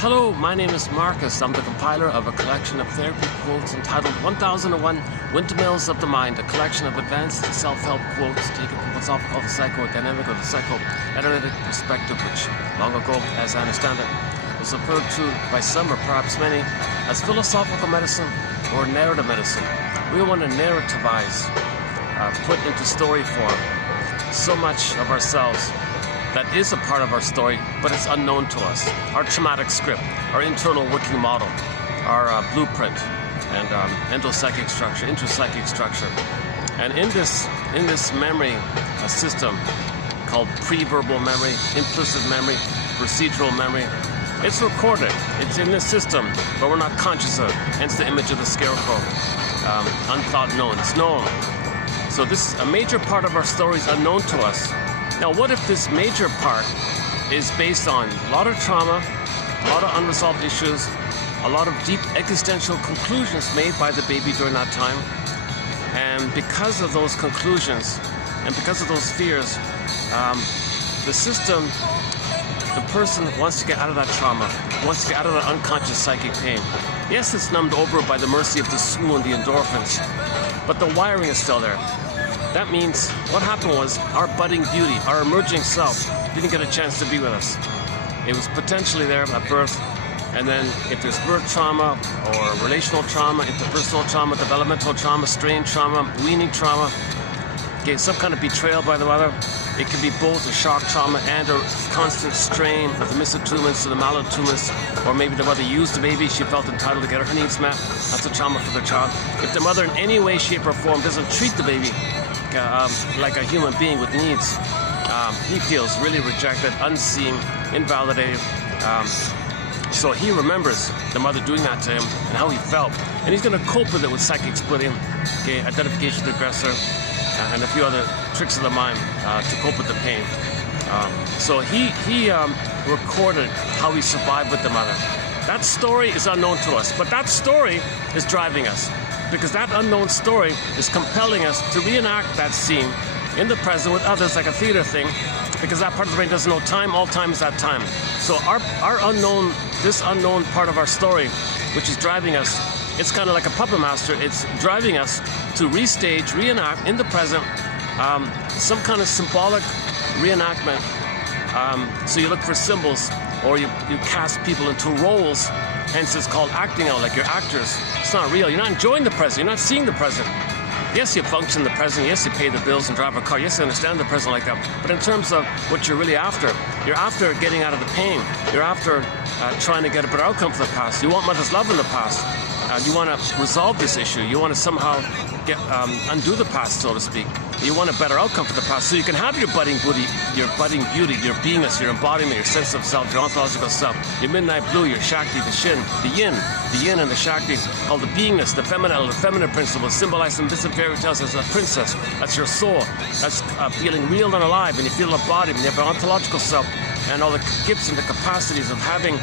Hello, my name is Marcus. I'm the compiler of a collection of therapy quotes entitled 1001 Windmills of the Mind, a collection of advanced self-help quotes taken from what's often called the psychodynamic or the psychoanalytic perspective, which long ago, as I understand it, was referred to by some or perhaps many as philosophical medicine or narrative medicine. We want to narrativize, put into story form so much of ourselves that is a part of our story, but it's unknown to us. Our traumatic script, our internal working model, our blueprint, and endopsychic structure, intrapsychic structure. And in this memory system called pre-verbal memory, implicit memory, procedural memory, it's recorded. It's in this system, but we're not conscious of it. Hence the image of the scarecrow, unthought known. It's known. So this a major part of our story is unknown to us. Now, what if this major part is based on a lot of trauma, a lot of unresolved issues, a lot of deep existential conclusions made by the baby during that time, and because of those conclusions and because of those fears, the system, the person wants to get out of that trauma, wants to get out of that unconscious psychic pain. Yes, it's numbed over by the mercy of the swoon, the endorphins, but the wiring is still there. That means what happened was our budding beauty, our emerging self, didn't get a chance to be with us. It was potentially there at birth, and then if there's birth trauma or relational trauma, interpersonal trauma, developmental trauma, strain trauma, weaning trauma, okay, some kind of betrayal by the mother, it could be both a shock trauma and a constant strain of the misattunements to the malattunements, or maybe the mother used the baby, she felt entitled to get her needs met. That's a trauma for the child. If the mother in any way, shape, or form doesn't treat the baby like a human being with needs, he feels really rejected, unseen, invalidated. So he remembers the mother doing that to him and how he felt, and he's going to cope with it with psychic splitting, okay, identification with the aggressor, and a few other tricks of the mind to cope with the pain. So he recorded how he survived with the mother. That story is unknown to us, but that story is driving us, because that unknown story is compelling us to reenact that scene in the present with others, like a theater thing, because that part of the brain doesn't know time. All time is that time. So our unknown, this unknown part of our story, which is driving us, it's kind of like a puppet master. It's driving us to restage, reenact in the present, some kind of symbolic reenactment. So you look for symbols, or you cast people into roles. Hence it's called acting out, like you're actors. It's not real. You're not enjoying the present. You're not seeing the present. Yes, you function in the present. Yes, you pay the bills and drive a car. Yes, you understand the present like that. But in terms of what you're really after, you're after getting out of the pain. You're after trying to get a better outcome for the past. You want mother's love in the past. You want to resolve this issue. You want to somehow undo the past, so to speak. You want a better outcome for the past, so you can have your budding beauty, your beingness, your embodiment, your sense of self, your ontological self, your midnight blue, your shakti, the shin, the yin and the shakti, called the beingness, the feminine principle, symbolized in this fairy tales as a princess. That's your soul. That's feeling real and alive, and you feel embodied, and you have an ontological self, and all the gifts and the capacities of having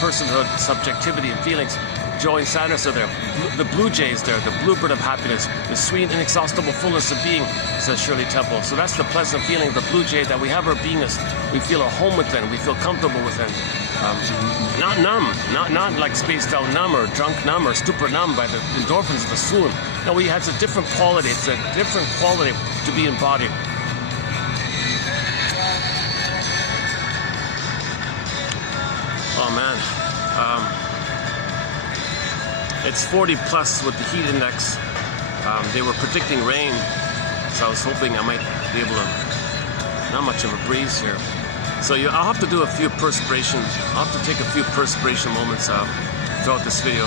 personhood, subjectivity, and feelings. Joy and sadness are there. The blue jay is there, the bluebird of happiness, the sweet, inexhaustible fullness of being, says Shirley Temple. So that's the pleasant feeling of the blue jay, that we have our beingness. We feel at home within. We feel comfortable within. Not numb, not like spaced out numb or drunk numb or stupor numb by the endorphins of the swoon. No, it has a different quality. It's a different quality to be embodied. Oh man. It's 40 plus with the heat index. They were predicting rain, so I was hoping I might be able to, not much of a breeze here. So I'll have to do a few perspiration, I'll have to take a few perspiration moments throughout this video.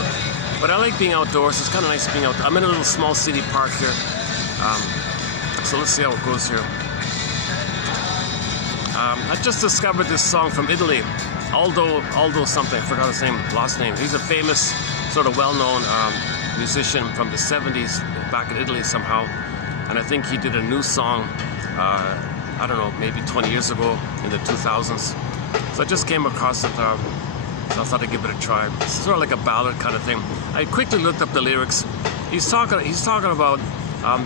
But I like being outdoors. It's kind of nice being out. I'm in a little small city park here. So let's see how it goes here. I just discovered this song from Italy. Aldo something, I forgot his last name. He's a famous, sort of well-known musician from the 70s back in Italy somehow, and I think he did a new song, I don't know, maybe 20 years ago in the 2000s. So I just came across it, so I thought I'd give it a try. It's sort of like a ballad kind of thing. I quickly looked up the lyrics. He's talking about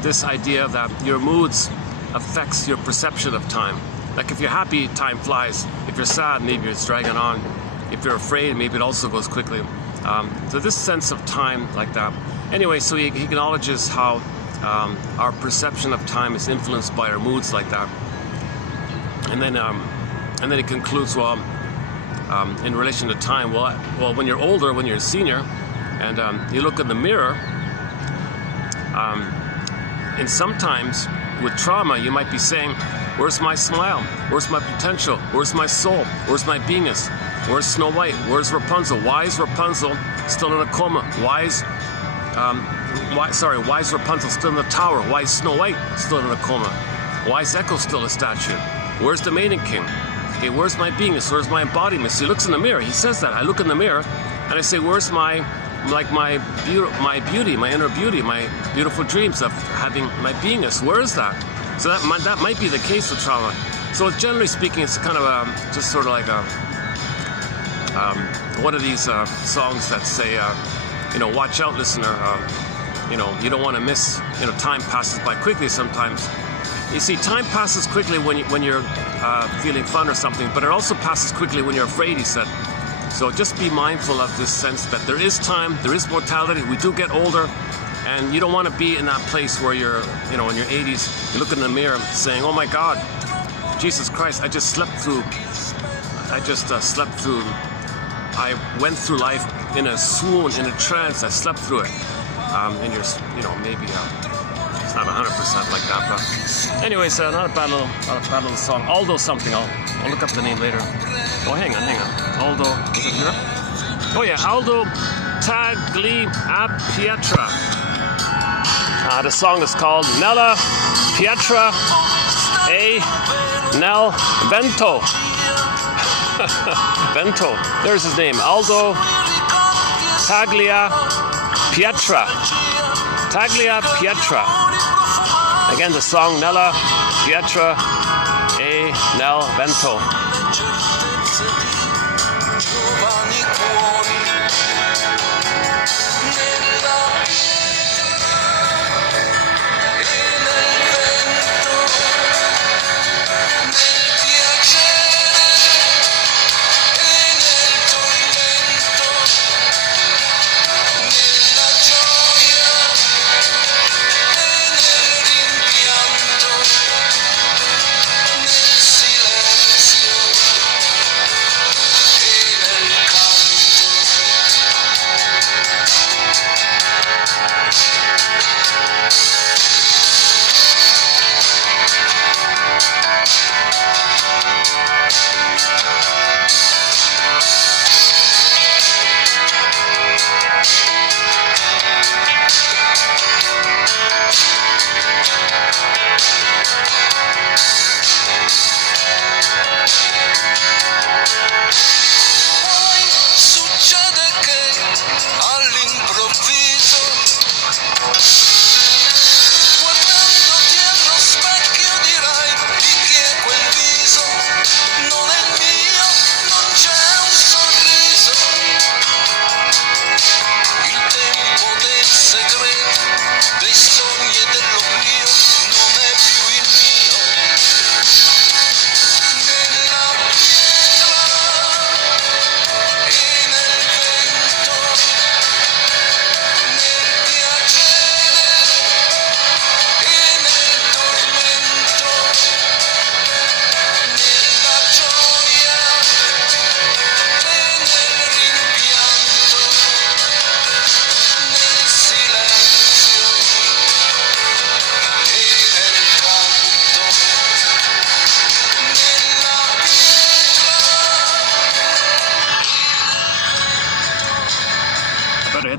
this idea that your moods affects your perception of time. Like if you're happy, time flies. If you're sad, maybe it's dragging on. if you're afraid, maybe it also goes quickly. So this sense of time like that. Anyway, so he acknowledges how our perception of time is influenced by our moods like that. And then he concludes, well, in relation to time, well, when you're older, when you're a senior, and you look in the mirror, and sometimes with trauma, you might be saying, where's my smile? Where's my potential? Where's my soul? Where's my beingness? Where's Snow White? Where's Rapunzel? Why is Rapunzel still in a coma? Why is Rapunzel still in the tower? Why is Snow White still in a coma? Why is Echo still a statue? Where's the Maiden King? Okay, where's my beingness? Where's my embodiment? So he looks in the mirror. He says that. I look in the mirror and I say, where's my beauty, my inner beauty, my beautiful dreams of having my beingness? Where is that? So that might be the case with trauma. So generally speaking, it's kind of just sort of like one of these songs that say, watch out, listener. You don't want to miss. Time passes by quickly sometimes. You see, time passes quickly when you're feeling fun or something, but it also passes quickly when you're afraid, he said. So just be mindful of this sense that there is time, there is mortality, we do get older, and you don't want to be in that place where you're, in your 80s, you look in the mirror saying, oh my God, Jesus Christ, I went through life in a swoon, in a trance, I slept through it. And you're, maybe it's not 100% like that, but anyways, not a bad little song. Aldo something. I'll look up the name later. Oh, hang on. Aldo, is it here? Oh yeah, Aldo Tagliapietra. The song is called Nella Pietra e nel vento. Vento. There's his name. Aldo Tagliapietra. Tagliapietra. Again, the song Nella Pietra e nel vento.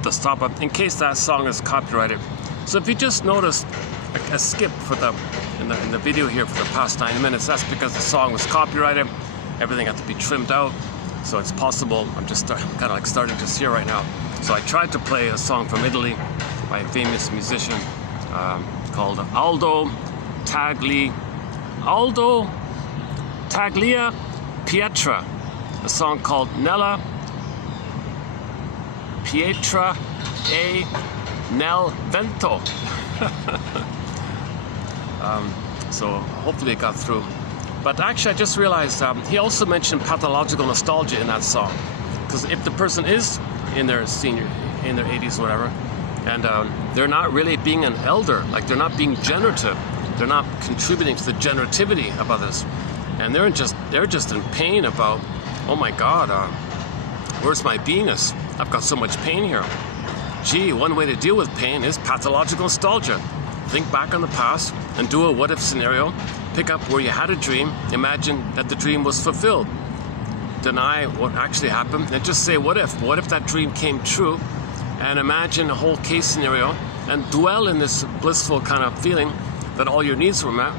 To stop up in case that song is copyrighted. So if you just noticed a skip in the video here for the past 9 minutes, that's because the song was copyrighted. Everything had to be trimmed out, so it's possible. I'm just kind of like starting to see right now. So I tried to play a song from Italy by a famous musician called Aldo Tagliapietra, a song called Nella Pietra e nel vento. So hopefully it got through. But actually I just realized he also mentioned pathological nostalgia in that song. because if the person is in their 80s or whatever, and they're not really being an elder, like they're not being generative, they're not contributing to the generativity of others, and they're just in pain about, oh my God, where's my beingness? I've got so much pain here. Gee, one way to deal with pain is pathological nostalgia. Think back on the past and do a what-if scenario. Pick up where you had a dream. Imagine that the dream was fulfilled. Deny what actually happened and just say, what if? What if that dream came true? And imagine a whole case scenario and dwell in this blissful kind of feeling that all your needs were met,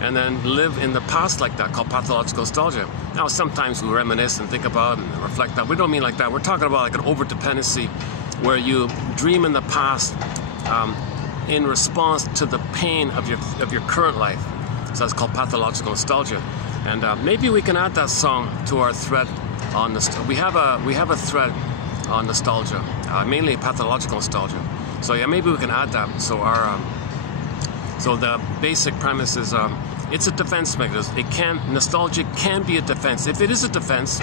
and then live in the past like that, called pathological nostalgia. Now, sometimes we reminisce and think about and reflect that. We don't mean like that. We're talking about like an over-dependency where you dream in the past in response to the pain of your current life. So that's called pathological nostalgia. And maybe we can add that song to our thread on nostalgia. We have a thread on nostalgia, mainly pathological nostalgia. So yeah, maybe we can add that. So so the basic premise is it's a defense mechanism. Nostalgia can be a defense. If it is a defense,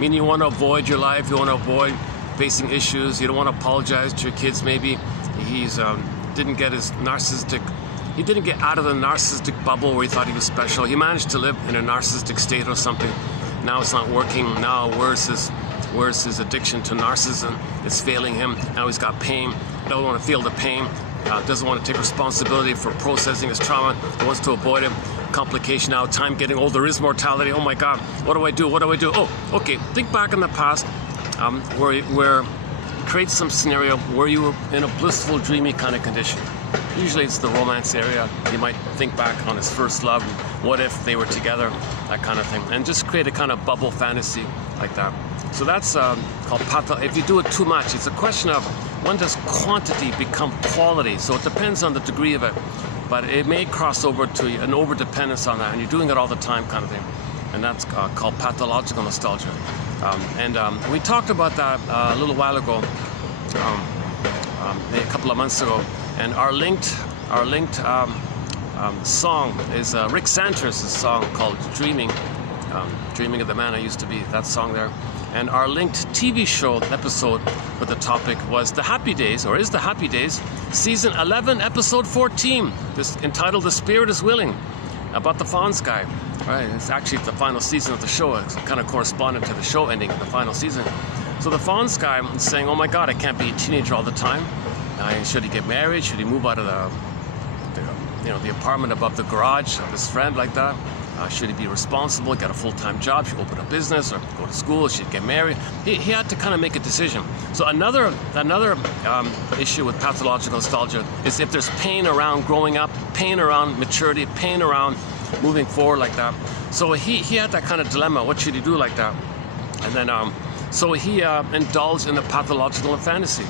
meaning you want to avoid your life, you want to avoid facing issues, you don't want to apologize to your kids. Maybe he's didn't get out of the narcissistic bubble where he thought he was special. He managed to live in a narcissistic state or something. Now it's not working. Now where's his addiction to narcissism? It's failing him. Now he's got pain. Doesn't want to feel the pain. Doesn't want to take responsibility for processing his trauma. He wants to avoid it. Complication now. Time getting old. There is mortality. Oh my God. What do I do? What do I do? Oh, okay. Think back in the past where create some scenario where you were in a blissful, dreamy kind of condition. Usually it's the romance area. You might think back on his first love. What if they were together? That kind of thing. And just create a kind of bubble fantasy like that. So that's called if you do it too much, it's a question of when does quantity become quality? So it depends on the degree of it. But it may cross over to an over-dependence on that, and you're doing it all the time kind of thing. And that's called pathological nostalgia. We talked about that a little while ago, a couple of months ago. And our linked song is Rick Santos' song called Dreaming. Dreaming of the Man I Used to Be, that song there. And our linked TV show episode with the topic was The Happy Days, or is The Happy Days, Season 11, Episode 14, this entitled The Spirit is Willing, about the Fonz guy. Right? It's actually the final season of the show. It's kind of corresponded to the show ending, the final season. So the Fonz guy is saying, oh my God, I can't be a teenager all the time. Should he get married? Should he move out of the apartment above the garage of his friend like that? Should he be responsible, get a full-time job, should open a business, or go to school, should get married? He had to kind of make a decision. So another issue with pathological nostalgia is if there's pain around growing up, pain around maturity, pain around moving forward like that. So he had that kind of dilemma. What should he do like that? And then, so he indulged in the pathological fantasy.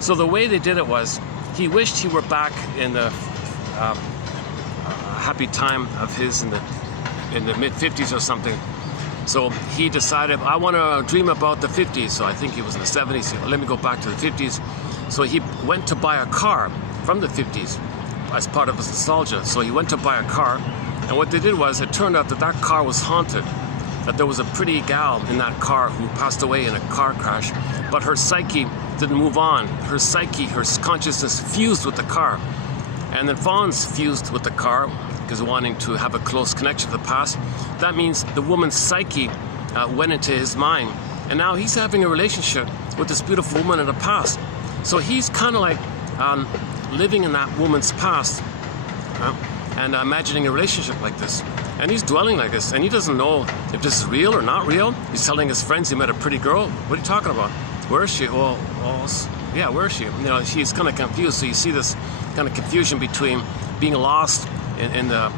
So the way they did it was, he wished he were back in the happy time of his in the mid-50s or something. So he decided, I want to dream about the 50s. So I think he was in the 70s. So let me go back to the 50s. So he went to buy a car from the 50s as part of his nostalgia. So he went to buy a car. And what they did was, it turned out that that car was haunted. That there was a pretty gal in that car who passed away in a car crash. But her psyche didn't move on. Her psyche, her consciousness fused with the car. And then Fonz fused with the car because wanting to have a close connection to the past. That means the woman's psyche went into his mind. And now he's having a relationship with this beautiful woman in the past. So he's kind of like living in that woman's past and imagining a relationship like this. And he's dwelling like this. And he doesn't know if this is real or not real. He's telling his friends he met a pretty girl. What are you talking about? Where is she? Yeah, where is she? He's kind of confused. So you see this kind of confusion between being lost in a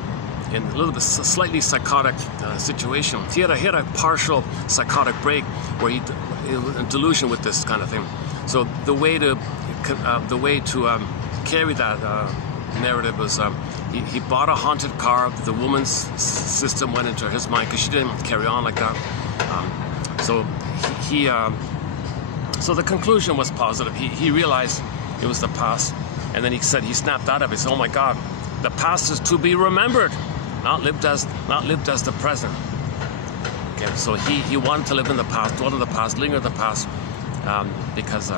little bit slightly psychotic situation. He had a partial psychotic break where he was in delusion with this kind of thing. So the way to carry that narrative was he bought a haunted car. The woman's system went into his mind because she didn't carry on like that. So the conclusion was positive. He realized it was the past, and then he said he snapped out of it. He said, "Oh my God, the past is to be remembered, not lived as the present." Okay, so he wanted to live in the past, dwell in the past, linger in the past, because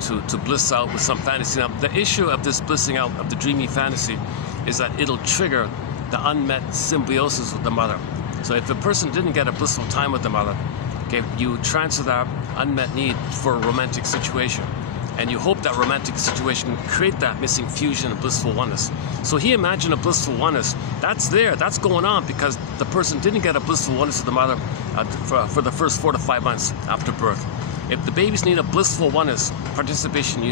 to bliss out with some fantasy. Now, the issue of this blissing out of the dreamy fantasy is that it'll trigger the unmet symbiosis with the mother. So if a person didn't get a blissful time with the mother, okay, you transfer that unmet need for a romantic situation. And you hope that romantic situation can create that missing fusion of blissful oneness. So he imagined a blissful oneness. That's there, that's going on because the person didn't get a blissful oneness with the mother for the first 4 to 5 months after birth. If the babies need a blissful oneness, participation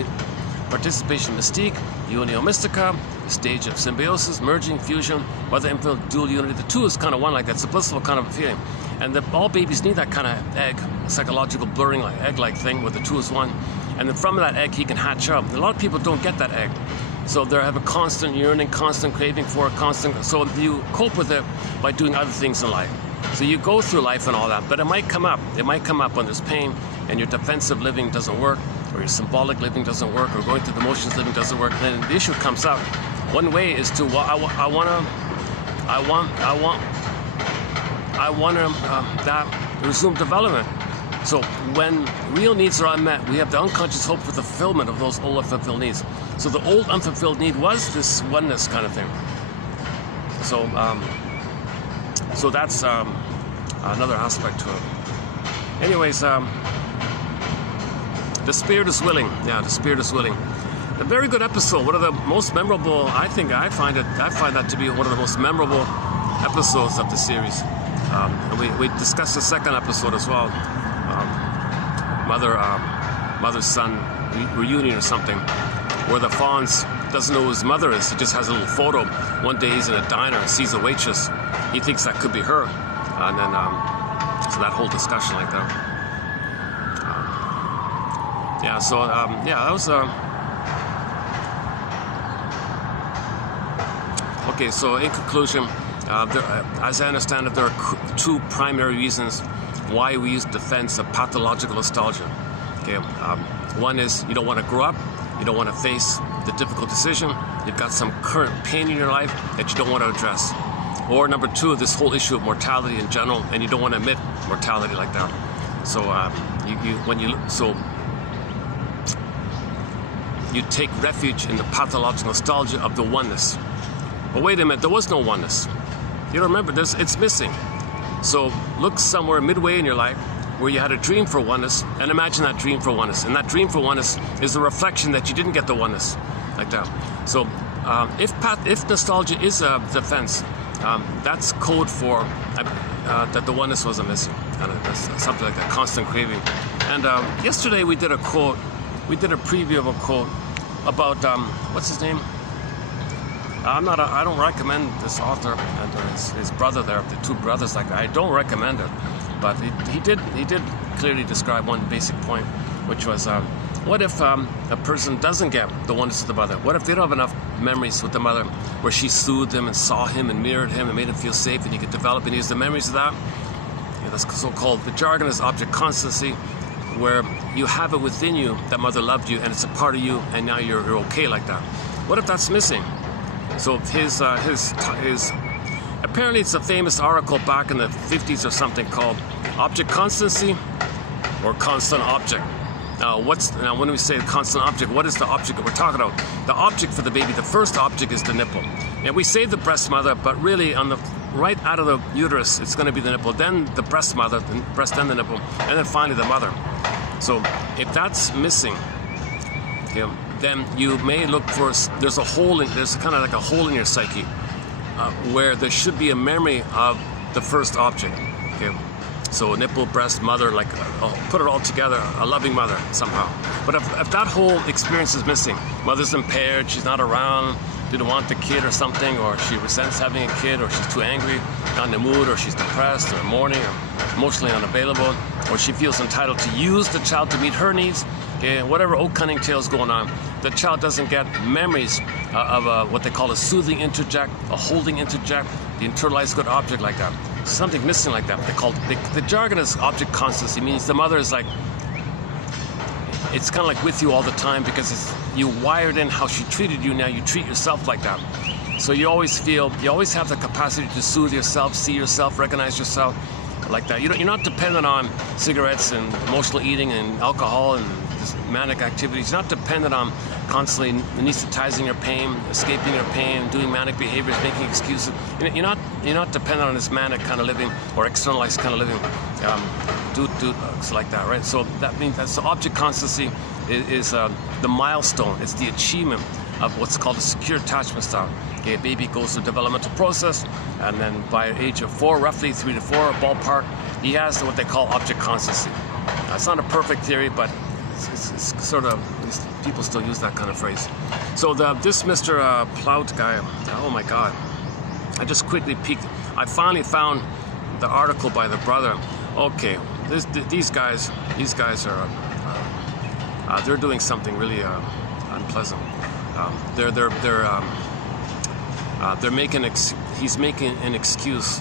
mystique, unio mystica, stage of symbiosis, merging, fusion, mother infant, dual unity. The two is kind of one like that. It's a blissful kind of a feeling. And all babies need that kind of egg, psychological blurring, like egg-like thing where the two is one. And then from that egg, he can hatch up. A lot of people don't get that egg. So they have a constant yearning, constant craving for it, so you cope with it by doing other things in life. So you go through life and all that, but it might come up. It might come up when there's pain and your defensive living doesn't work, or your symbolic living doesn't work, or going through the motions living doesn't work. Then the issue comes up. One way is to, well, I want that resume development. So when real needs are unmet, we have the unconscious hope for the fulfillment of those old unfulfilled needs. So the old unfulfilled need was this oneness kind of thing. So so that's another aspect to it. Anyways, the spirit is willing. Yeah, the spirit is willing. A very good episode. One of the most memorable. I find that to be one of the most memorable episodes of the series. And we discussed the second episode as well. Mother-son reunion or something, where the Fonz doesn't know who his mother is. He just has a little photo. One day he's in a diner and sees a waitress. He thinks that could be her, and then so that whole discussion like that. Yeah. So yeah, that was okay. So in conclusion, as I understand it, there are two primary reasons why we use defense of pathological nostalgia. Okay, one is you don't want to grow up, you don't want to face the difficult decision, you've got some current pain in your life that you don't want to address. Or number two, this whole issue of mortality in general, and you don't want to admit mortality like that. So you take refuge in the pathological nostalgia of the oneness. But wait a minute, there was no oneness. You don't remember this, it's missing. So look somewhere midway in your life where you had a dream for oneness, and imagine that dream for oneness. And that dream for oneness is the reflection that you didn't get the oneness, like that. So if nostalgia is a defense, that's code for that the oneness wasn't missing. And that's something like that, constant craving. And yesterday we did a quote, we did a preview of a quote about, what's his name? I don't recommend this author and his brother there, the two brothers. Like, I don't recommend it, but he did clearly describe one basic point, which was, what if a person doesn't get the oneness of the mother? What if they don't have enough memories with the mother where she soothed him and saw him and mirrored him and made him feel safe, and he could develop and use the memories of that? Yeah, that's so-called, the jargon is object constancy, where you have it within you that mother loved you and it's a part of you, and now you're okay like that. What if that's missing? So his apparently it's a famous article back in the 50s or something called Object Constancy or Constant Object. Now when we say constant object, what is the object that we're talking about? The object for the baby, the first object is the nipple. And we say the breast mother, but really on the right out of the uterus, it's going to be the nipple, then the breast mother, the breast, then the nipple, and then finally the mother. So if that's missing, okay, then you may look for, there's kind of like a hole in your psyche where there should be a memory of the first object. Okay, so nipple, breast, mother, like put it all together, a loving mother somehow. But if that whole experience is missing, mother's impaired, she's not around, didn't want the kid or something, or she resents having a kid, or she's too angry, not in the mood, or she's depressed or mourning or emotionally unavailable, or she feels entitled to use the child to meet her needs. Okay, whatever old cunning tale's going on, the child doesn't get memories of what they call a soothing interject, a holding interject, the internalized good object like that. Something missing like that. They call the jargon is object constancy, means the mother is like, it's kind of like with you all the time because you wired in how she treated you, now you treat yourself like that. So you always have the capacity to soothe yourself, see yourself, recognize yourself like that. You're not dependent on cigarettes and emotional eating and alcohol and manic activities. You're not dependent on constantly anesthetizing your pain, escaping your pain, doing manic behaviors, making excuses. You're not dependent on this manic kind of living or externalized kind of living. Like that, right? So that means that object constancy is the milestone. It's the achievement of what's called a secure attachment style. Okay, a baby goes through a developmental process, and then by age of 4, roughly 3 to 4, ballpark, he has what they call object constancy. It's not a perfect theory, but it's sort of, people still use that kind of phrase. So this Mr. Plout guy, oh my God, I just quickly peeked. I finally found the article by the brother. Okay, these guys are they're doing something really unpleasant. They're making he's making an excuse.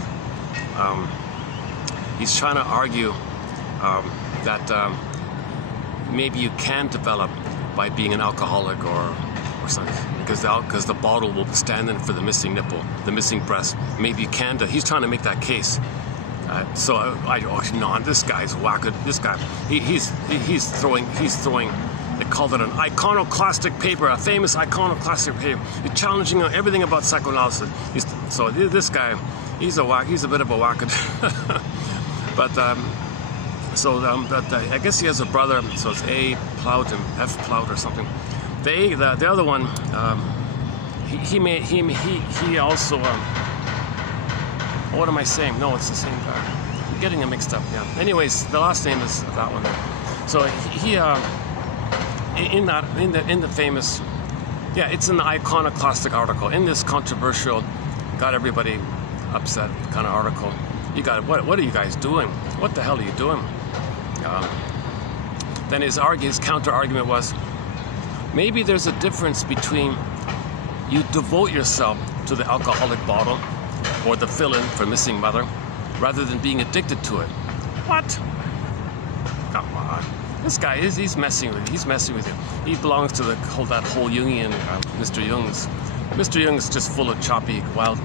He's trying to argue that maybe you can develop by being an alcoholic or something, because the bottle will stand in for the missing nipple, the missing breast. Maybe you can. He's trying to make that case. So no, this guy's wacko. This guy, he's throwing. They called it an iconoclastic paper, a famous iconoclastic paper. He's challenging everything about psychoanalysis. So this guy, he's a bit of a wacko. But I guess he has a brother. So it's A Plout and F Plout or something. The other one, he also. What am I saying? No, it's the same guy. I'm getting it mixed up. Yeah. Anyways, the last name is that one there. So he in the famous, yeah, it's in the iconoclastic article. In this controversial, got everybody upset kind of article. You got what are you guys doing? What the hell are you doing? Then his counter argument was, maybe there's a difference between you devote yourself to the alcoholic bottle or the fill-in for missing mother, rather than being addicted to it. What? Come on. This guy he's messing with you. He's messing with you. He belongs to that whole Jungian, Mr. Jung's. Mr. Jung's just full of choppy, wild,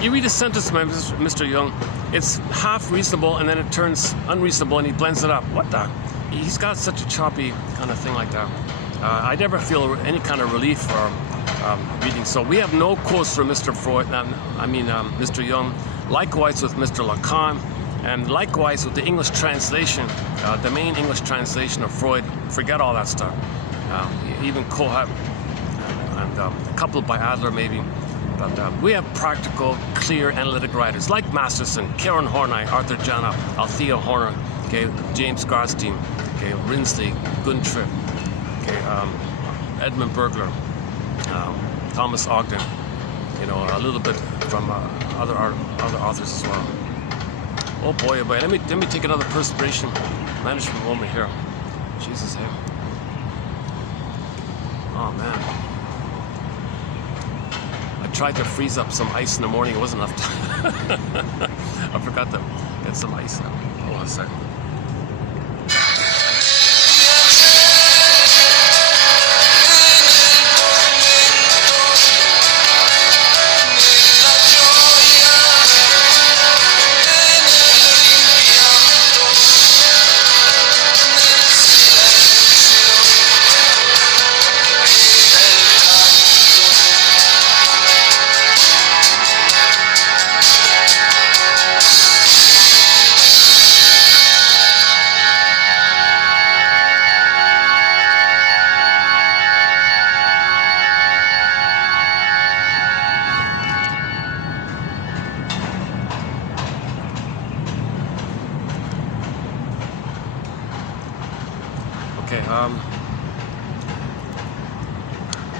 you read a sentence by Mr. Jung, it's half reasonable and then it turns unreasonable and he blends it up. What the? He's got such a choppy kind of thing like that. I never feel any kind of relief for reading. So we have no quotes from Mr. Freud, Mr. Jung, likewise with Mr. Lacan, and likewise with the English translation, the main English translation of Freud. Forget all that stuff. Even Kohut and a couple by Adler maybe. But we have practical, clear, analytic writers like Masterson, Karen Horney, Arthur Janov, Althea Horner, okay, James Garstein, okay, Rinsley, Guntrip, okay, Edmund Bergler, Thomas Ogden, a little bit from other authors as well. Oh boy, oh boy. Let me take another perspiration management moment here. Jesus, hey. Oh man. I tried to freeze up some ice in the morning. It wasn't enough time. I forgot to get some ice. Hold on a second.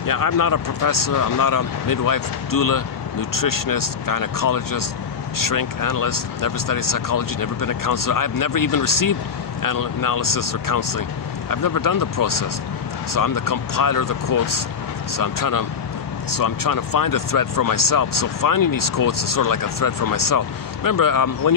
Yeah, I'm not a professor, I'm not a midwife, doula, nutritionist, gynecologist, shrink analyst, never studied psychology, never been a counselor. I've never even received analysis or counseling. I've never done the process. So I'm the compiler of the quotes. So I'm trying to find a thread for myself. So finding these quotes is sort of like a thread for myself. Remember, when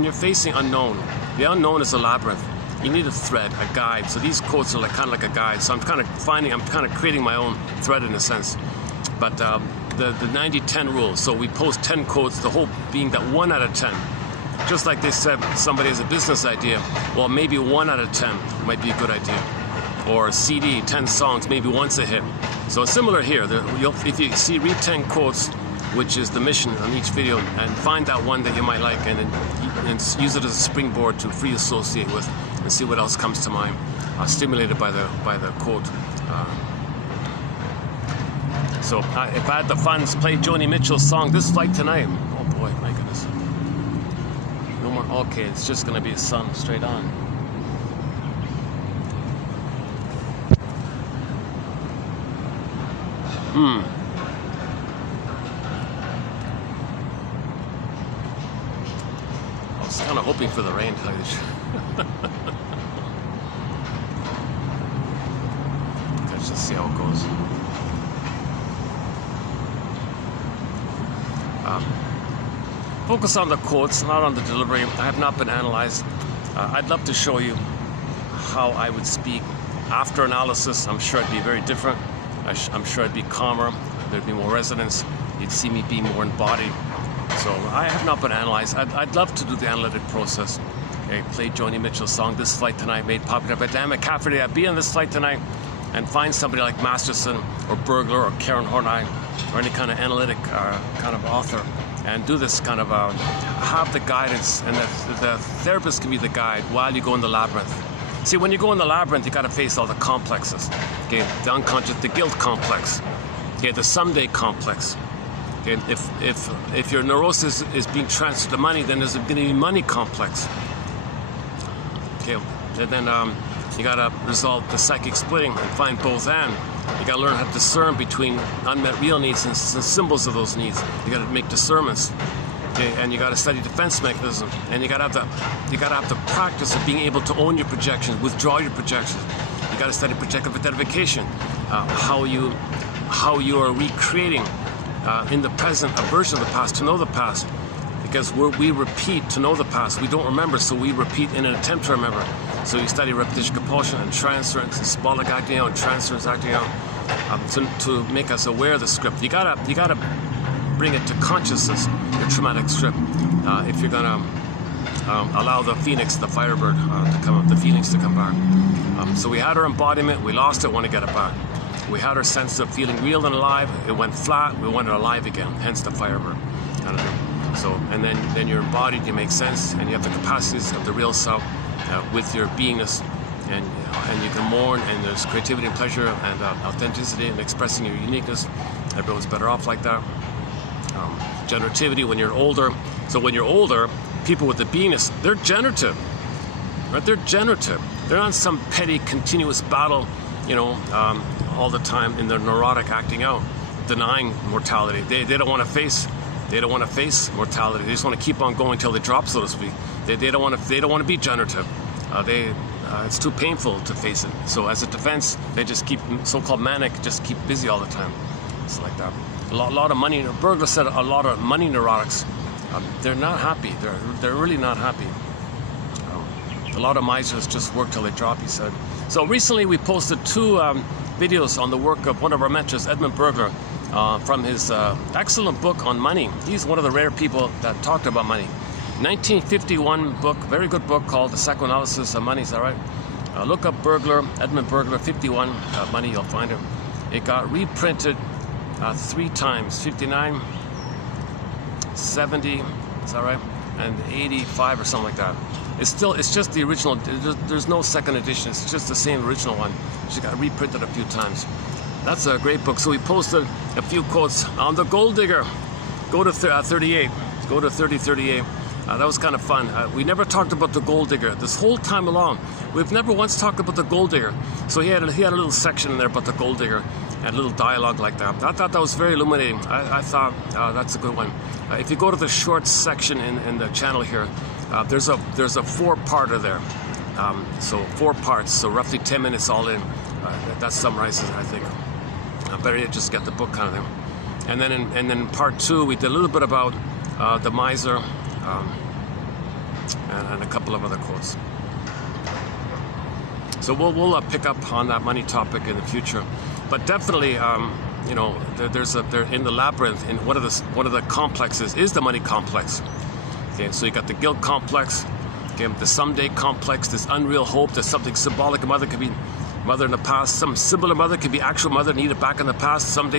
you're facing unknown, the unknown is a labyrinth. you need a thread, a guide. So these quotes are like kind of like a guide. So I'm kind of creating my own thread in a sense. But the 90-10 rule. So we post 10 quotes, the whole being that 1 out of 10. Just like they said, somebody has a business idea. Well, maybe 1 out of 10 might be a good idea. Or a CD, 10 songs, maybe once a hit. So it's similar here. If you see, read 10 quotes, which is the mission on each video, and find that one that you might like, and use it as a springboard to free associate with, and see what else comes to mind, stimulated by the quote. So if I had the funds, play Joni Mitchell's song "This Flight Tonight." Oh boy, my goodness. No more. Okay, it's just gonna be a sun straight on. I was kind of hoping for the rain to tell you the truth. Let's just see how it goes. Focus on the quotes, not on the delivery. I have not been analyzed. I'd love to show you how I would speak after analysis. I'm sure it'd be very different. I'm sure it'd be calmer. There'd be more resonance. You'd see me be more embodied. So I have not been analyzed. I'd love to do the analytic process. Okay, play Joni Mitchell's song "This Flight Tonight," made popular by Dan McCafferty. I'd be on this flight tonight, and find somebody like Masterson or Bergler or Karen Horney or any kind of analytic kind of author, and do this kind of have the guidance, and the therapist can be the guide while you go in the labyrinth. See, when you go in the labyrinth, you got to face all the complexes. Okay, the unconscious, the guilt complex. Okay, the someday complex. Okay, if your neurosis is being transferred to money, then there's going to be money complex. Okay, and then you got to resolve the psychic splitting and find both and. You got to learn how to discern between unmet real needs and symbols of those needs. You got to make discernments. Okay, and you got to study defense mechanism, and you got to have the practice of being able to own your projections, withdraw your projections. You got to study projective identification, how you are recreating in the present a version of the past to know the past, because we repeat to know the past. We don't remember, so we repeat in an attempt to remember. So you study repetition, compulsion, and transference, and symbolic acting out, and transference acting out, to make us aware of the script. You gotta bring it to consciousness, your traumatic script, if you're gonna allow the phoenix, the firebird, to come up, the feelings to come back. So we had our embodiment, we lost it, want to get it back. We had our sense of feeling real and alive, it went flat, we wanted alive again, hence the firebird kind of thing. So, and then you're embodied, you make sense, and you have the capacities of the real self with your beingness, and you can mourn, and there's creativity and pleasure and authenticity and expressing your uniqueness. Everyone's better off like that. Generativity when you're older. So when you're older, people with the beingness, they're generative, right? They're generative. They're not some petty, continuous battle, all the time in their neurotic acting out, denying mortality. They don't want to face. They don't want to face mortality. They just want to keep on going until they drop, so to speak. They don't want to be generative. It's too painful to face it. So as a defense, they just keep so-called manic, just keep busy all the time. It's like that. A lot of money. Bergler said a lot of money neurotics. They're not happy. They're really not happy. A lot of misers just work till they drop, he said. So recently we posted 2 videos on the work of one of our mentors, Edmund Bergler, from his excellent book on money. He's one of the rare people that talked about money. 1951 book, very good book called The Psychoanalysis of Money. Is that right? Look up Bergler, Edmund Bergler, 51 Money. You'll find it. It got reprinted 3 times, 59, 70. Is that right? And 85 or something like that. It's just the original. There's no second edition. It's just the same original one. She got reprinted a few times. That's a great book. So we posted a few quotes on the gold digger. Go to 38. Go to 3038. That was kind of fun. We never talked about the gold digger this whole time along. We've never once talked about the gold digger. So he had a little section in there about the gold digger and a little dialogue like that. I thought that was very illuminating. I thought that's a good one. If you go to the shorts section in the channel here, there's a 4-parter there. So 4 parts, so roughly 10 minutes all in. That summarizes it, I think. Better yet, just get the book kind of thing. And then in part 2, we did a little bit about the miser and a couple of other quotes. So we'll pick up on that money topic in the future. But definitely, you know, they're in the labyrinth. In one of the complexes is the money complex. Okay, so you got the guilt complex, okay, the someday complex, this unreal hope that something symbolic. A mother could be mother in the past, some similar mother could be actual mother needed back in the past. Someday,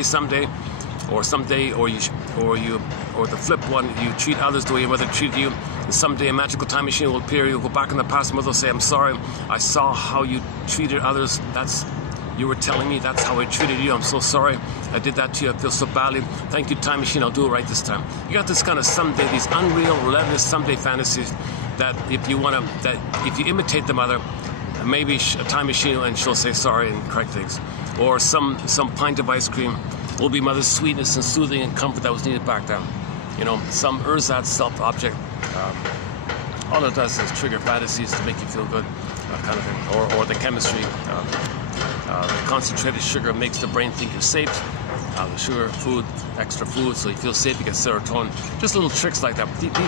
or someday, or the flip one, you treat others the way your mother treated you. And someday a magical time machine will appear. You'll go back in the past. Mother will say, "I'm sorry. I saw how you treated others. You were telling me that's how I treated you. I'm so sorry. I did that to you. I feel so badly. Thank you, time machine. I'll do it right this time." You got this kind of someday, these unreal, relentless someday fantasies that if you imitate the mother, maybe a time machine and she'll say sorry and correct things. Or some pint of ice cream will be mother's sweetness and soothing and comfort that was needed back then. You know, some ersatz self-object. All it does is trigger fantasies to make you feel good, kind of thing. Or the chemistry. The concentrated sugar makes the brain think you're safe. The sugar, food, extra food, so you feel safe, you get serotonin. Just little tricks like that.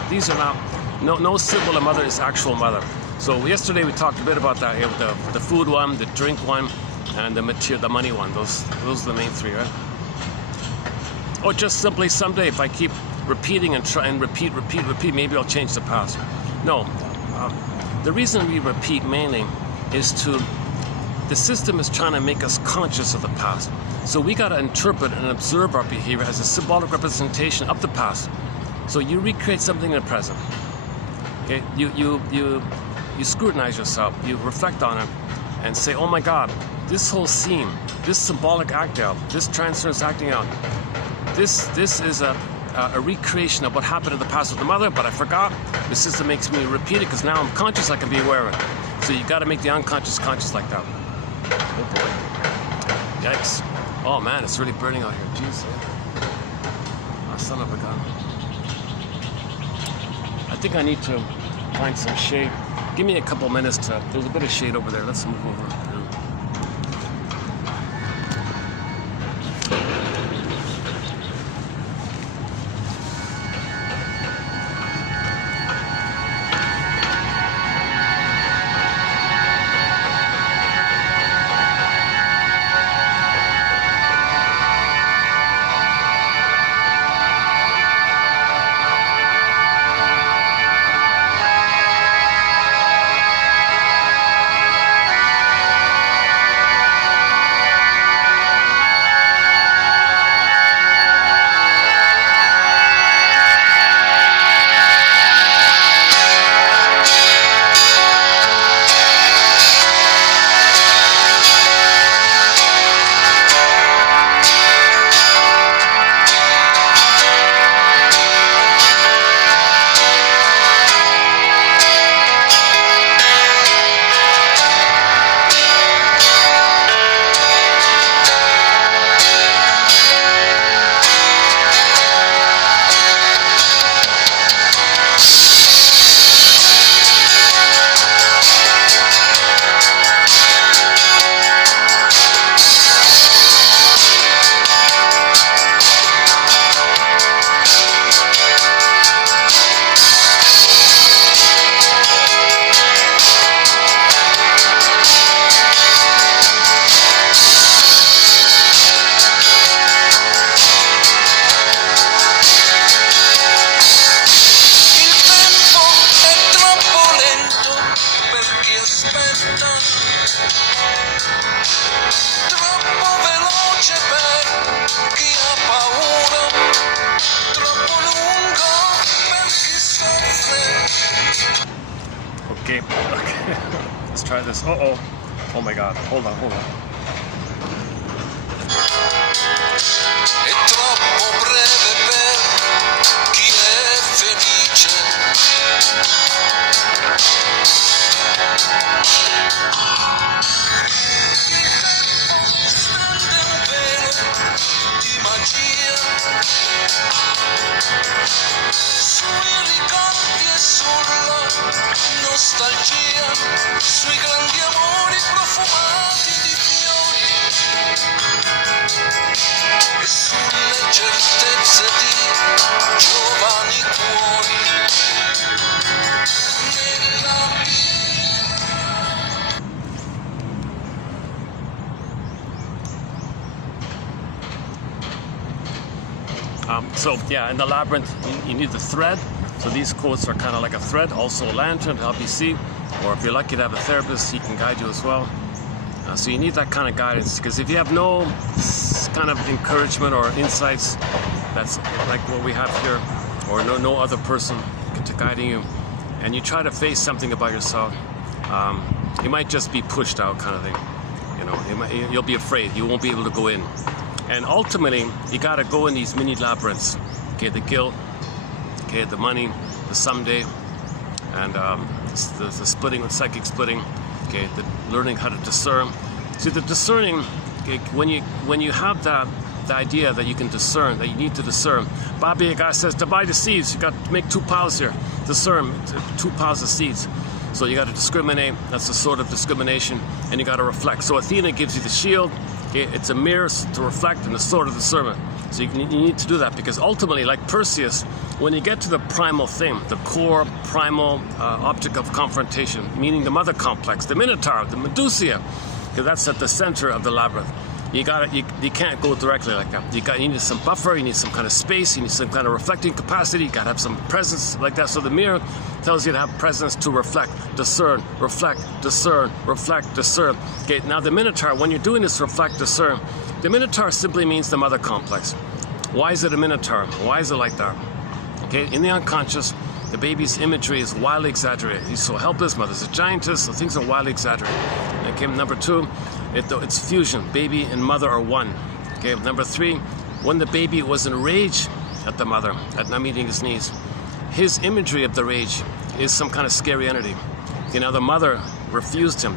These are not, no symbol of mother is actual mother. So yesterday we talked a bit about that, you know, the food one, the drink one, and the money one. Those are the main three, right? Or just simply someday, if I keep repeating and try and repeat, maybe I'll change the past. No, the reason we repeat mainly is the system is trying to make us conscious of the past. So we got to interpret and observe our behavior as a symbolic representation of the past. So you recreate something in the present. Okay, you scrutinize yourself, you reflect on it, and say, "Oh my God, this whole scene, this symbolic act out, this transference acting out, this is a recreation of what happened in the past with the mother, but I forgot. The system makes me repeat it because now I'm conscious, I can be aware of it." So you got to make the unconscious conscious like that. Oh boy. Yikes. Oh man, it's really burning out here. Jeez. Oh, son of a gun. I think I need to find some shade. Give me a couple minutes to. There's a bit of shade over there. Let's move over. Okay. Let's try this. Uh-oh. Oh my God. Hold on. È troppo breve per chi è felice. Il tempo stende un velo di magia sui ricordi e sulla nostalgia, sui grandi amori profumati di fiori. So yeah, in the labyrinth, you need the thread. So these quotes are kind of like a thread, also a lantern to help you see. Or if you're lucky to have a therapist, he can guide you as well. So you need that kind of guidance, because if you have no kind of encouragement or insights, that's like what we have here, or no other person to guiding you, and you try to face something about yourself, you might just be pushed out, kind of thing. You know, you'll be afraid. You won't be able to go in. And ultimately, you got to go in these mini labyrinths. Okay, the guilt, okay, the money, the someday, and the splitting, with psychic splitting. Okay, the learning how to discern. See, the discerning, okay, when you have the idea that you can discern, that you need to discern. Baba Yaga says, divide the seeds. You got to make 2 piles here. Discern 2 piles of seeds. So you got to discriminate. That's the sword of discrimination, and you got to reflect. So Athena gives you the shield. Okay, it's a mirror to reflect, and the sword of discernment. So you need to do that, because ultimately, like Perseus, when you get to the primal thing, the core primal object of confrontation, meaning the mother complex, the Minotaur, the Medusa, because that's at the center of the labyrinth. You can't go directly like that. You need some buffer, you need some kind of space, you need some kind of reflecting capacity, you got to have some presence like that. So the mirror tells you to have presence to reflect, discern, reflect, discern, reflect, discern. Okay, now the Minotaur, when you're doing this reflect, discern, the Minotaur simply means the mother complex. Why is it a Minotaur? Why is it like that? Okay, in the unconscious, the baby's imagery is wildly exaggerated. He's so helpless, mother's a giantess, so things are wildly exaggerated. Okay, number 2, it's fusion. Baby and mother are one. Okay, number 3, when the baby was enraged at the mother, at not meeting his needs, his imagery of the rage is some kind of scary entity. Okay, now the mother refused him.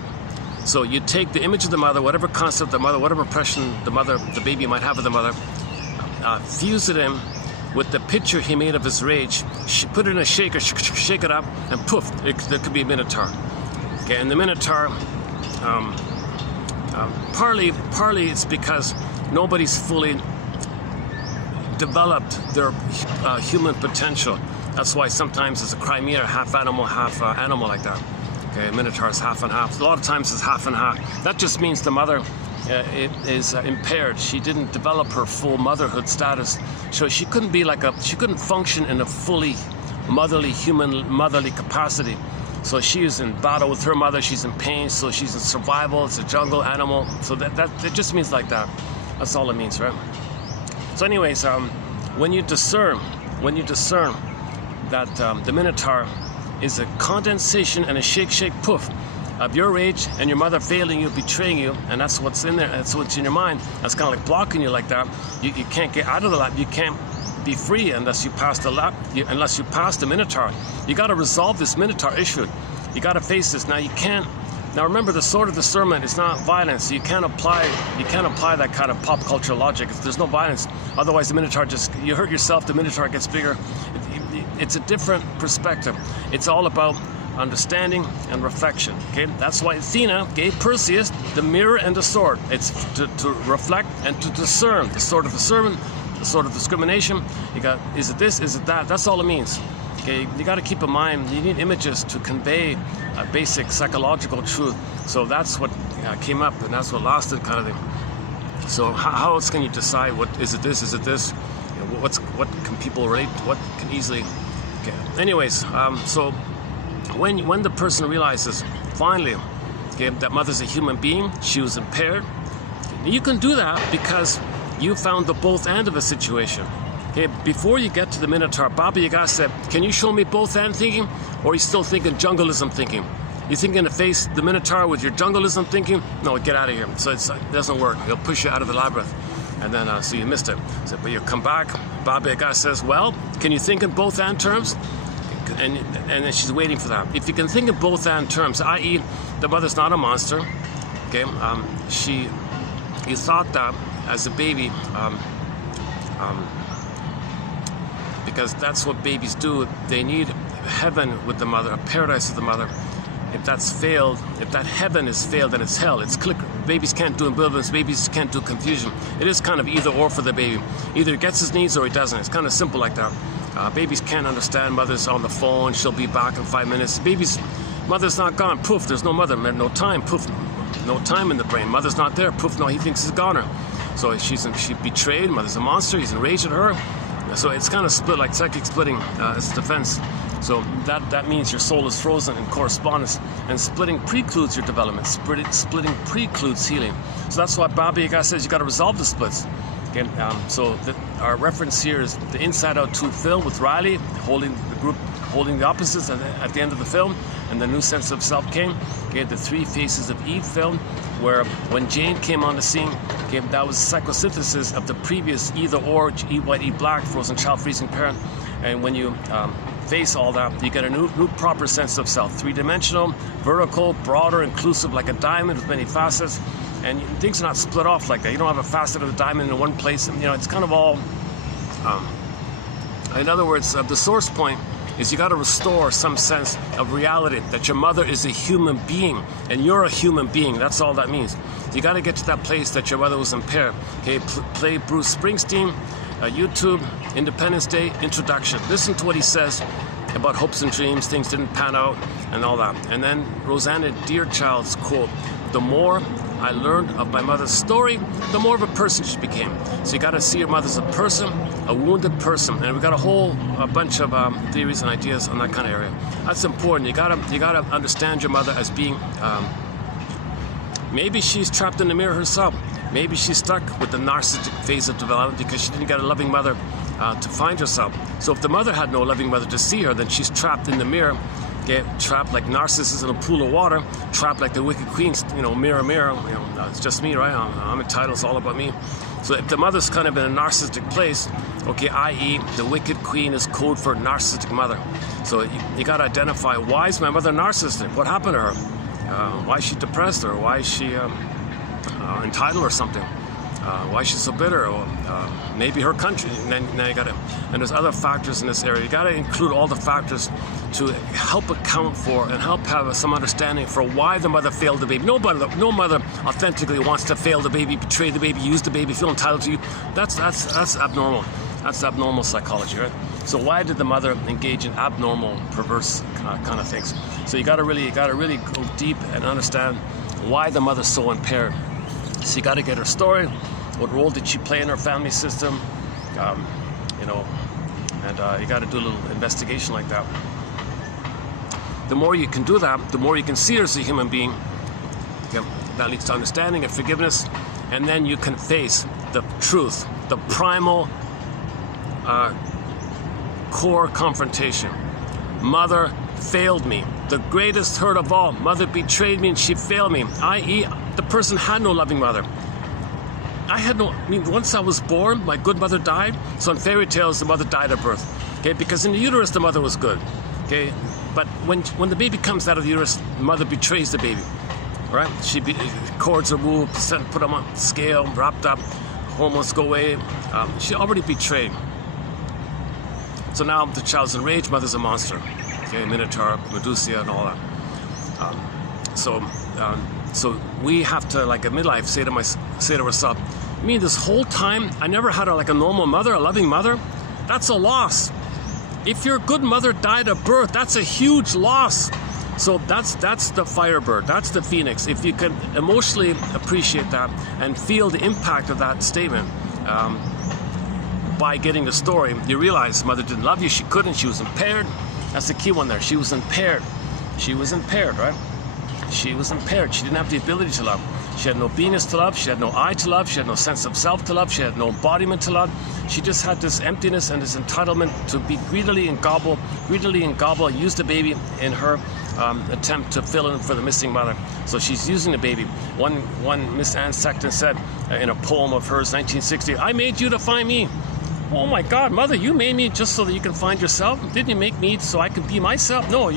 So you take the image of the mother, whatever concept the mother, whatever impression the baby might have of the mother, fuse it in with the picture he made of his rage, put it in a shaker, shake it up, and poof, there could be a Minotaur. Okay, and the Minotaur, partly it's because nobody's fully developed their human potential. That's why sometimes it's a Crimea, half animal like that. Okay, Minotaur is half and half. A lot of times it's half and half. That just means the mother is impaired. She didn't develop her full motherhood status, so she couldn't be she couldn't function in a fully motherly capacity. So she is in battle with her mother. She's in pain. So she's in survival. It's a jungle animal. So that just means like that. That's all it means, right? So, anyways, when you discern that the Minotaur is a condensation and a shake, poof of your rage and your mother failing you, betraying you, and that's what's in there, that's what's in your mind, that's kind of like blocking you like that. You can't get out of the lap, you can't be free unless you pass the lap, unless you pass the Minotaur. You got to resolve this Minotaur issue. You got to face this. Now remember, the sword of discernment is not violence. You can't apply that kind of pop culture logic. There's no violence. Otherwise the Minotaur you hurt yourself, the Minotaur gets bigger. It's a different perspective. It's all about understanding and reflection. Okay, that's why Athena gave Perseus the mirror and the sword. It's to reflect and to discern. The sword of discernment, the sword of discrimination. You got, is it this, is it that? That's all it means. Okay, you got to keep in mind, you need images to convey a basic psychological truth. So that's what came up, and that's what lasted, kind of thing. So how else can you decide what is it? This, is it this? You know, what can people relate? What can easily? Okay. Anyways, so when the person realizes finally, okay, that mother's a human being, she was impaired. You can do that because you found the both end of a situation. Okay, before you get to the Minotaur, Baba Yaga said, can you show me both end thinking? Or are you still thinking jungleism thinking? You think you're going to face the Minotaur with your jungleism thinking? No, get out of here. So it doesn't work. He'll push you out of the labyrinth. And then, so you missed it. So, but you come back, Baba Yaga says, well, can you think in both end terms? And then she's waiting for that. If you can think in both end terms, i.e., the mother's not a monster, okay? You thought that as a baby, because that's what babies do. They need heaven with the mother, a paradise with the mother. If that's failed, if that heaven is failed, then it's hell. It's click. Babies can't do ambivalence. Babies can't do confusion. It is kind of either or for the baby. Either he gets his needs or he doesn't. It's kind of simple like that. Babies can't understand. Mother's on the phone. She'll be back in 5 minutes. Mother's not gone. Poof, there's no mother. No time. Poof, no time in the brain. Mother's not there. Poof, no, he thinks he's goner. So she betrayed. Mother's a monster. He's enraged at her. So it's kind of split, like psychic splitting as defense. So that means your soul is frozen in correspondence, and splitting precludes your development. Splitting precludes healing. So that's why Baba Yaga says you got to resolve the splits. Okay, so our reference here is the Inside Out 2 film with Riley holding the opposites at the end of the film, and the new sense of self came. Okay, the 3 Faces of Eve film, where when Jane came on the scene, okay, that was psychosynthesis of the previous either or, eat white, eat black, frozen child, freezing parent. And when you face all that, you get a new proper sense of self, 3-dimensional, vertical, broader, inclusive, like a diamond with many facets. And things are not split off like that. You don't have a facet of the diamond in one place. And, it's kind of all. In other words, the source point is you got to restore some sense of reality, that your mother is a human being and you're a human being. That's all that means. You got to get to that place that your mother was impaired. Okay, play Bruce Springsteen, YouTube, Independence Day, introduction. Listen to what he says about hopes and dreams, things didn't pan out, and all that. And then Rosanna Deerchild's quote, "The more I learned of my mother's story, the more of a person she became." So you got to see your mother as a person, a wounded person, and we got a bunch of theories and ideas on that kind of area. That's important. You gotta understand your mother as being. Maybe she's trapped in the mirror herself. Maybe she's stuck with the narcissistic phase of development because she didn't get a loving mother to find herself. So if the mother had no loving mother to see her, then she's trapped in the mirror. Get trapped like Narcissus in a pool of water, trapped like the wicked queens, mirror, mirror, it's just me, right? I'm entitled, it's all about me. So if the mother's kind of in a narcissistic place, okay, i.e. the wicked queen is code for narcissistic mother. So you got to identify, why is my mother narcissistic? What happened to her? Why is she depressed, or why is she entitled or something? Why is she so bitter? Or maybe her country. And now you gotta, and there's other factors in this area. You gotta include all the factors to help account for and help have some understanding for why the mother failed the baby. No mother authentically wants to fail the baby, betray the baby, use the baby, feel entitled to you. That's abnormal. That's abnormal psychology, right? So why did the mother engage in abnormal, perverse kind of things? So you gotta really go deep and understand why the mother's so impaired. So you got to get her story. What role did she play in her family system? And you got to do a little investigation like that. The more you can do that, the more you can see her as a human being. Okay? That leads to understanding and forgiveness, and then you can face the truth, the primal core confrontation. Mother failed me. The greatest hurt of all. Mother betrayed me and she failed me. I.e., the person had no loving mother. Once I was born, my good mother died. So in fairy tales, the mother died at birth. Okay, because in the uterus, the mother was good. Okay, but when the baby comes out of the uterus, the mother betrays the baby. Right? Cords are moved, put them on scale, wrapped up, hormones go away. She already betrayed. So now the child's enraged, mother's a monster. Okay, Minotaur, Medusa, and all that. So we have to, like a midlife, say to ourselves, this whole time I never had a normal mother, a loving mother. That's a loss. If your good mother died at birth, that's a huge loss. So that's the firebird, that's the phoenix. If you can emotionally appreciate that and feel the impact of that statement, by getting the story, you realize mother didn't love you, she couldn't, she was impaired. That's the key one there. She was impaired. She was impaired, right? She was impaired. She didn't have the ability to love. She had no beingness to love. She had no I to love. She had no sense of self to love. She had no embodiment to love. She just had this emptiness and this entitlement to be greedily and gobble, use the baby in her attempt to fill in for the missing mother. So she's using the baby. One Miss Anne Sexton said in a poem of hers, 1960, "I made you to find me." Oh my God, mother, you made me just so that you can find yourself? Didn't you make me so I can be myself? No,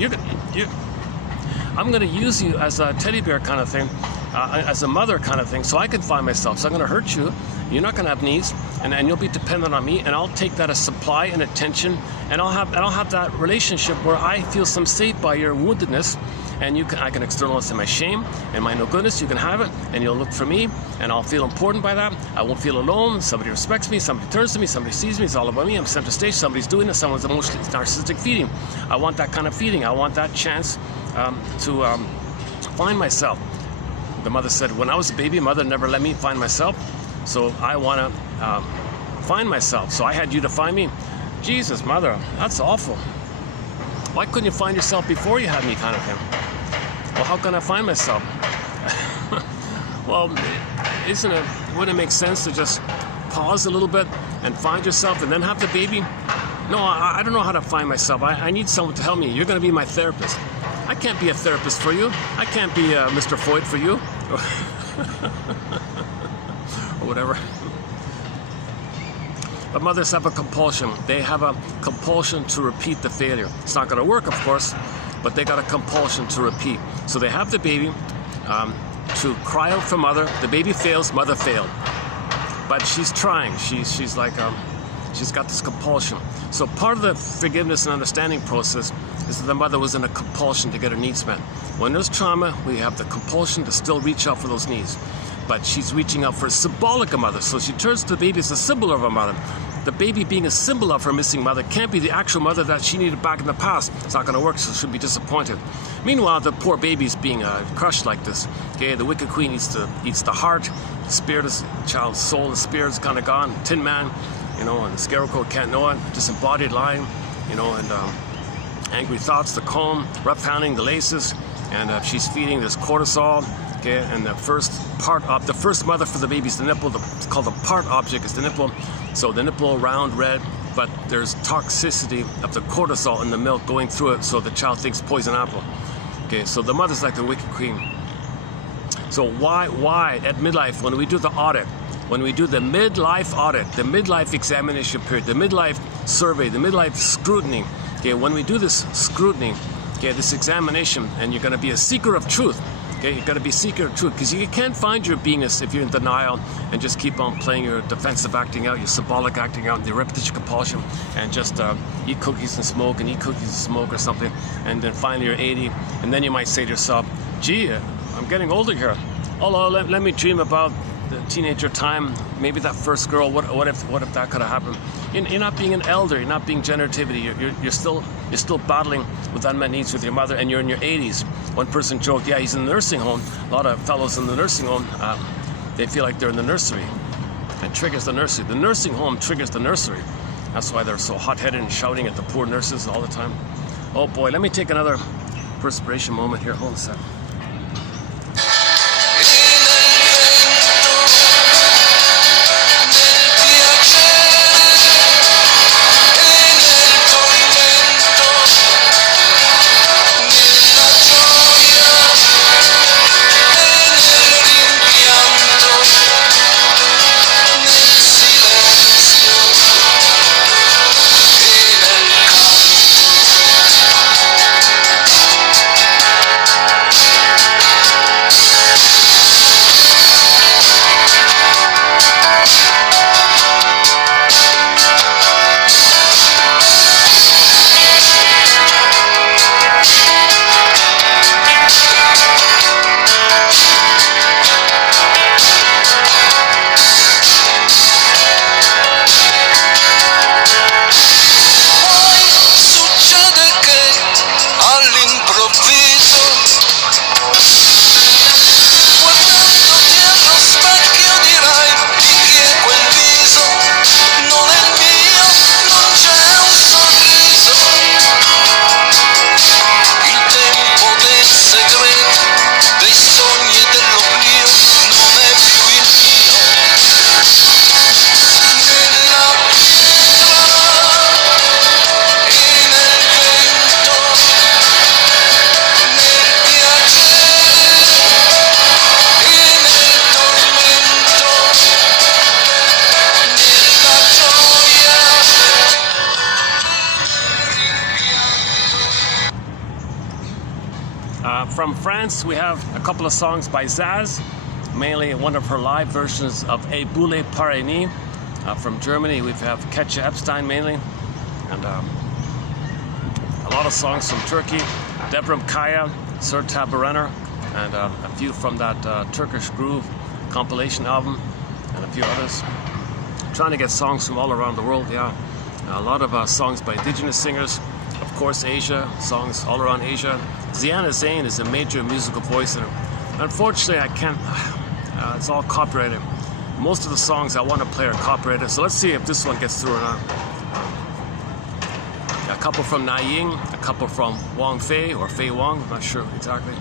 I'm going to use you as a teddy bear kind of thing, as a mother kind of thing, so I can find myself. So I'm going to hurt you. You're not going to have needs, and you'll be dependent on me, and I'll take that as supply and attention, and I'll have that relationship where I feel some safe by your woundedness, and I can externalize my shame and my no goodness. You can have it, and you'll look for me, and I'll feel important by that. I won't feel alone. Somebody respects me. Somebody turns to me. Somebody sees me. It's all about me. I'm center stage. Somebody's doing it. Someone's emotionally narcissistic feeding. I want that kind of feeding. I want that chance to find myself. The mother said, when I was a baby, mother never let me find myself. So I want to find myself. So I had you to find me. Jesus, mother, that's awful. Why couldn't you find yourself before you had me, kind of thing? Well, how can I find myself? Well, wouldn't it make sense to just pause a little bit and find yourself and then have the baby? No, I don't know how to find myself. I need someone to help me. You're going to be my therapist. I can't be a therapist for you. I can't be Mr. Freud for you. Or whatever. But mothers have a compulsion. They have a compulsion to repeat the failure. It's not going to work, of course, but they got a compulsion to repeat. So they have the baby to cry out for mother. The baby fails, mother failed. But she's trying. She's like, she's got this compulsion. So part of the forgiveness and understanding process is that the mother was in a compulsion to get her needs met. When there's trauma, we have the compulsion to still reach out for those needs. But she's reaching out for a symbolic mother. So she turns to the baby as a symbol of her mother. The baby being a symbol of her missing mother can't be the actual mother that she needed back in the past. It's not going to work, so she'll be disappointed. Meanwhile, the poor baby's being crushed like this. Okay, the wicked queen eats the heart. The spirit of the child's soul, the spirit's kind of gone. Tin Man, you know, and the scarecrow can't know it. Disembodied lying, you know, and angry thoughts, the comb, rough handling, the laces, and she's feeding this cortisol. Okay, and the first mother for the baby is the nipple. It's called the part object is the nipple. So the nipple round red, but there's toxicity of the cortisol in the milk going through it, so the child thinks poison apple. Okay, so the mother's like the wicked queen. So why at midlife, when we do the audit, when we do the midlife audit, the midlife examination period, the midlife survey, the midlife scrutiny, okay, when we do this scrutiny, okay, this examination, and you're going to be a seeker of truth. Okay, you've got to be seeker of truth, because you can't find your beingness if you're in denial and just keep on playing your defensive acting out, your symbolic acting out, the repetition compulsion, and just eat cookies and smoke and eat cookies and smoke or something, and then finally you're 80, and then you might say to yourself, gee, I'm getting older here. Oh, let me dream about the teenager time, maybe that first girl. What if that could have happened? You're not being an elder. You're not being generativity. You're still battling with unmet needs with your mother, and you're in your 80s. One person joked, yeah, he's in the nursing home. A lot of fellows in the nursing home, they feel like they're in the nursery. It triggers the nursery. The nursing home triggers the nursery. That's why they're so hot-headed and shouting at the poor nurses all the time. Oh boy, let me take another perspiration moment here. Hold a sec. From France, we have a couple of songs by Zaz, mainly one of her live versions of A Boule Pareni. From Germany, we have Ketcha Epstein mainly, and a lot of songs from Turkey, Debram Kaya, Sertab Erener, and a few from that Turkish Groove compilation album, and a few others. Trying to get songs from all around the world, yeah. A lot of songs by indigenous singers, of course Asia, songs all around Asia. Ziana Zain is a major musical voice, and unfortunately I can't, it's all copyrighted. Most of the songs I want to play are copyrighted, so let's see if this one gets through or not. couple from Naying, a couple from Wang Fei or Fei Wang. I'm not sure exactly.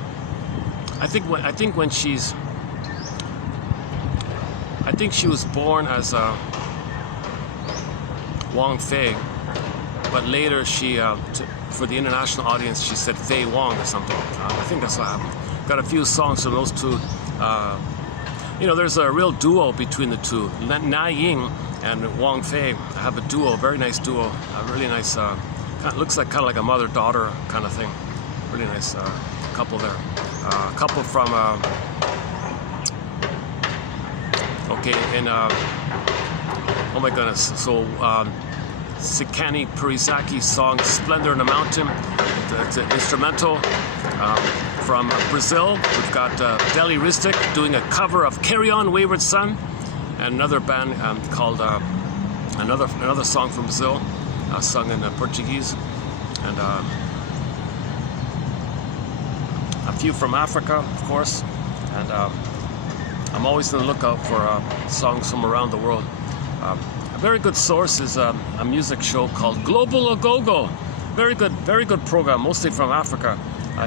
I think she was born as Wang Fei, but later she, for the international audience, she said Fei Wang or something. I think that's what happened. Got a few songs from those two. You know, there's a real duo between the two. Na Ying and Wang Fei have a duo, very nice duo, a really nice, looks like kind of like a mother-daughter kind of thing. Really nice couple there. A couple from, okay, in, oh my goodness, so Sikani Purizaki's song Splendor in the Mountain. It's an instrumental. From Brazil, we've got Deli Ristic doing a cover of Carry On Wayward Son, and another band called another song from Brazil, sung in Portuguese, and a few from Africa, of course, and I'm always on the lookout for songs from around the world. A very good source is a music show called Global Agogo. Very good program, mostly from Africa.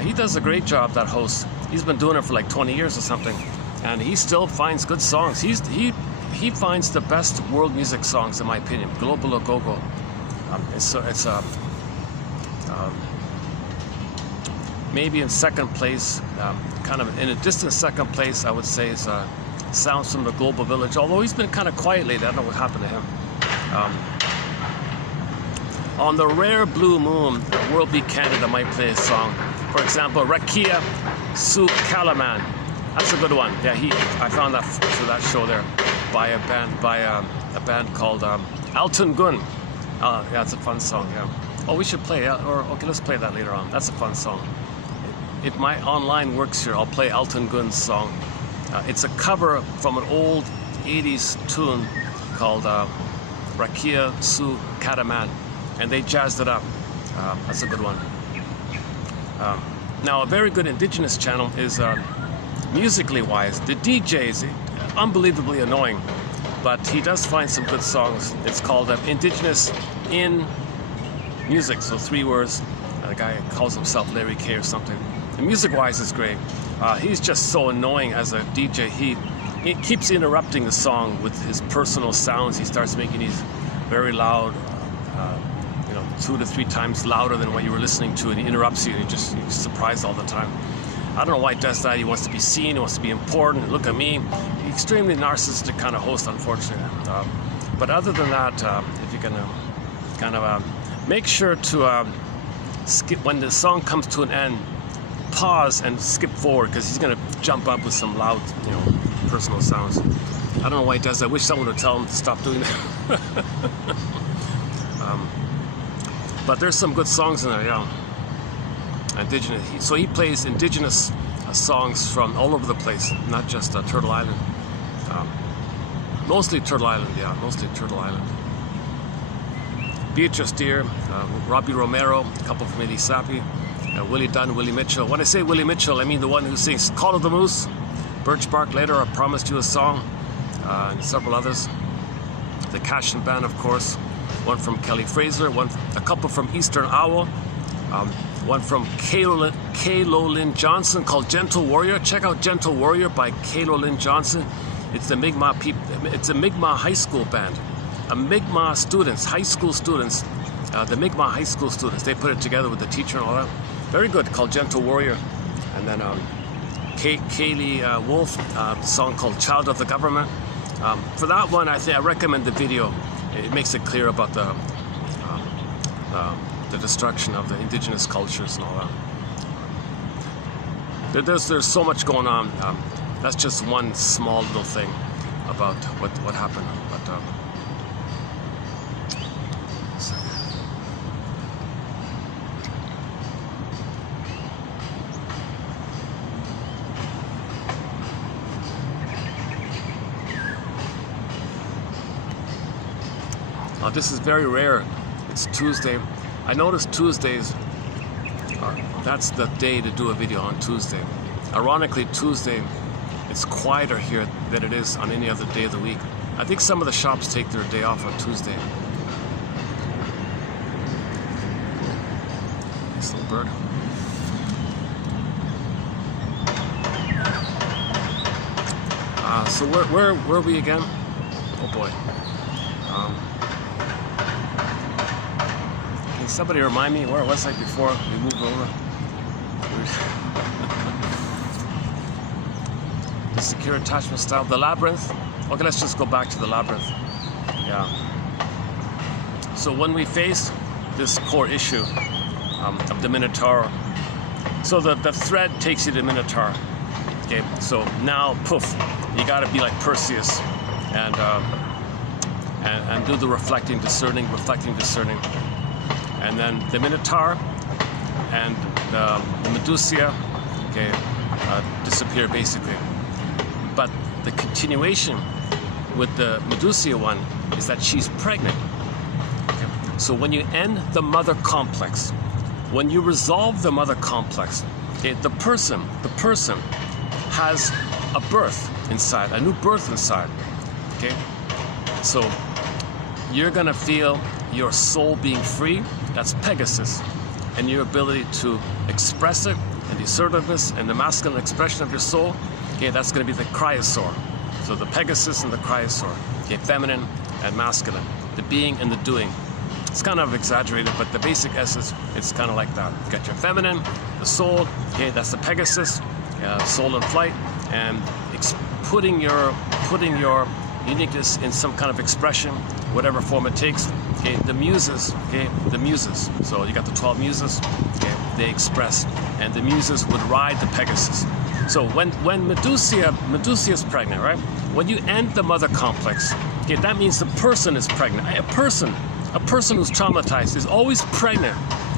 He does a great job, that host. He's been doing it for like 20 years or something, and he still finds good songs. He finds the best world music songs, in my opinion. Global Agogo. It's maybe in second place, kind of in a distant second place, I would say, is Sounds from the Global Village. Although he's been kind of quiet lately, I don't know what happened to him. On the rare blue moon, World Beat Canada might play a song. For example, Rakia Su Kalaman. That's a good one. Yeah, I found that for that show there by a band called Alton Gun. Yeah, it's a fun song. Yeah. Oh, we should play it. Or okay, let's play that later on. That's a fun song. If my online works here, I'll play Alton Gun's song. It's a cover from an old 80s tune called Rakia Su Kalaman, and they jazzed it up. That's a good one. Now, a very good indigenous channel is, musically wise, the DJ is unbelievably annoying, but he does find some good songs. It's called Indigenous in Music, so 3 words. The guy calls himself Larry K or something. And music-wise is great. He's just so annoying as a DJ. He keeps interrupting the song with his personal sounds. He starts making these very loud, 2 to 3 times louder than what you were listening to, and he interrupts you, and you're surprised all the time. I don't know why he does that. He wants to be seen, he wants to be important. Look at me. Extremely narcissistic kind of host, unfortunately. But other than that, if you're gonna kind of make sure to skip when the song comes to an end, pause and skip forward, because he's gonna jump up with some loud, personal sounds. I don't know why he does that. I wish someone would tell him to stop doing that. But there's some good songs in there, yeah. Indigenous. So he plays indigenous songs from all over the place, not just Turtle Island. Mostly Turtle Island, yeah, mostly Turtle Island. Beatrice Deer, Robbie Romero, a couple from Eddie Sapi, Willie Dunn, Willie Mitchell. When I say Willie Mitchell, I mean the one who sings Call of the Moose, Birch Bark Later, I Promised You a Song, and several others. The Cashin Band, of course. One from Kelly Fraser, a couple from Eastern Owl, one from Kalo Lynn Johnson called Gentle Warrior. Check out Gentle Warrior by Kalo Lynn Johnson. It's a Mi'kmaq high school band. Mi'kmaq students, high school students, the Mi'kmaq high school students, they put it together with the teacher and all that. Very good, called Gentle Warrior. And then Kaylee Wolf, a song called Child of the Government. For that one, I recommend the video. It makes it clear about the destruction of the indigenous cultures and all that. There's so much going on. That's just one small little thing about what happened. But this is very rare. It's Tuesday. I noticed Tuesdays, that's the day to do a video on Tuesday. Ironically, Tuesday, it's quieter here than it is on any other day of the week. I think some of the shops take their day off on Tuesday. Nice little bird. So where are we again? Oh boy. Can somebody remind me where was I before we moved over? The secure attachment style, the labyrinth. Okay, let's just go back to the labyrinth. Yeah. So when we face this core issue of the Minotaur, so the thread takes you to the Minotaur. Okay, so now, poof, you got to be like Perseus and do the reflecting, discerning, and then the Minotaur and the Medusa, okay, disappear basically. But the continuation with the Medusa one is that she's pregnant. Okay? So when you end the mother complex, when you resolve the mother complex, okay, the person has a birth inside, a new birth inside. Okay, so you're gonna feel your soul being free. That's Pegasus, and your ability to express it, and the assertiveness and the masculine expression of your soul. Okay, that's gonna be the cryosaur. So the Pegasus and the cryosaur. Okay, feminine and masculine, the being and the doing. It's kind of exaggerated, but the basic essence, it's kind of like that. You got your feminine, the soul. Okay, that's the Pegasus, soul in flight, and putting your uniqueness in some kind of expression, whatever form it takes. Okay, the muses. Okay, the muses. So you got the 12 muses. Okay, they express, and the muses would ride the Pegasus. So when Medusa is pregnant, right? When you end the mother complex, okay, that means the person is pregnant. A person who's traumatized is always pregnant.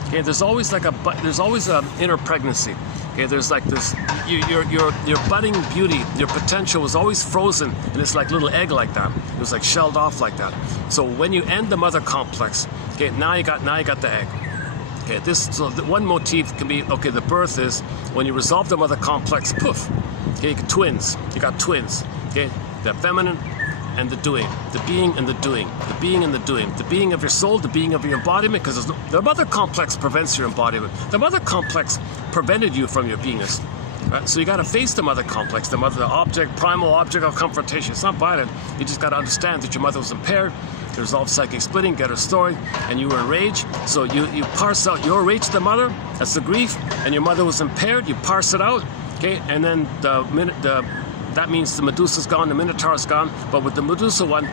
Okay, there's always an inner pregnancy. Okay, there's like this, your budding beauty, your potential was always frozen in this like little egg like that. It was like shelled off like that. So when you end the mother complex, okay, now you got the egg. Okay, one motif can be, okay, the birth is when you resolve the mother complex, poof. Okay, you got twins. Okay, the feminine and the doing, the being and the doing, the being and the doing, the being of your soul, the being of your embodiment, because the mother complex prevents your embodiment. The mother complex prevented you from your beingness. Right? So you got to face the mother complex, the object, primal object of confrontation. It's not violent. You just got to understand that your mother was impaired. You resolve psychic splitting, get her story, and you were in rage. So you parse out your rage to the mother. That's the grief, and your mother was impaired. You parse it out, okay, and then that means the Medusa's gone, the Minotaur's gone. But with the Medusa one,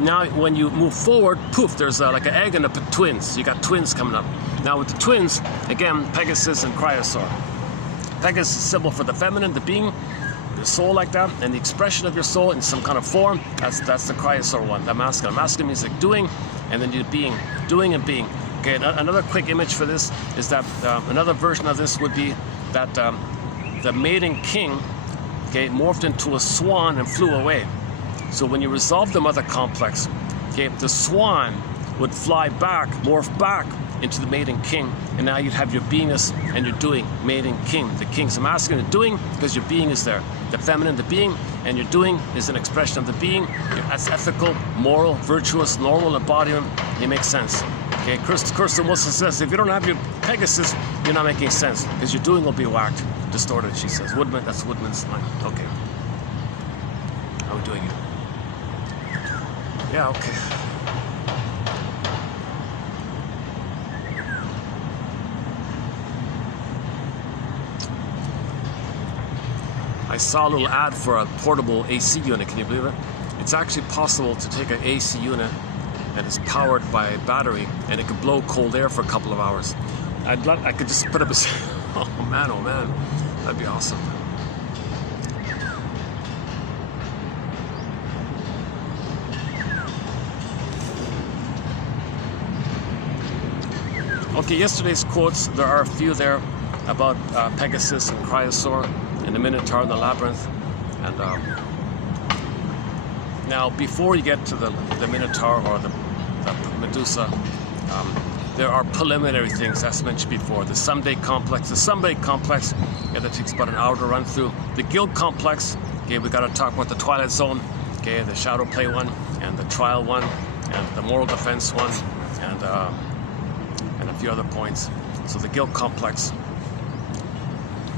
now when you move forward, poof, there's like an egg and twins. You got twins coming up. Now with the twins, again, Pegasus and cryosaur. Pegasus is symbol for the feminine, the being, the soul like that, and the expression of your soul in some kind of form. That's the cryosaur one, the masculine. Masculine means like doing, and then you being, doing and being. Okay, another quick image for this is that another version of this would be that the maiden king, okay, morphed into a swan and flew away. So when you resolve the mother complex, okay, the swan would fly back, morph back into the maiden king, and now you'd have your beingness and your doing, maiden king. The king's a masculine, the doing, because your being is there. The feminine, the being, and your doing is an expression of the being. That's ethical, moral, virtuous, normal embodiment. It makes sense. Okay, Kirsten Wilson says, if you don't have your Pegasus, you're not making sense, because your doing will be whacked, distorted, she says. Woodman, that's Woodman's line. Okay. How are we doing it? Yeah, okay. I saw a little ad for a portable AC unit, can you believe it? It's actually possible to take an AC unit that is powered by a battery, and it could blow cold air for a couple of hours. I could just put up a... oh man, that'd be awesome. Okay, yesterday's quotes, there are a few there about Pegasus and cryosaur and the Minotaur and the labyrinth. And now, before you get to the Minotaur or the Medusa, there are preliminary things, as mentioned before. The someday complex. The someday complex, yeah, that takes about an hour to run through. The guild complex, okay, we got to talk about the Twilight Zone, okay, the shadow play one, and the trial one, and the moral defense one, and a few other points. So the guilt complex.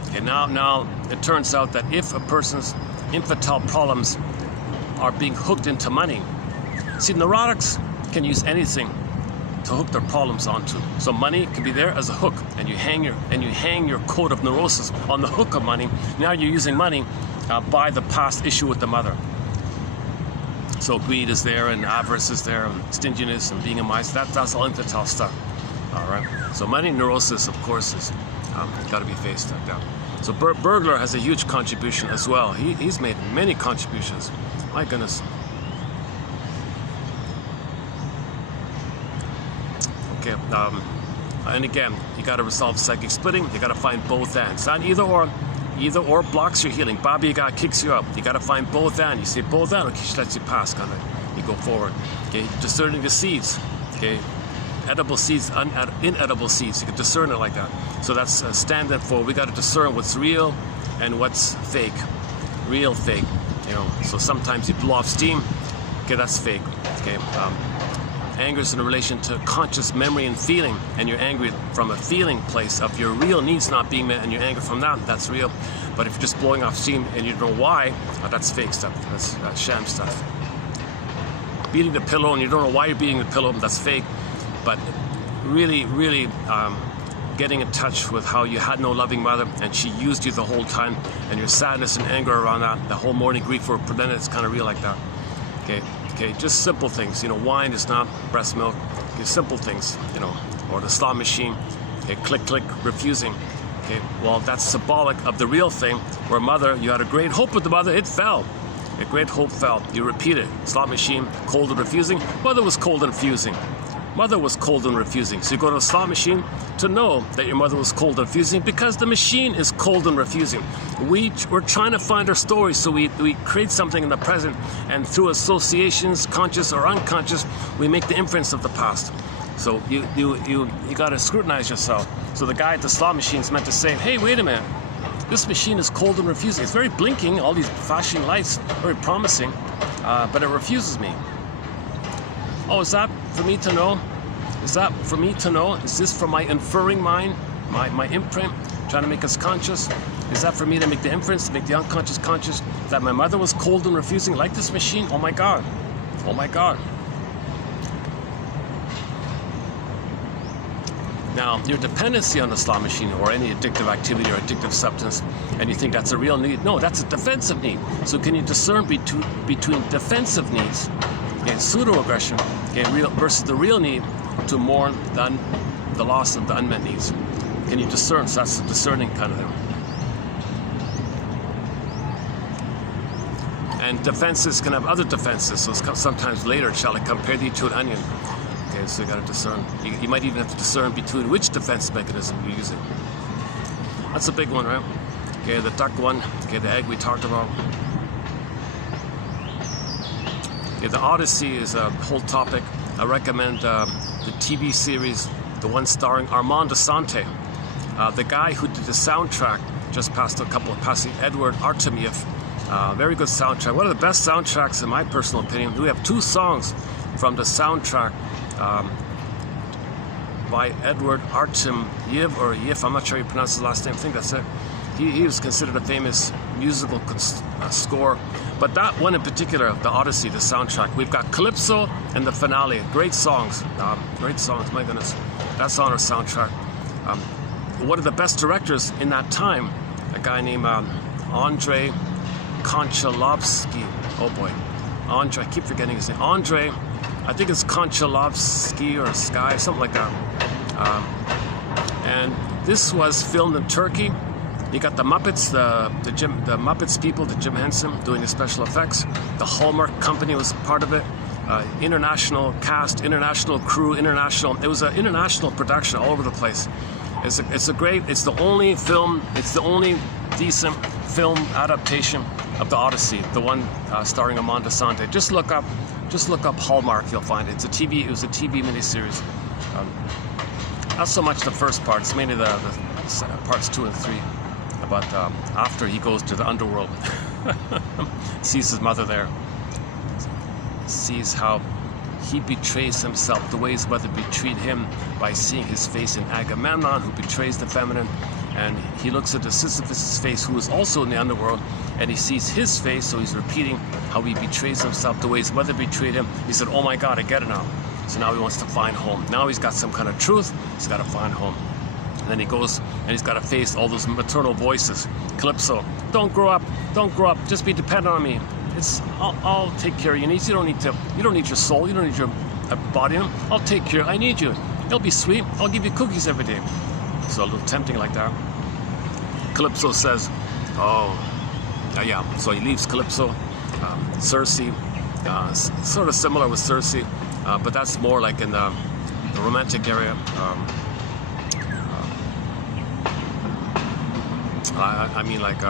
Okay, now it turns out that if a person's infantile problems are being hooked into money, see, neurotics can use anything to hook their problems onto. So money can be there as a hook, and you hang your coat of neurosis on the hook of money. Now you're using money by the past issue with the mother. So greed is there, and avarice is there, and stinginess, and being a mice. That's all infantile stuff. All right. So money neurosis, of course, is got to be faced like that. So burglar has a huge contribution as well. He's made many contributions. My goodness. Okay. And again, you got to resolve psychic splitting. You got to find both ends. Not either or. Either or blocks your healing. Baba Yaga kicks you up. You got to find both ends. You say both ends, okay, she lets you pass, kind of. You go forward. Okay, discerning the seeds. Okay, edible seeds, inedible seeds. You can discern it like that. So that's standard for. We got to discern what's real and what's fake. Real, fake. You know. So sometimes you blow off steam. Okay, that's fake. Okay. Anger is in relation to conscious memory and feeling, and you're angry from a feeling place of your real needs not being met, and you're angry from that. That's real. But if you're just blowing off steam and you don't know why, that's fake stuff. That's sham stuff. Beating the pillow and you don't know why you're beating the pillow, that's fake. But really, really getting in touch with how you had no loving mother and she used you the whole time, and your sadness and anger around that, the whole morning grief for then it's kind of real like that. Okay, just simple things. You know, wine is not breast milk. Okay, simple things. You know, or the slot machine. Okay, click, click, refusing. Okay, well, that's symbolic of the real thing. Where mother, you had a great hope with the mother, it fell. A great hope fell. You repeat it. Slot machine, cold and refusing. Mother was cold and refusing. Mother was cold and refusing. So you go to the slot machine to know that your mother was cold and refusing because the machine is cold and refusing. We're trying to find our story, so we create something in the present, and through associations, conscious or unconscious, we make the inference of the past. So you got to scrutinize yourself. So the guy at the slot machine is meant to say, hey, wait a minute. This machine is cold and refusing. It's very blinking, all these flashing lights, very promising, but it refuses me. Oh, is that for me to know? Is that for me to know? Is this from my inferring mind, my imprint, trying to make us conscious? Is that for me to make the inference, to make the unconscious conscious, that my mother was cold and refusing like this machine? Oh my God. Oh my God. Now, your dependency on the slot machine or any addictive activity or addictive substance, and you think that's a real need. No, that's a defensive need. So can you discern between defensive needs, okay, pseudo-aggression, okay, real versus the real need to mourn the loss of the unmet needs? Can you discern? So that's the discerning kind of thing. And defenses can have other defenses. So sometimes later, shall I compare thee to an onion? Okay, so you got to discern. You might even have to discern between which defense mechanism you're using. That's a big one, right? Okay, the duck one. Okay, the egg we talked about. Okay, the Odyssey is a whole topic. I recommend the TV series, the one starring Armand Assante. The guy who did the soundtrack just passed Edward Artemiev. Very good soundtrack. One of the best soundtracks in my personal opinion. We have 2 songs from the soundtrack by Edward Artemiev, or Yif, I'm not sure how you pronounce his last name. I think that's it. He was considered a famous musical score. But that one in particular, the Odyssey, the soundtrack, we've got Calypso and the finale. Great songs. Great songs, my goodness. That's on our soundtrack. One of the best directors in that time, a guy named Andrei Konchalovsky. Oh boy. Andrei, I keep forgetting his name. Andrei, I think it's Konchalovsky or Sky, something like that. And this was filmed in Turkey. You got the Muppets, the Muppets people, the Jim Henson doing the special effects. The Hallmark Company was part of it. International cast, international crew, international. It was an international production all over the place. It's the only decent film adaptation of the Odyssey, the one starring Armand Assante. Just look up Hallmark, you'll find it. It was a TV miniseries. Not so much the first part, it's mainly the parts 2 and 3. But after he goes to the underworld, sees his mother there, sees how he betrays himself, the ways mother betrayed him by seeing his face in Agamemnon, who betrays the feminine, and he looks at the Sisyphus' face, who is also in the underworld, and he sees his face, so he's repeating how he betrays himself, the way his mother betrayed him. He said, oh my God, I get it now. So now he wants to find home. Now he's got some kind of truth, he's got to find home. And then he goes and he's got to face all those maternal voices. Calypso, don't grow up, just be dependent on me. I'll take care of your needs. You don't need your soul, you don't need your body. I'll take care, I need you. It'll be sweet, I'll give you cookies every day. So a little tempting like that. Calypso says, yeah, so he leaves Calypso. Circe, sort of similar with Circe, but that's more like in the romantic area. I mean like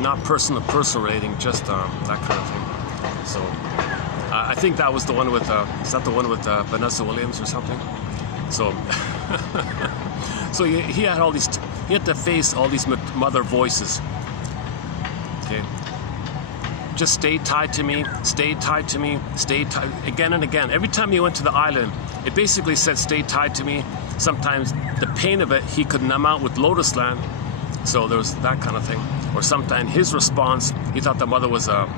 not person-to-person relating, just that kind of thing. So I think that was the one with, is that the one with Vanessa Williams or something? So, so he had all these, he had to face all these mother voices. Okay, just stay tied to me, stay tied to me, stay tied, again and again. Every time he went to the island, it basically said stay tied to me. Sometimes the pain of it, he could numb out with Lotus Land. So there was that kind of thing. Or sometimes his response, he thought the mother was the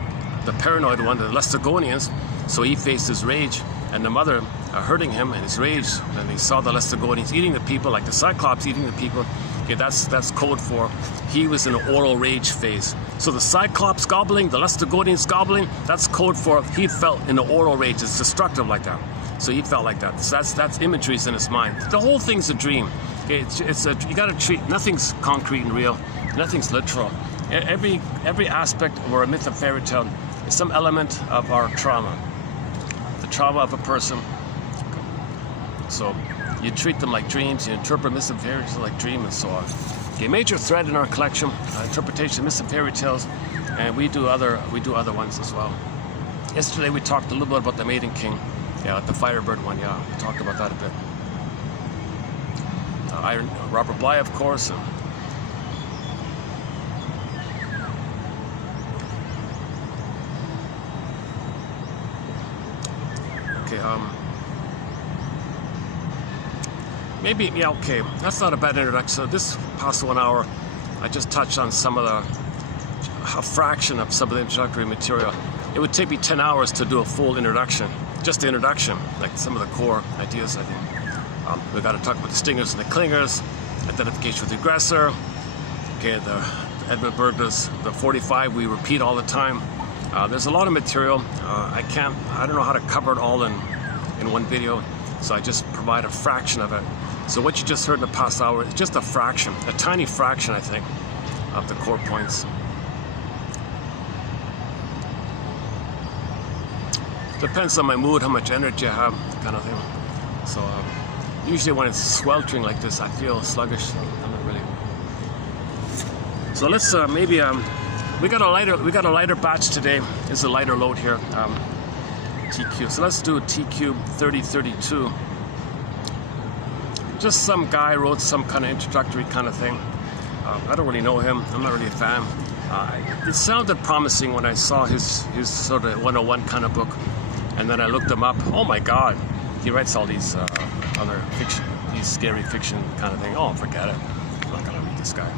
paranoid one, the Laestagonians. So he faced his rage, and the mother hurting him and his rage. And he saw the Laestagonians eating the people, like the Cyclops eating the people. Okay, that's code for he was in an oral rage phase. So the Cyclops gobbling, the Laestagonians gobbling, that's code for he felt in the oral rage. It's destructive like that. So he felt like that. So that's imageries in his mind. The whole thing's a dream. Okay, you got to treat, nothing's concrete and real, nothing's literal. Every aspect of a myth and fairy tale is some element of our trauma, the trauma of a person. So you treat them like dreams, you interpret myths and fairy tales like dreams, and so on. Okay, major thread in our collection, interpretation of myths and fairy tales, and we do other ones as well. Yesterday we talked a little bit about the Maiden King, yeah, the Firebird one. Yeah, we talked about that a bit. Robert Bly, of course. Okay, maybe, yeah, okay, that's not a bad introduction. So this past 1 hour, I just touched on some of a fraction of some of the introductory material. It would take me 10 hours to do a full introduction, just the introduction, like some of the core ideas, I think. We've got to talk about the stingers and the clingers, identification with the aggressor, okay, the Edmund Burglar's, the 45 we repeat all the time. There's a lot of material. I don't know how to cover it all in one video, so I just provide a fraction of it. So what you just heard in the past hour is just a fraction, a tiny fraction, I think, of the core points. Depends on my mood, how much energy I have, kind of thing. So usually when it's sweltering like this, I feel sluggish. I'm not really. So let's maybe we got a lighter batch today. This is a lighter load here. TQ. So let's do TQ 3032. Just some guy wrote some kind of introductory kind of thing. I don't really know him. I'm not really a fan. It sounded promising when I saw his sort of 101 kind of book, and then I looked him up. Oh my God, he writes all these other fiction, these scary fiction kind of thing. Oh, forget it. I'm not gonna read this guy.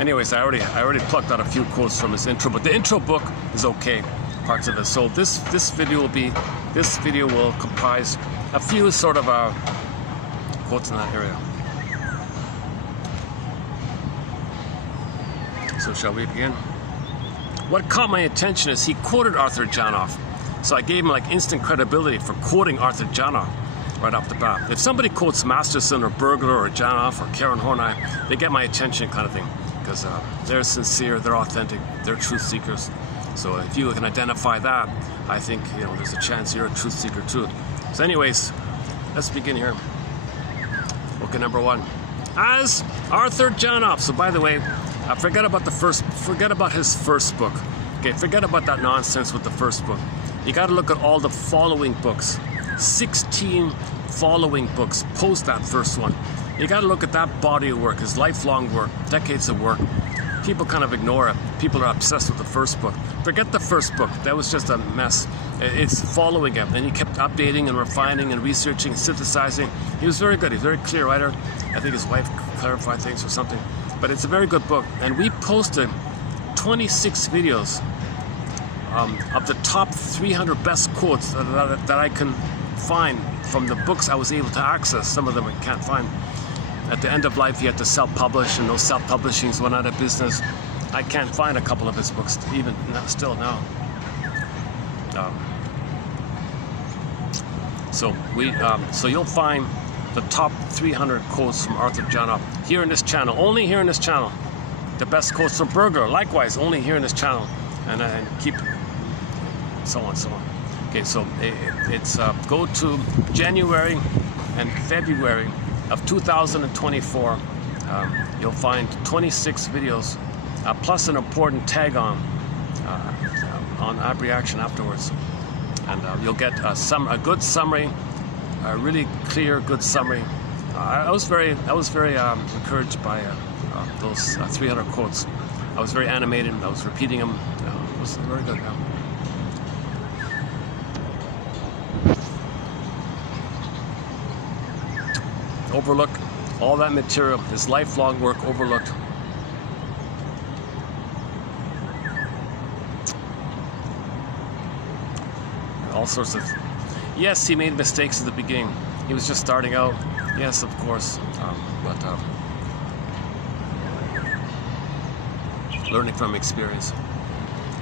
Anyways, I already plucked out a few quotes from his intro, but the intro book is okay. Parts of it. So this video will comprise a few sort of quotes in that area. So shall we begin? What caught my attention is he quoted Arthur Janov. So I gave him like instant credibility for quoting Arthur Janov right off the bat. If somebody quotes Masterson or Burglar or Janov or Karen Horney, they get my attention kind of thing, because they're sincere, they're authentic, they're truth seekers. So if you can identify that, I think there's a chance you're a truth seeker too. So anyways, let's begin here. Okay, number 1. As Arthur Janov. So by the way, forget about his first book. Okay, forget about that nonsense with the first book. You got to look at all the following books. 16 following books post that first one. You got to look at that body of work, his lifelong work, decades of work. people kind of ignore it. People are obsessed with the first book. Forget the first book. That was just a mess. It's following him. And he kept updating and refining and researching and synthesizing. He was very good. He's a very clear writer. I think his wife clarified things or something. But it's a very good book. And we posted 26 videos of the top 300 best quotes that I can find from the books I was able to access. Some of them I can't find. At the end of life, he had to self-publish, and those self-publishings went out of business. I can't find a couple of his books, even now, still now. So you'll find the top 300 quotes from Arthur Janov here in this channel, only here in this channel. The best quotes from Berger, likewise, only here in this channel, and keep so on, so on. Okay, so it's go to January and February of 2024. You'll find 26 videos plus an important tag on reaction afterwards, and you'll get a good summary, a really clear, good summary. I was very encouraged by those 300 quotes. I was very animated. I was repeating them. It was very good. Overlooked. All that material, his lifelong work, overlooked. All sorts of... Yes, he made mistakes at the beginning. He was just starting out. Yes, of course. But learning from experience.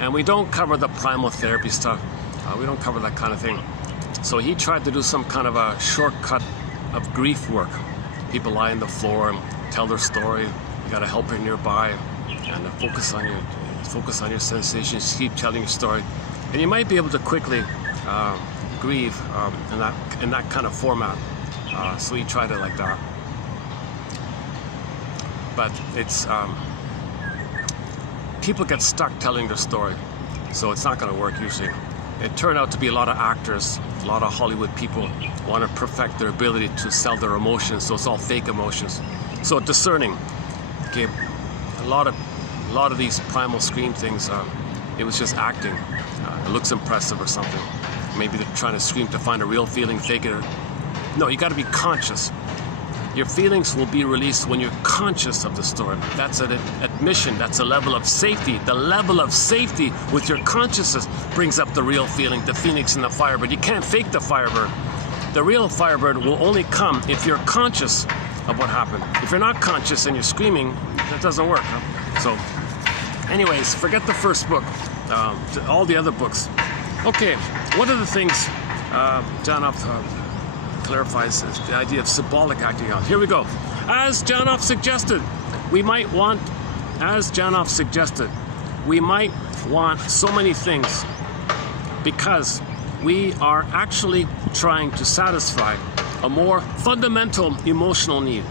And we don't cover the primal therapy stuff. We don't cover that kind of thing. So he tried to do some kind of a shortcut of grief work. People lie on the floor and tell their story. You got a helper nearby, and focus on your sensations. Keep telling your story, and you might be able to quickly grieve in that kind of format. So he tried it like that, but it's people get stuck telling their story, so it's not going to work usually. It turned out to be a lot of actors, a lot of Hollywood people want to perfect their ability to sell their emotions, so it's all fake emotions. So discerning, okay, a lot of these primal scream things, it was just acting. It looks impressive or something. Maybe they're trying to scream to find a real feeling, fake it. No, you got to be conscious. Your feelings will be released when you're conscious of the story. That's an admission. That's a level of safety. The level of safety with your consciousness brings up the real feeling, the phoenix and the firebird. You can't fake the firebird. The real firebird will only come if you're conscious of what happened. If you're not conscious and you're screaming, that doesn't work. Huh? So, anyways, forget the first book. All the other books. Okay, one of the things Janov clarifies is the idea of symbolic acting out. Here we go. As Janov suggested, we might want so many things because we are actually trying to satisfy a more fundamental emotional need.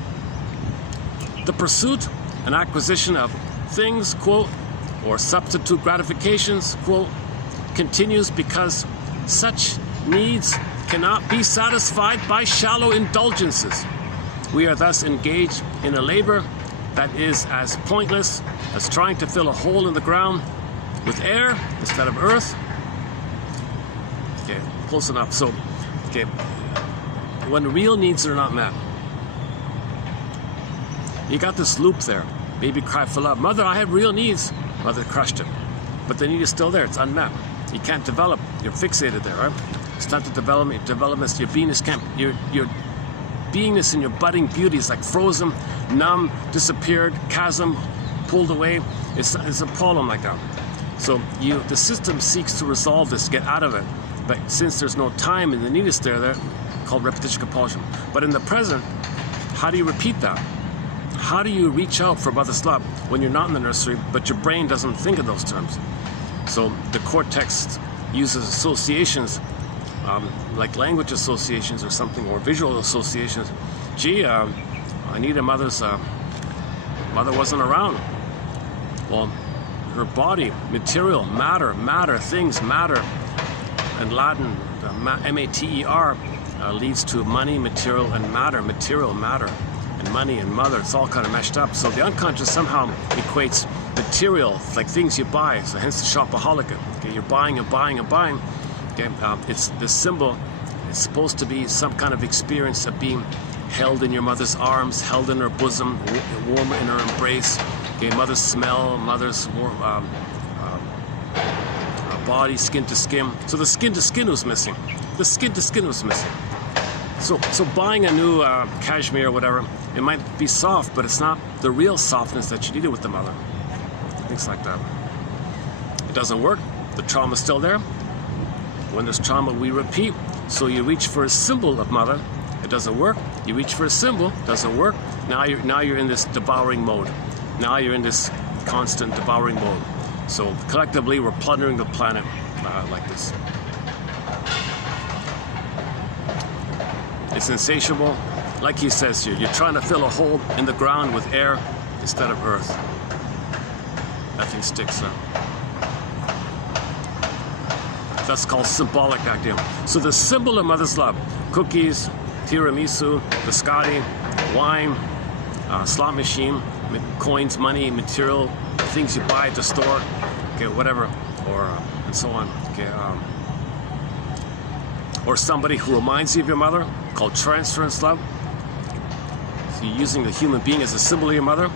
The pursuit and acquisition of things, quote, or substitute gratifications, quote, continues because such needs cannot be satisfied by shallow indulgences. We are thus engaged in a labor that is as pointless as trying to fill a hole in the ground with air instead of earth. Okay, close enough. So, okay, when real needs are not met, you got this loop there. Baby cry for love. Mother, I have real needs. Mother crushed it. But the need is still there. It's unmet. You can't develop. You're fixated there, right? It's time to develop. Development. Your beingness can't. Your beingness and your budding beauty is like frozen, numb, disappeared, chasm, pulled away. It's a problem like that. So the system seeks to resolve this, get out of it. But since there's no time and the need is there, they're called repetition compulsion. But in the present, how do you repeat that? How do you reach out for mother's love when you're not in the nursery, but your brain doesn't think in those terms? So the cortex uses associations, like language associations or something, or visual associations. Gee, I need a mother's, mother wasn't around. Well, her body, material, matter, things matter. In Latin, M-A-T-E-R leads to money, material, and matter, and money and mother, it's all kind of meshed up. So the unconscious somehow equates material, like things you buy. So hence the shopaholic. Okay, you're buying and buying and buying. Okay, it's this symbol. It's supposed to be some kind of experience of being held in your mother's arms, held in her bosom, warm in her embrace. Okay, mother's smell, mother's body, skin to skin. So the skin to skin was missing. The skin to skin was missing. So buying a new cashmere or whatever, it might be soft, but it's not the real softness that you needed with the mother. Things like that. It doesn't work. The trauma's still there. When there's trauma, we repeat. So you reach for a symbol of mother. It doesn't work. You reach for a symbol. Doesn't work. Now you're in this devouring mode. Now you're in this constant devouring mode. So collectively, we're plundering the planet like this. It's insatiable. Like he says here, you're trying to fill a hole in the ground with air instead of earth. Nothing sticks up. That's called symbolic acting. So the symbol of mother's love, cookies, tiramisu, biscotti, wine, slot machine, coins, money, material, things you buy at the store, okay, whatever, or and so on. Okay, or somebody who reminds you of your mother, called transference love. So you're using the human being as a symbol of your mother.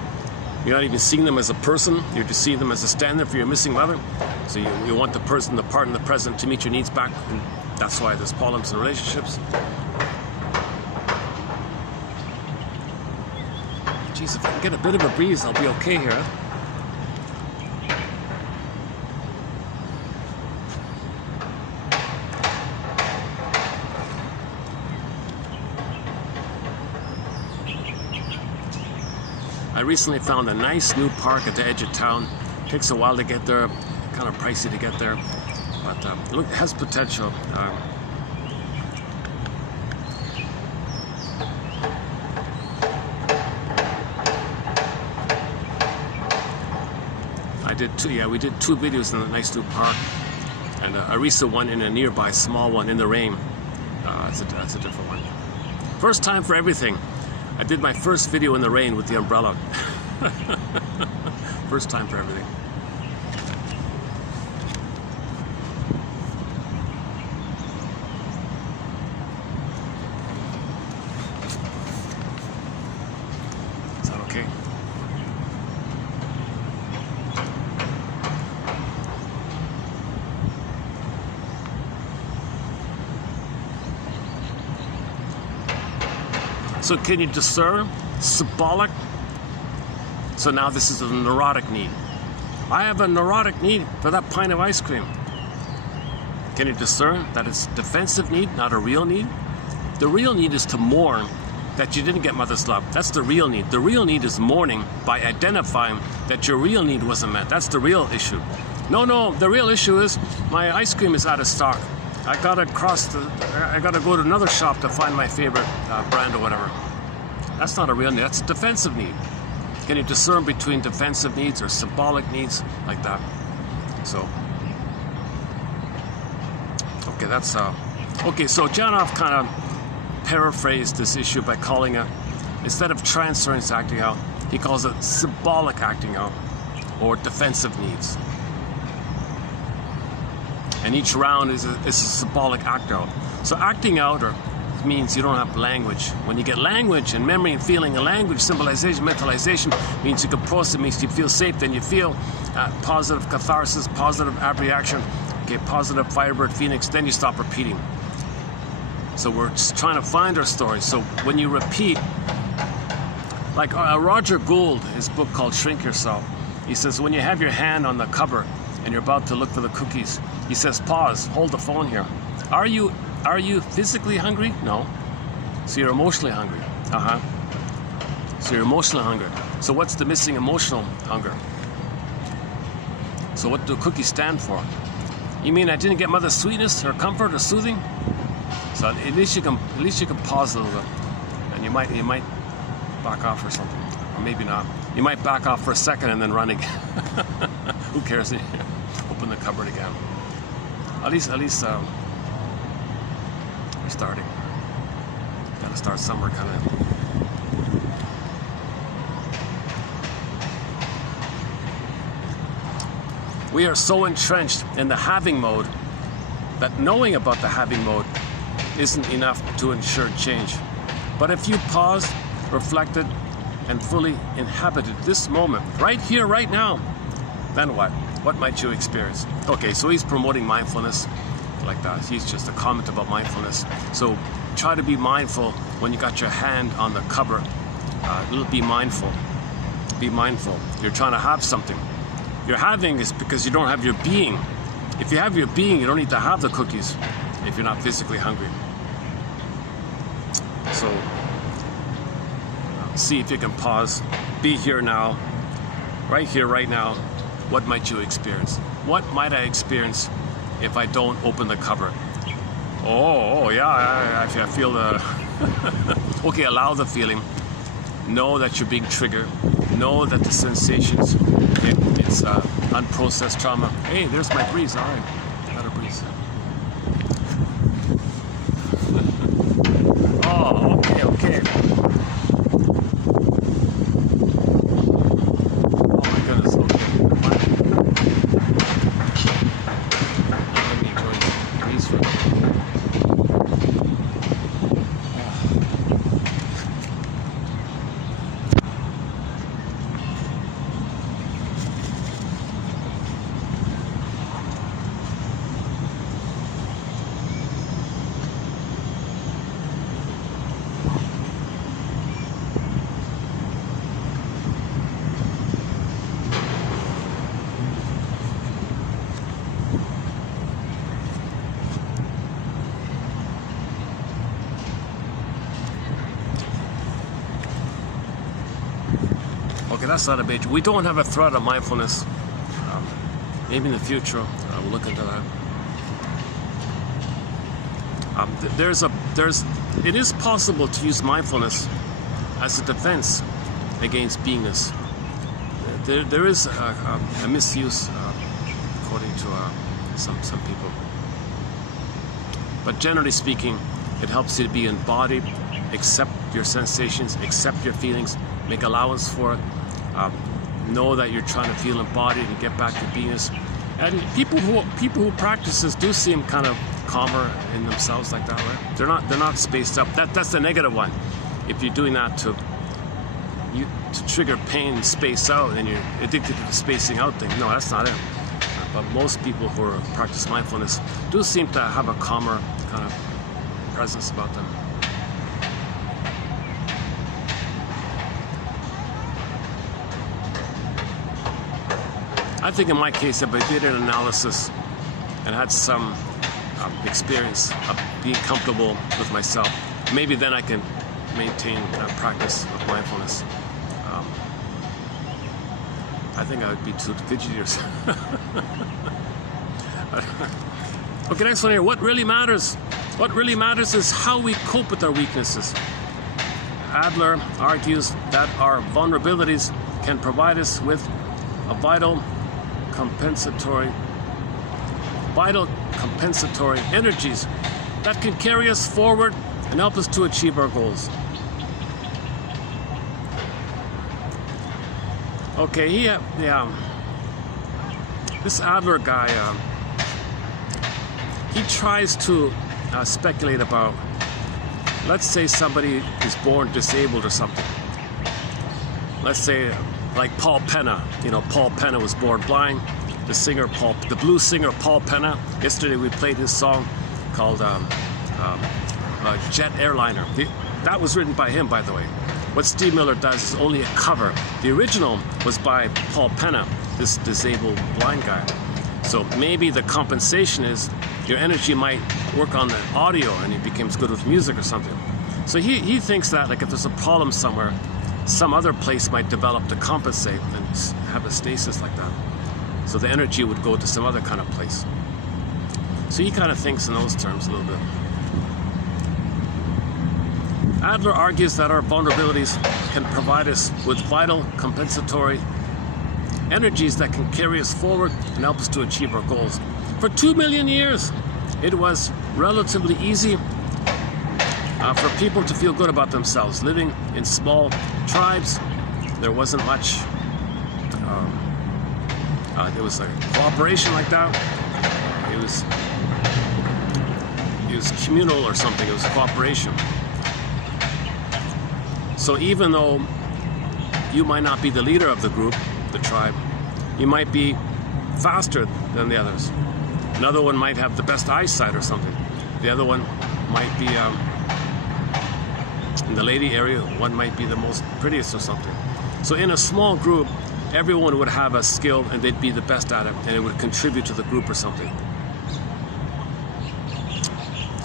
You're not even seeing them as a person. You're just seeing them as a stand-in for your missing mother. So you want the person, the part in the present, to meet your needs back. And that's why there's problems in relationships. Jeez, if I can get a bit of a breeze, I'll be okay here. I recently found a nice new park at the edge of town. Takes a while to get there, kind of pricey to get there, but look, it has potential. We did two videos in the nice new park, and a recent one in a nearby small one in the rain. That's a different one. First time for everything. I did my first video in the rain with the umbrella. First time for everything. Is that okay? So can you discern symbolic? So now this is a neurotic need. I have a neurotic need for that pint of ice cream. Can you discern that it's a defensive need, not a real need? The real need is to mourn that you didn't get mother's love. That's the real need. The real need is mourning by identifying that your real need wasn't met. That's the real issue. No, the real issue is my ice cream is out of stock. I gotta go to another shop to find my favorite brand or whatever. That's not a real need, that's a defensive need. Can you discern between defensive needs or symbolic needs like that? So, okay, that's okay. So Janov kind of paraphrased this issue by calling it, instead of transference acting out, he calls it symbolic acting out or defensive needs. And each round is a symbolic act out. So acting out means you don't have language. When you get language and memory and feeling, and language, symbolization, mentalization, means you can process, means you feel safe, then you feel positive catharsis, positive abreaction, okay, positive Firebird Phoenix, then you stop repeating. So we're just trying to find our story. So when you repeat, like Roger Gould, his book called Shrink Yourself, he says when you have your hand on the cupboard and you're about to look for the cookies, he says, pause, hold the phone here. Are you physically hungry? No. So you're emotionally hungry. So you're emotionally hungry. So what's the missing emotional hunger? So what do cookies stand for? You mean I didn't get mother's sweetness or comfort or soothing? So at least you can pause a little bit, and you might back off or something, or maybe not. You might back off for a second and then run again. Who cares? Open the cupboard again. At least we're starting. Gotta start somewhere, kind of. We are so entrenched in the having mode that knowing about the having mode isn't enough to ensure change. But if you paused, reflected, and fully inhabited this moment, right here, right now, then what? What might you experience? Okay, so he's promoting mindfulness like that. He's just a comment about mindfulness. So try to be mindful when you got your hand on the cover. Be mindful. Be mindful. You're trying to have something. Your having is because you don't have your being. If you have your being, you don't need to have the cookies if you're not physically hungry. So see if you can pause. Be here now. Right here, right now. What might you experience? What might I experience if I don't open the cover? Oh yeah, I feel the... Okay, allow the feeling. Know that you're being triggered. Know that the sensations, it's unprocessed trauma. Hey, there's my breeze. All right, got a breeze. Oh, okay. Oh my goodness, okay. Let me enjoy the breeze for a minute. Okay, that's not a major. We don't have a thread of mindfulness. Maybe in the future we'll look into that. It is possible to use mindfulness as a defense against beingness. There is a misuse, according to some people. But generally speaking, it helps you to be embodied, accept your sensations, accept your feelings, make allowance for it. Know that you're trying to feel embodied and get back to beingness. And people who practice this do seem kind of calmer in themselves like that, right? They're not spaced up. That's the negative one. If you're doing that to trigger pain and space out, and you're addicted to the spacing out thing. No, that's not it. But most people who practice mindfulness do seem to have a calmer kind of presence about them. I think in my case, if I did an analysis and had some experience of being comfortable with myself, maybe then I can maintain a practice of mindfulness. I think I would be too fidgety or something. Okay, next one here. What really matters? What really matters is how we cope with our weaknesses. Adler argues that our vulnerabilities can provide us with a vital compensatory energies that can carry us forward and help us to achieve our goals. Okay, this Adler guy, he tries to speculate about, let's say somebody is born disabled or something. Let's say like Paul Penna. You know, Paul Penna was born blind. The blues singer Paul Penna. Yesterday we played his song called Jet Airliner. That was written by him, by the way. What Steve Miller does is only a cover. The original was by Paul Penna, this disabled blind guy. So maybe the compensation is your energy might work on the audio and it becomes good with music or something. So he thinks that like if there's a problem somewhere, some other place might develop to compensate and have a stasis like that. So the energy would go to some other kind of place. So he kind of thinks in those terms a little bit. Adler argues that our vulnerabilities can provide us with vital compensatory energies that can carry us forward and help us to achieve our goals. For 2 million years, it was relatively easy for people to feel good about themselves. Living in small tribes, there wasn't much It was like cooperation like that. It was communal or something. It was cooperation. So even though you might not be the leader of the group, the tribe, you might be faster than the others. Another one might have the best eyesight or something. The other one might be, in the lady area, one might be the most prettiest or something. So in a small group, everyone would have a skill and they'd be the best at it, and it would contribute to the group or something.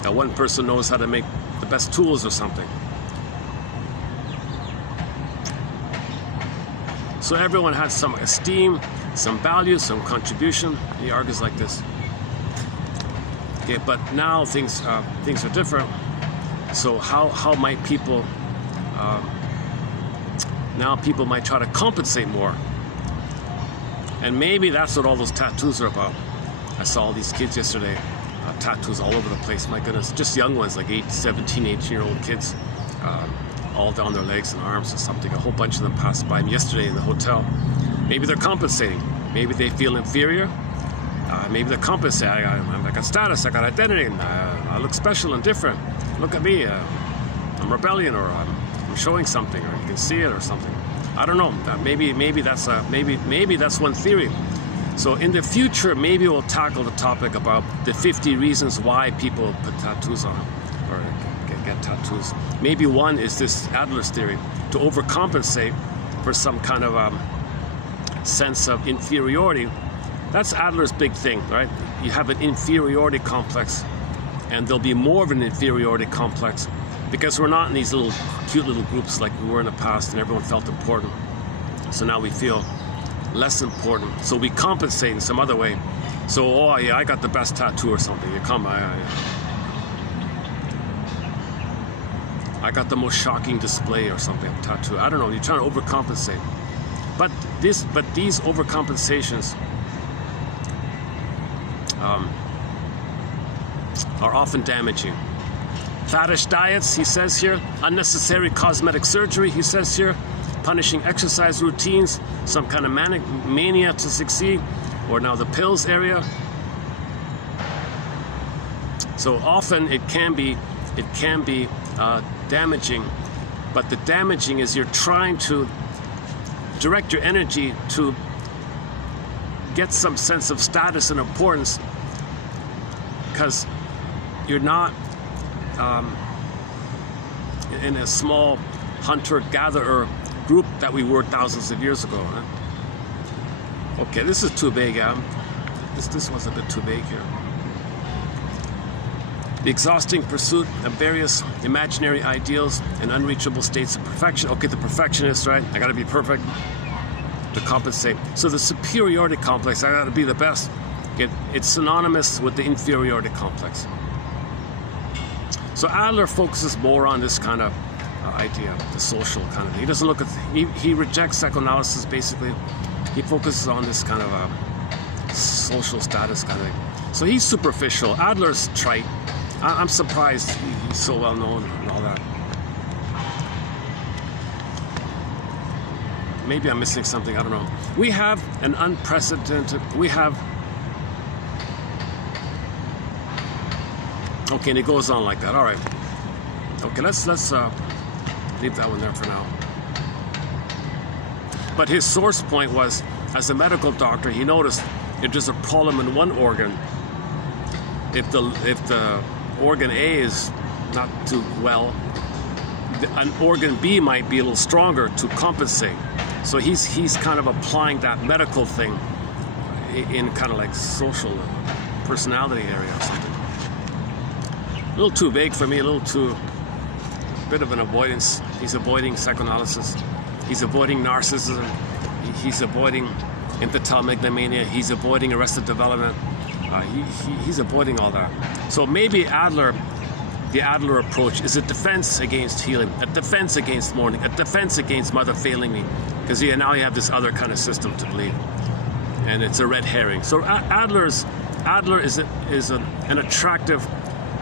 One person knows how to make the best tools or something. So everyone had some esteem, some value, some contribution. He argues like this. Okay, but now things are different. So how might people? Now people might try to compensate more, and maybe that's what all those tattoos are about. I saw all these kids yesterday, tattoos all over the place. My goodness, just young ones, like 17, 18-year-old kids. All down their legs and arms or something. A whole bunch of them passed by me yesterday in the hotel. Maybe they're compensating. Maybe they feel inferior. Maybe they're compensating. I got status, I got identity, and I look special and different. Look at me, I'm rebellion, or I'm showing something, or you can see it or something. I don't know. Maybe that's one theory. So in the future, maybe we'll tackle the topic about the 50 reasons why people put tattoos on, or get tattoos. Maybe one is this Adler's theory, to overcompensate for some kind of sense of inferiority. That's Adler's big thing, right? You have an inferiority complex, and there'll be more of an inferiority complex because we're not in these little cute little groups like we were in the past, and everyone felt important. So now we feel less important. So we compensate in some other way. So, oh yeah, I got the best tattoo or something. You come, I got the most shocking display or something, tattoo. I don't know, you're trying to overcompensate. But these overcompensations are often damaging. Faddish diets, he says here. Unnecessary cosmetic surgery, he says here. Punishing exercise routines, some kind of mania to succeed, or now the pills area. So often it can be damaging, but the damaging is you're trying to direct your energy to get some sense of status and importance, because you're not in a small hunter-gatherer group that we were thousands of years ago. Huh? Okay, this is too big. This was a bit too big here. The exhausting pursuit of various imaginary ideals and unreachable states of perfection. Okay, the perfectionist, right? I gotta be perfect to compensate. So the superiority complex, I gotta be the best. It's synonymous with the inferiority complex. So Adler focuses more on this kind of idea, the social kind of thing. He doesn't look at, he rejects psychoanalysis basically. He focuses on this kind of social status kind of thing. So he's superficial. Adler's trite. I'm surprised he's so well known and all that. Maybe I'm missing something, I don't know. We have an unprecedented, okay, and it goes on like that, all right. Okay, let's leave that one there for now. But his source point was, as a medical doctor, he noticed if there's a problem in one organ, if the organ A is not too well, an organ B might be a little stronger to compensate. So he's kind of applying that medical thing in kind of like social personality area or something. A little too vague for me, a bit of an avoidance. He's avoiding psychoanalysis. He's avoiding narcissism. He's avoiding infantile megalomania. He's avoiding arrested development. He's avoiding all that. So maybe the Adler approach is a defense against healing, a defense against mourning, a defense against mother failing me, because now you have this other kind of system to believe, and it's a red herring. So Adler is an attractive,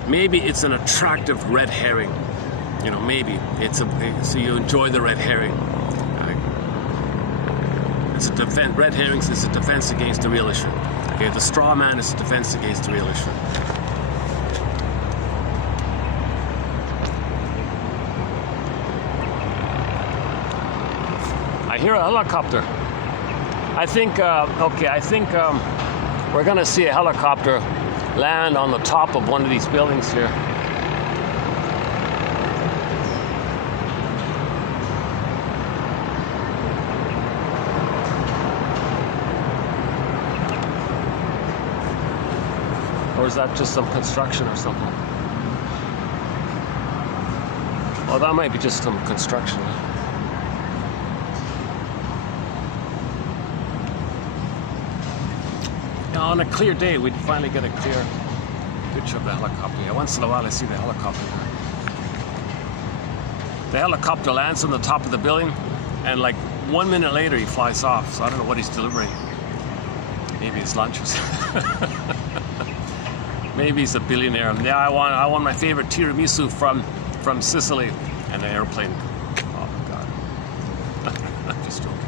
maybe it's an attractive red herring. You know, maybe so you enjoy the red herring. It's a defense. Red herrings is a defense against the real issue. Okay, the straw man is a defense against the real issue. I hear a helicopter. I think, we're gonna see a helicopter land on the top of one of these buildings here. Or is that just some construction or something? Oh, that might be just some construction. Now, on a clear day, we'd finally get a clear picture of the helicopter. Yeah, once in a while I see the helicopter. The helicopter lands on the top of the building, and like 1 minute later he flies off. So I don't know what he's delivering. Maybe it's lunch or something. Maybe he's a billionaire. Yeah, I want my favorite tiramisu from Sicily, and the airplane. Oh my God! I'm just joking.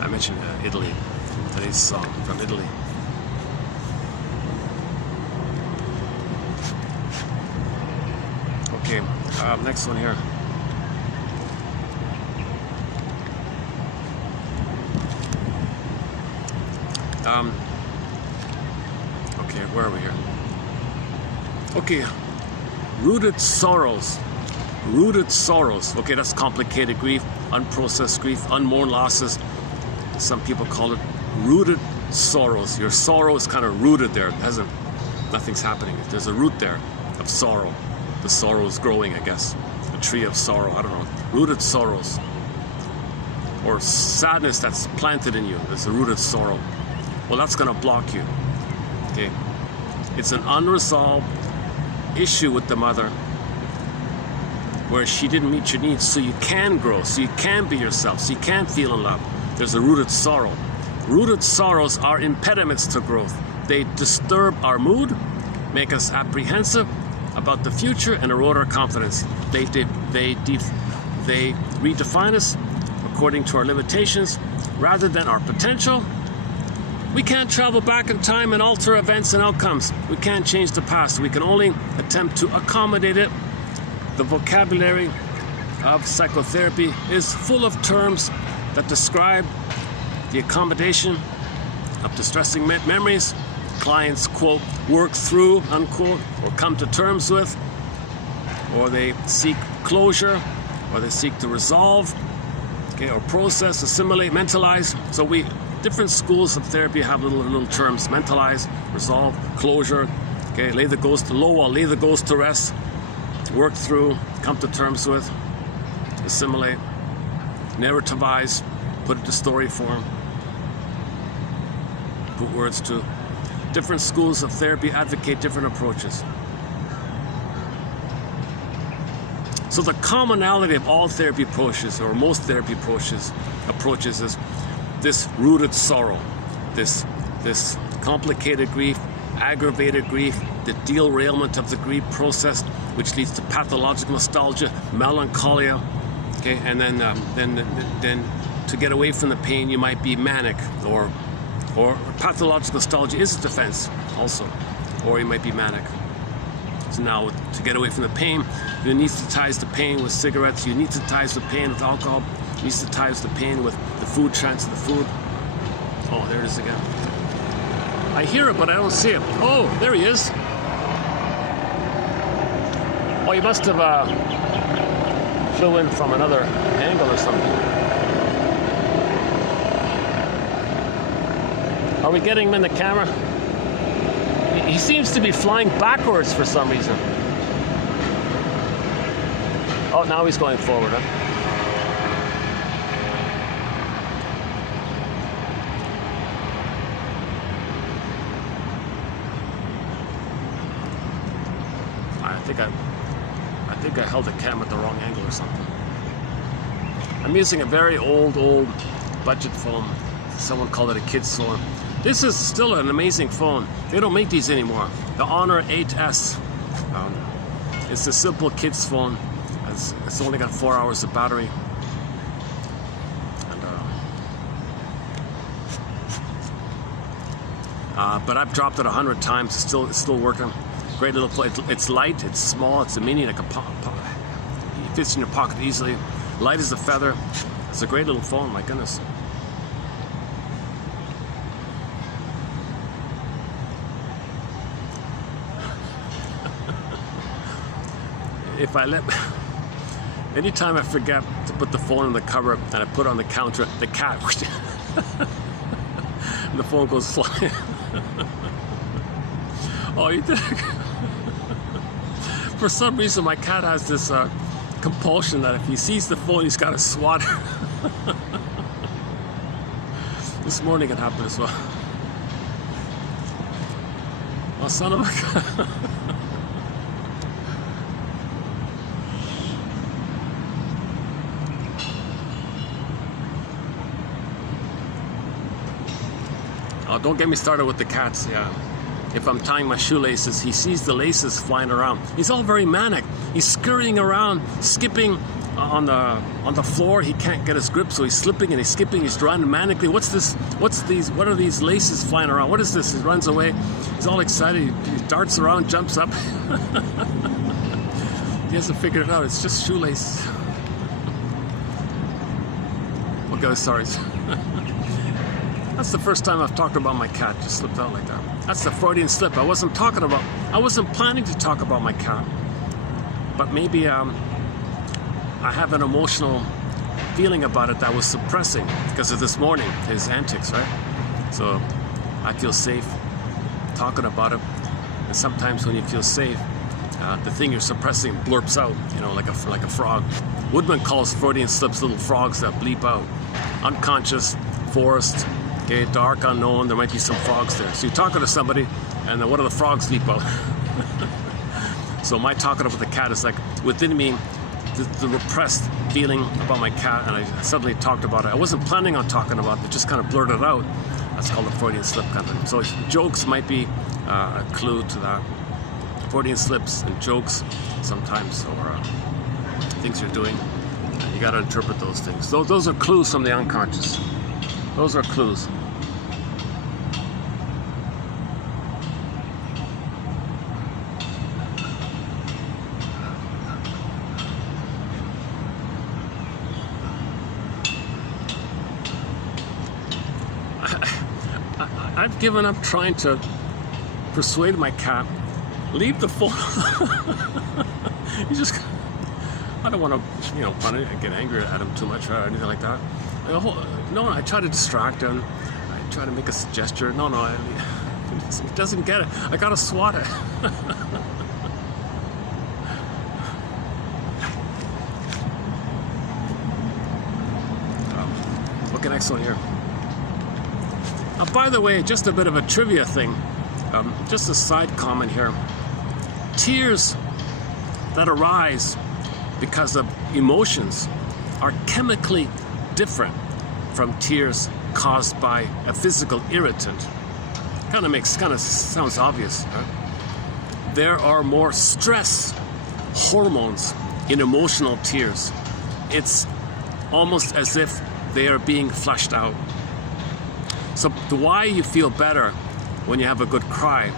I mentioned Italy. Today's song from Italy. Okay, next one here. Okay, where are we here? Okay, rooted sorrows. Rooted sorrows. Okay, that's complicated grief, unprocessed grief, unmourned losses. Some people call it rooted sorrows. Your sorrow is kind of rooted there. Nothing's happening. There's a root there of sorrow. The sorrow is growing, I guess. A tree of sorrow, I don't know. Rooted sorrows. Or sadness that's planted in you. There's a rooted sorrow. Well, that's going to block you. Okay. It's an unresolved issue with the mother where she didn't meet your needs, so you can grow, so you can be yourself, so you can feel in love. There's a rooted sorrow. Rooted sorrows are impediments to growth. They disturb our mood, make us apprehensive about the future, and erode our confidence. They redefine us according to our limitations rather than our potential. We can't travel back in time and alter events and outcomes. We can't change the past. We can only attempt to accommodate it. The vocabulary of psychotherapy is full of terms that describe the accommodation of distressing memories. Clients, quote, work through, unquote, or come to terms with, or they seek closure, or they seek to resolve, okay, or process, assimilate, mentalize. So different schools of therapy have little terms: mentalize, resolve, closure, okay, lay the ghost to rest, work through, come to terms with, assimilate, narrativize, put it to story form, put words to. Different schools of therapy advocate different approaches. So the commonality of all therapy approaches, or most therapy approaches is this rooted sorrow, this complicated grief, aggravated grief, the derailment of the grief process, which leads to pathological nostalgia, melancholia, okay, and then to get away from the pain, you might be manic, or pathological nostalgia is a defense also, or you might be manic. So now, to get away from the pain, you anesthetize the pain with cigarettes, you anesthetize the pain with alcohol, you anesthetize the pain with the food, transfer the food. Oh, there it is again. I hear it, but I don't see it. Oh, there he is. Oh, you must have flew in from another angle or something. Are we getting him in the camera? He seems to be flying backwards for some reason. Oh, now he's going forward, huh? I think I held the camera at the wrong angle or something. I'm using a very old budget phone. Someone called it a kid's phone. This is still an amazing phone. They don't make these anymore. The Honor 8S. It's a simple kid's phone. It's only got 4 hours of battery. And but I've dropped it 100 times. It's still working. Great little phone. It's light, it's small, it's a mini, like it fits in your pocket easily. Light as a feather. It's a great little phone, my goodness. If I anytime I forget to put the phone in the cover and I put it on the counter, the cat, and the phone goes flying. Oh, you did. For some reason, my cat has this compulsion that if he sees the phone, he's got to swat it. This morning it happened as well. Oh, son of a gun. Oh, don't get me started with the cats. Yeah. If I'm tying my shoelaces, he sees the laces flying around. He's all very manic. He's scurrying around, skipping on the floor. He can't get his grip, so he's slipping and he's skipping. He's running manically. What's this? What are these laces flying around? What is this? He runs away. He's all excited. He darts around, jumps up. He hasn't figured it out. It's just shoelaces. Okay, sorry. That's the first time I've talked about my cat. Just slipped out like that. That's the Freudian slip. I wasn't planning to talk about my cat. But maybe I have an emotional feeling about it that I was suppressing because of this morning, his antics, right? So I feel safe talking about it. And sometimes when you feel safe, the thing you're suppressing blurps out, you know, like a frog. Woodman calls Freudian slips little frogs that bleep out. Unconscious, forest, okay, dark, unknown, there might be some frogs there. So you're talking to somebody, and then what do the frogs bleep out? So my talking about the cat is like within me, the repressed feeling about my cat, and I suddenly talked about it. I wasn't planning on talking about it, but just kind of blurted out. That's called a Freudian slip kind of thing. So jokes might be a clue to that. Freudian slips and jokes sometimes, or things you're doing. You got to interpret those things. Those are clues from the unconscious. Those are clues. I've given up trying to persuade my cat, leave the phone. You just, I don't want to, you know, get angry at him too much or anything like that. No, I try to distract him. I try to make a gesture. No, he doesn't get it. I gotta swat it. Okay, next one here. By the way, just a bit of a trivia thing. Just a side comment here. Tears that arise because of emotions are chemically different from tears caused by a physical irritant. Kind of sounds obvious, right? There are more stress hormones in emotional tears. It's almost as if they are being flushed out. So why you feel better when you have a good cry?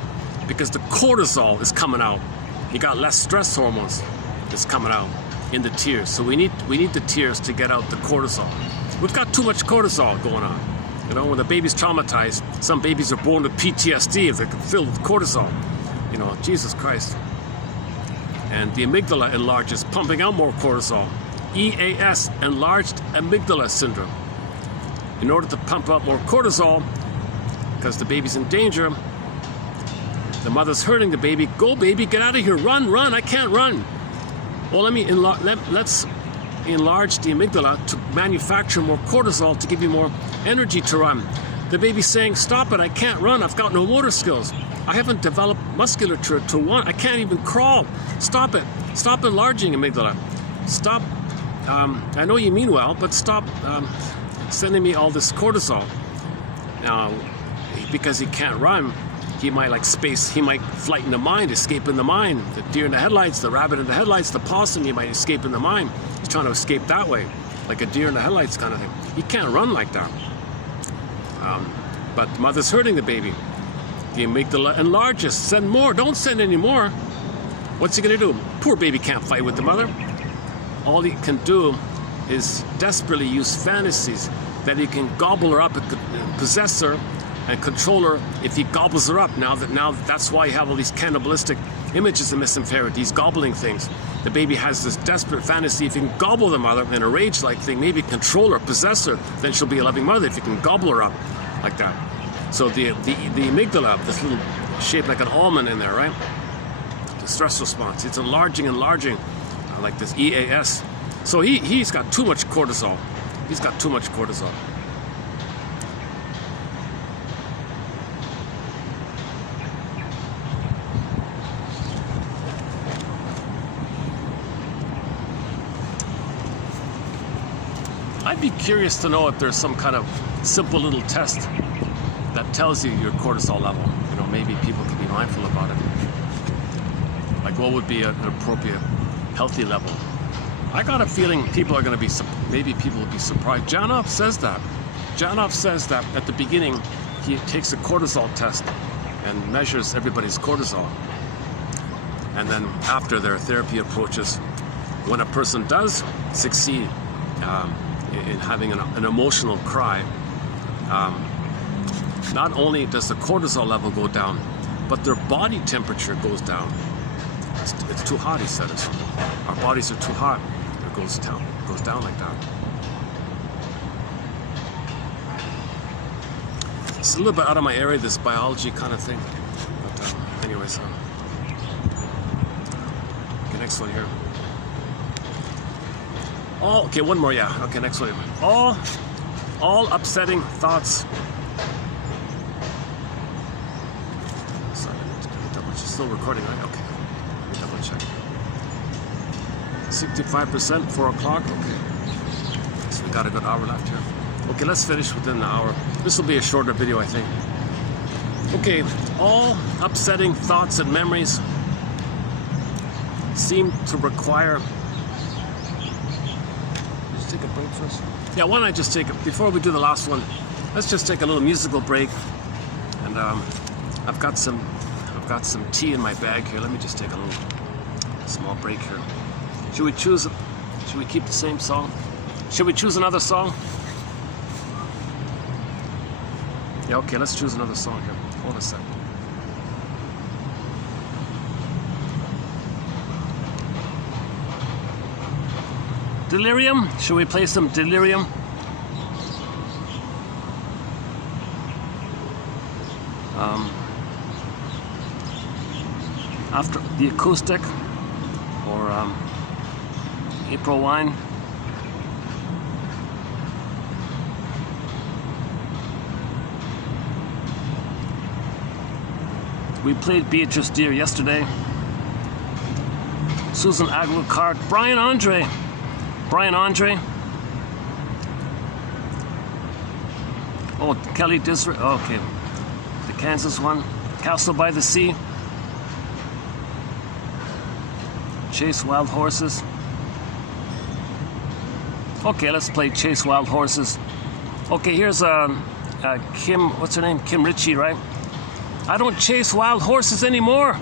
Because the cortisol is coming out. You got less stress hormones. It's coming out in the tears. So we need the tears to get out the cortisol. We've got too much cortisol going on. You know, when the baby's traumatized, some babies are born with PTSD if they're filled with cortisol. You know, Jesus Christ. And the amygdala enlarges, pumping out more cortisol. EAS, enlarged amygdala syndrome. In order to pump out more cortisol, because the baby's in danger, the mother's hurting the baby. Go, baby, get out of here. Run, I can't run. Well, let's enlarge the amygdala to manufacture more cortisol to give you more energy to run. The baby's saying, stop it, I can't run. I've got no motor skills. I haven't developed musculature to run. I can't even crawl. Stop it. Stop enlarging amygdala. Stop. I know you mean well, but stop sending me all this cortisol. Now, because he can't run, he might flight in the mind, escape in the mind. The deer in the headlights, the rabbit in the headlights, the possum, he might escape in the mind. He's trying to escape that way, like a deer in the headlights kind of thing. He can't run like that. But the mother's hurting the baby. The amygdala enlarges. Send more. Don't send any more. What's he going to do? Poor baby can't fight with the mother. All he can do is desperately use fantasies that he can gobble her up and possess her and control her if he gobbles her up. Now that's why you have all these cannibalistic images in inferior. He's gobbling things. The baby has this desperate fantasy. If he can gobble the mother in a rage-like thing, maybe control her, possess her, then she'll be a loving mother if you can gobble her up like that. So the amygdala, this little shape like an almond in there, right? The stress response, it's enlarging, like this EAS. So he's got too much cortisol. He's got too much cortisol. I'd be curious to know if there's some kind of simple little test that tells you your cortisol level. You know, maybe people can be mindful about it. Like what would be an appropriate healthy level? I got a feeling people are going to be, maybe people will be surprised. Janov says that. Janov says that at the beginning, he takes a cortisol test and measures everybody's cortisol. And then after their therapy approaches, when a person does succeed in having an emotional cry, not only does the cortisol level go down, but their body temperature goes down. It's too hot, he said, or something. Our bodies are too hot. It goes down like that. It's a little bit out of my area, this biology kind of thing. But anyways, okay, next one here. Okay, one more, yeah. Okay, next one. All upsetting thoughts. Sorry, still recording, right? Okay, let me double check. 65%, 4 o'clock. Okay, so we got a good hour left here. Okay, let's finish within the hour. This will be a shorter video, I think. Okay, all upsetting thoughts and memories seem to require. Take a break first. Yeah, why don't I just take it before we do the last one? Let's just take a little musical break. And I've got some tea in my bag here. Let me just take a little small break here. Should we keep the same song? Should we choose another song? Yeah, okay, let's choose another song here. Hold a second. Delirium? Should we play some Delirium? After the acoustic or April Wine? We played Beatrice Deer yesterday. Susan Aguilar, Brian Andre. Oh, Kelly Disra. Oh, okay. The Kansas one. Castle by the Sea. Chase Wild Horses. Okay, let's play Chase Wild Horses. Okay, here's Kim, what's her name? Kim Ritchie, right? I don't chase wild horses anymore.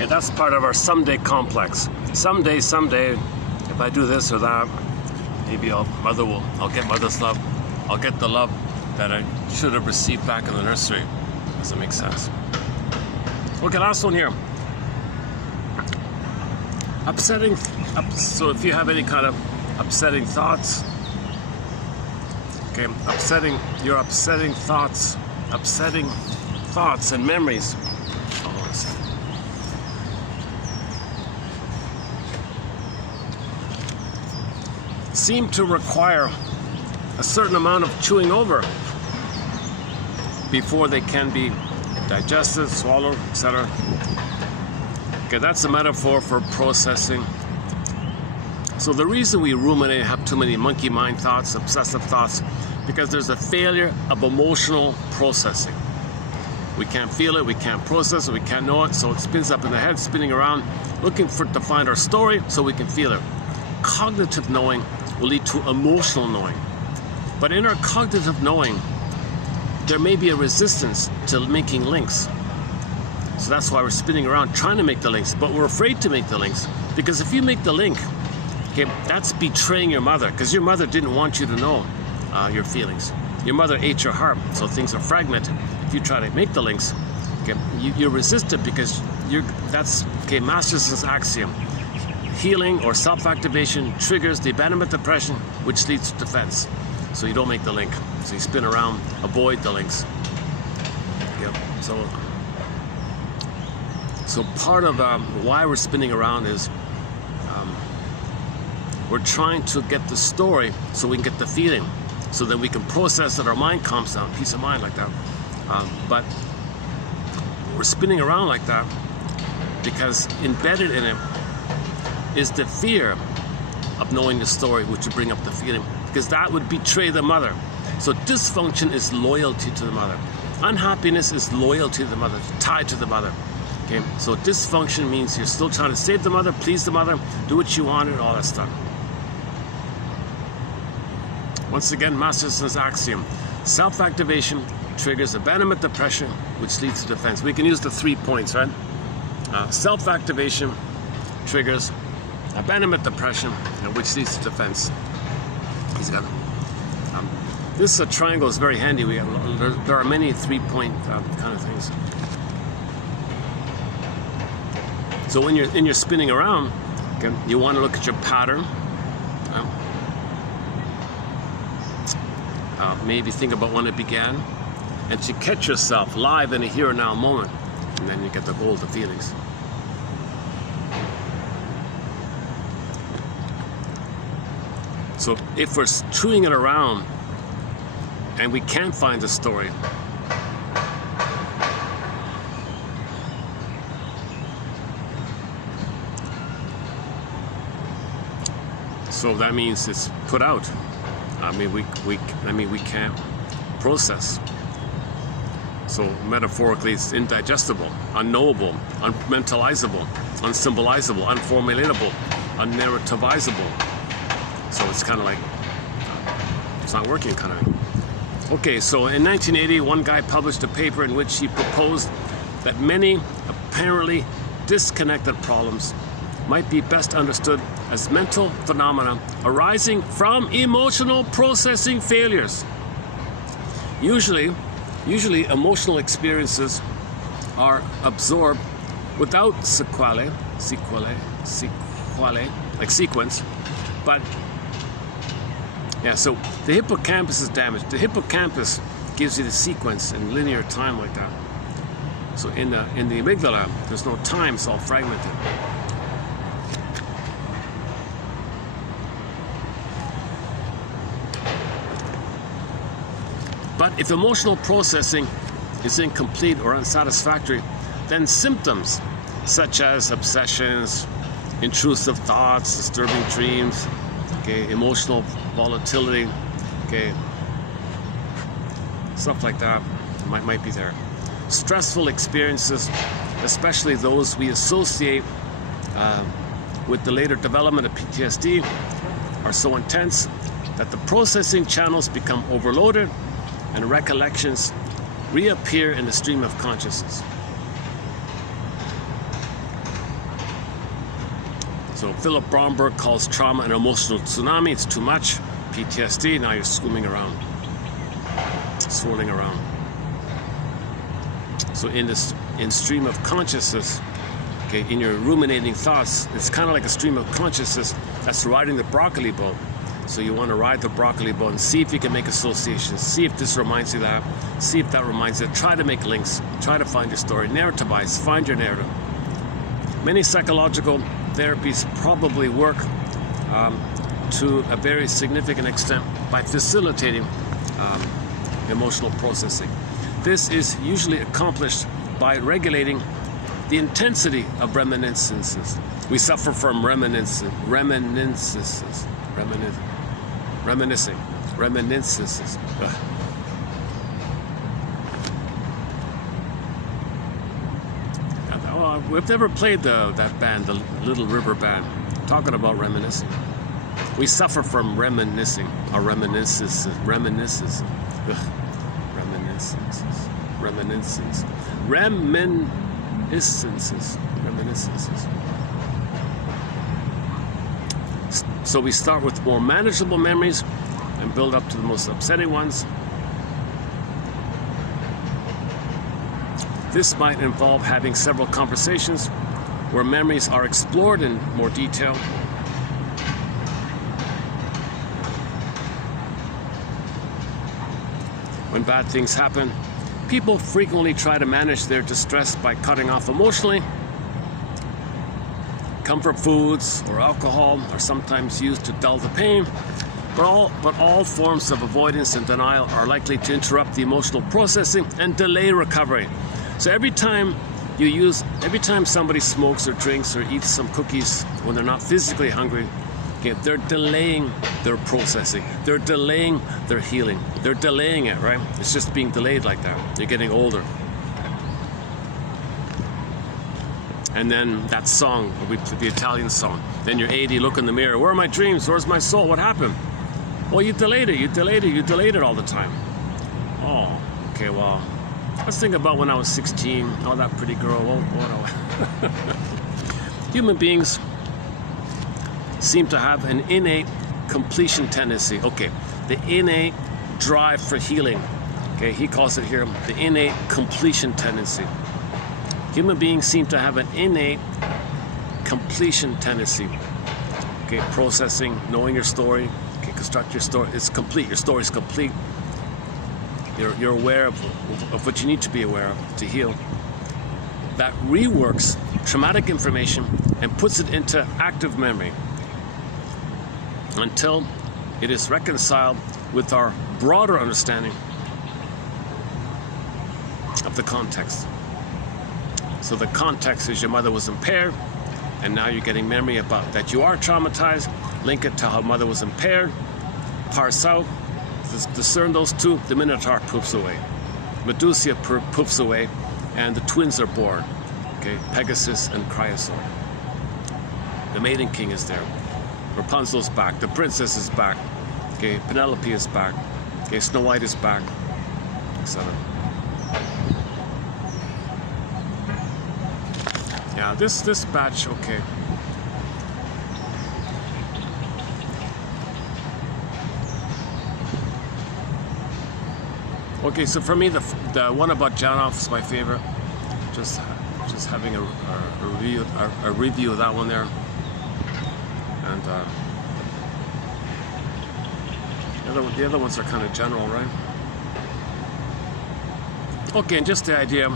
Okay, that's part of our someday complex. Someday, if I do this or that, maybe I'll get mother's love. I'll get the love that I should have received back in the nursery. Does that make sense? Okay, last one here. So if you have any kind of upsetting thoughts, okay, upsetting thoughts and memories. Hold on a second. Seem to require a certain amount of chewing over before they can be digested, swallowed, etc. Okay, that's a metaphor for processing. So the reason we ruminate, have too many monkey mind thoughts, obsessive thoughts, because there's a failure of emotional processing. We can't feel it, we can't process it, we can't know it, so it spins up in the head, spinning around, looking to find our story so we can feel it. Cognitive knowing will lead to emotional knowing. But in our cognitive knowing, there may be a resistance to making links. So that's why we're spinning around trying to make the links, but we're afraid to make the links. Because if you make the link, okay, that's betraying your mother, because your mother didn't want you to know your feelings. Your mother ate your heart, so things are fragmented. If you try to make the links, okay, you resist it because that's Masterson's axiom. Healing or self-activation triggers the abandonment depression, which leads to defense. So you don't make the link. So you spin around, avoid the links. Yep. So part of why we're spinning around is we're trying to get the story so we can get the feeling, so that we can process it, our mind calms down, peace of mind like that. But we're spinning around like that because embedded in it is the fear of knowing the story, which would bring up the feeling, because that would betray the mother. So dysfunction is loyalty to the mother. Unhappiness is loyalty to the mother, tied to the mother. Okay, so dysfunction means you're still trying to save the mother, please the mother, do what you want, and all that stuff. Once again, Masterson's axiom: self-activation triggers abandonment depression, which leads to defense. We can use the 3 points, right? Self-activation triggers abandonment depression, which leads to defense. He's got this triangle is very handy. There are many 3-point kind of things. So when you're spinning around, okay, you want to look at your pattern. Maybe think about when it began, and to catch yourself live in a here and now moment, and then you get the gold of feelings. So if we're chewing it around and we can't find the story, so that means it's put out. We can't process. So metaphorically, it's indigestible, unknowable, unmentalizable, unsymbolizable, unformulatable, unnarrativizable. So it's kind of like it's not working, kind of. Okay, so in 1980, one guy published a paper in which he proposed that many apparently disconnected problems might be best understood as mental phenomena arising from emotional processing failures. Usually emotional experiences are absorbed without sequelae, like sequence, but yeah, so the hippocampus is damaged. The hippocampus gives you the sequence in linear time like that. So in the amygdala, there's no time, it's all fragmented. But if emotional processing is incomplete or unsatisfactory, then symptoms such as obsessions, intrusive thoughts, disturbing dreams, okay, emotional volatility, okay, stuff like that might be there. Stressful experiences, especially those we associate with the later development of PTSD, are so intense that the processing channels become overloaded and recollections reappear in the stream of consciousness. So Philip Bromberg calls trauma an emotional tsunami. It's too much. PTSD, now you're swimming around, swirling around. So in stream of consciousness, okay, in your ruminating thoughts, it's kind of like a stream of consciousness that's riding the broccoli boat. So you want to ride the broccoli boat and see if you can make associations, see if this reminds you of that, see if that reminds you. Try to make links, try to find your story, narrativize, find your narrative. Many psychological therapies probably work to a very significant extent by facilitating emotional processing. This is usually accomplished by regulating the intensity of reminiscences. We suffer from reminiscences. Ugh. We've never played that band, the Little River Band, talking about reminiscing. We suffer from reminiscing, or reminiscences. Ugh. Reminiscences. So we start with more manageable memories and build up to the most upsetting ones. This might involve having several conversations where memories are explored in more detail. When bad things happen, people frequently try to manage their distress by cutting off emotionally. Comfort foods or alcohol are sometimes used to dull the pain, but all forms of avoidance and denial are likely to interrupt the emotional processing and delay recovery. So every time somebody smokes or drinks or eats some cookies when they're not physically hungry, okay, they're delaying their processing. They're delaying their healing. They're delaying it, right? It's just being delayed like that. You're getting older. And then that song, the Italian song. Then you're 80, look in the mirror. Where are my dreams? Where's my soul? What happened? Well, you delayed it. You delayed it all the time. Oh, okay, well, let's think about when I was 16. Oh, that pretty girl. Human beings seem to have an innate completion tendency. Okay, the innate drive for healing. Okay, he calls it here the innate completion tendency. Human beings seem to have an innate completion tendency. Okay, processing, knowing your story. Okay, construct your story. It's complete. Your story is complete. You're aware of what you need to be aware of to heal. That reworks traumatic information and puts it into active memory until it is reconciled with our broader understanding of the context. So the context is your mother was impaired, and now you're getting memory about that you are traumatized. Link it to how mother was impaired. Parse out, discern those two. The Minotaur poofs away. Medusa poofs away, and the twins are born. Okay, Pegasus and Chrysaor. The Maiden King is there. Rapunzel's back. The princess is back. Okay, Penelope is back. Okay, Snow White is back, etc. Yeah, this batch, okay. Okay, so for me, the one about Janov is my favorite. Just having a review of that one there, and the other ones are kind of general, right? Okay, and just the idea,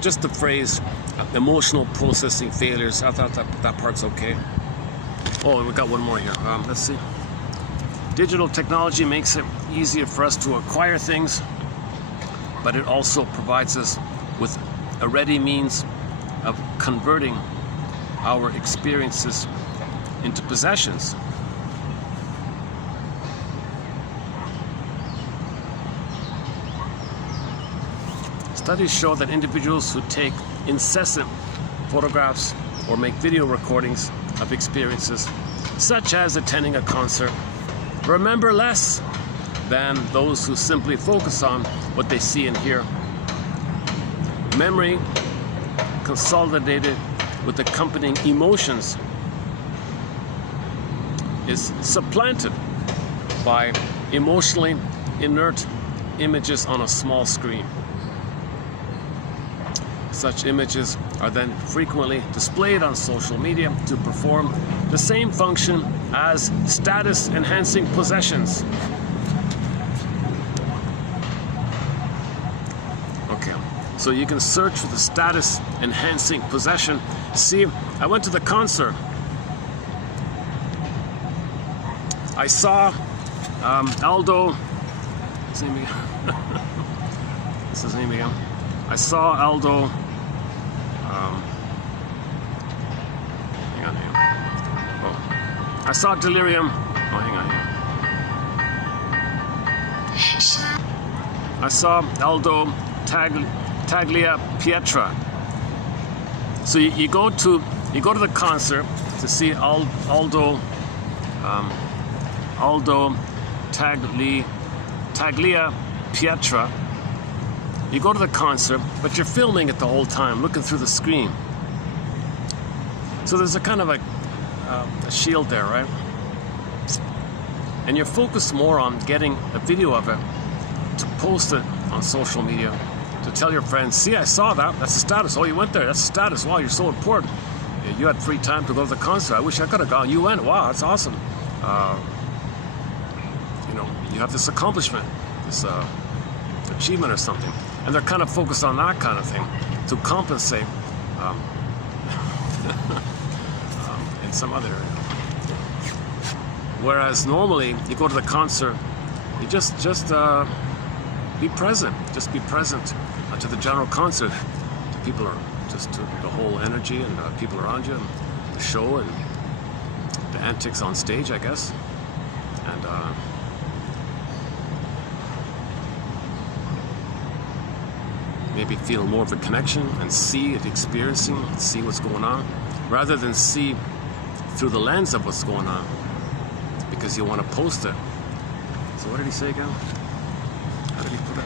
just the phrase, emotional processing failures. I thought that part's okay. Oh, we got one more here. Let's see. Digital technology makes it easier for us to acquire things, but it also provides us with a ready means of converting our experiences into possessions. Studies show that individuals who take incessant photographs or make video recordings of experiences, such as attending a concert, remember less than those who simply focus on what they see and hear. Memory consolidated with accompanying emotions is supplanted by emotionally inert images on a small screen. Such images are then frequently displayed on social media to perform the same function as status-enhancing possessions. Okay, so you can search for the status-enhancing possession. See, I went to the concert. I saw Aldo. What's his name again? What's his name again? I saw Aldo. Hang on. Oh, I saw Delirium. Oh, hang on. I saw Aldo Taglia Pietra. So you go to the concert to see Aldo Taglia Pietra. You go to the concert, but you're filming it the whole time, looking through the screen. So there's a kind of a shield there, right? And you're focused more on getting a video of it to post it on social media, to tell your friends, see, I saw that, that's the status. Oh, you went there, that's the status. Wow, you're so important. You had free time to go to the concert. I wish I could have gone. You went. Wow, that's awesome. You know, you have this accomplishment, this achievement or something. And they're kind of focused on that kind of thing to compensate in some other area. Whereas normally you go to the concert, you just be present. Just be present to the general concert. To people are just to the whole energy and people around you, and the show and the antics on stage, I guess. And maybe feel more of a connection and see it, experiencing, see what's going on, rather than see through the lens of what's going on, because you want to post it. So what did he say again? How did he put it?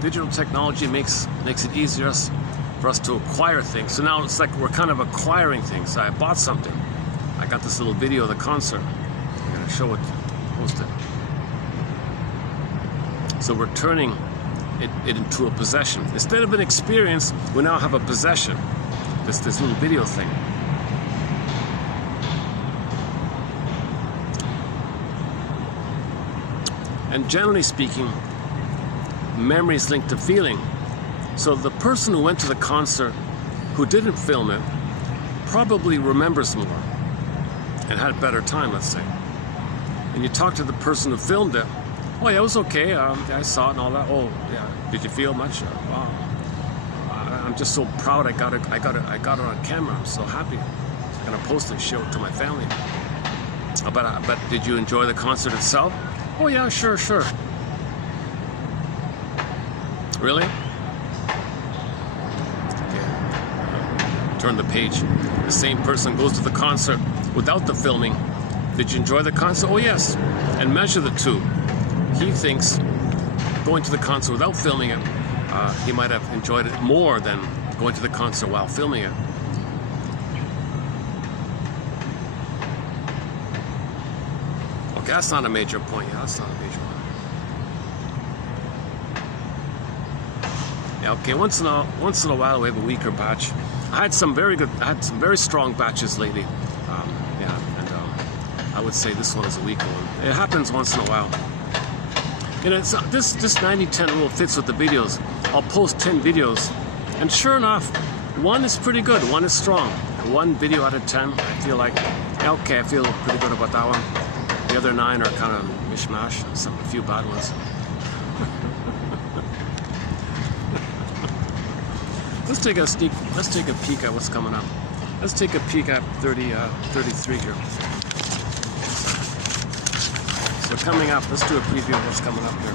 Digital technology makes it easier for us to acquire things. So now it's like we're kind of acquiring things. I bought something. I got this little video of the concert. I'm going to show it, post it. So we're turning it into a possession. Instead of an experience, we now have a possession. This little video thing. And generally speaking, memory is linked to feeling. So the person who went to the concert who didn't film it probably remembers more and had a better time, let's say. And you talk to the person who filmed it. Oh yeah, it was okay. I saw it and all that. Oh yeah, did you feel much? Wow. I'm just so proud. I got it on camera. I'm so happy. I'm gonna post it, show it to my family. But did you enjoy the concert itself? Oh yeah, sure. Really? Okay. Turn the page. The same person goes to the concert without the filming. Did you enjoy the concert? Oh yes. And measure the two. He thinks going to the concert without filming it, he might have enjoyed it more than going to the concert while filming it. Okay, that's not a major point. Yeah, that's not a major one. Yeah, okay. Once in a while we have a weaker batch. I had some very strong batches lately. I would say this one is a weaker one. It happens once in a while. You know, this 90-10 rule fits with the videos. I'll post 10 videos, and sure enough, one is pretty good, one is strong. One video out of 10, I feel like, okay, I feel pretty good about that one. The other 9 are kind of mishmash, a few bad ones. Let's take a peek at what's coming up. Let's take a peek at 33 here. So coming up, let's do a preview of what's coming up here.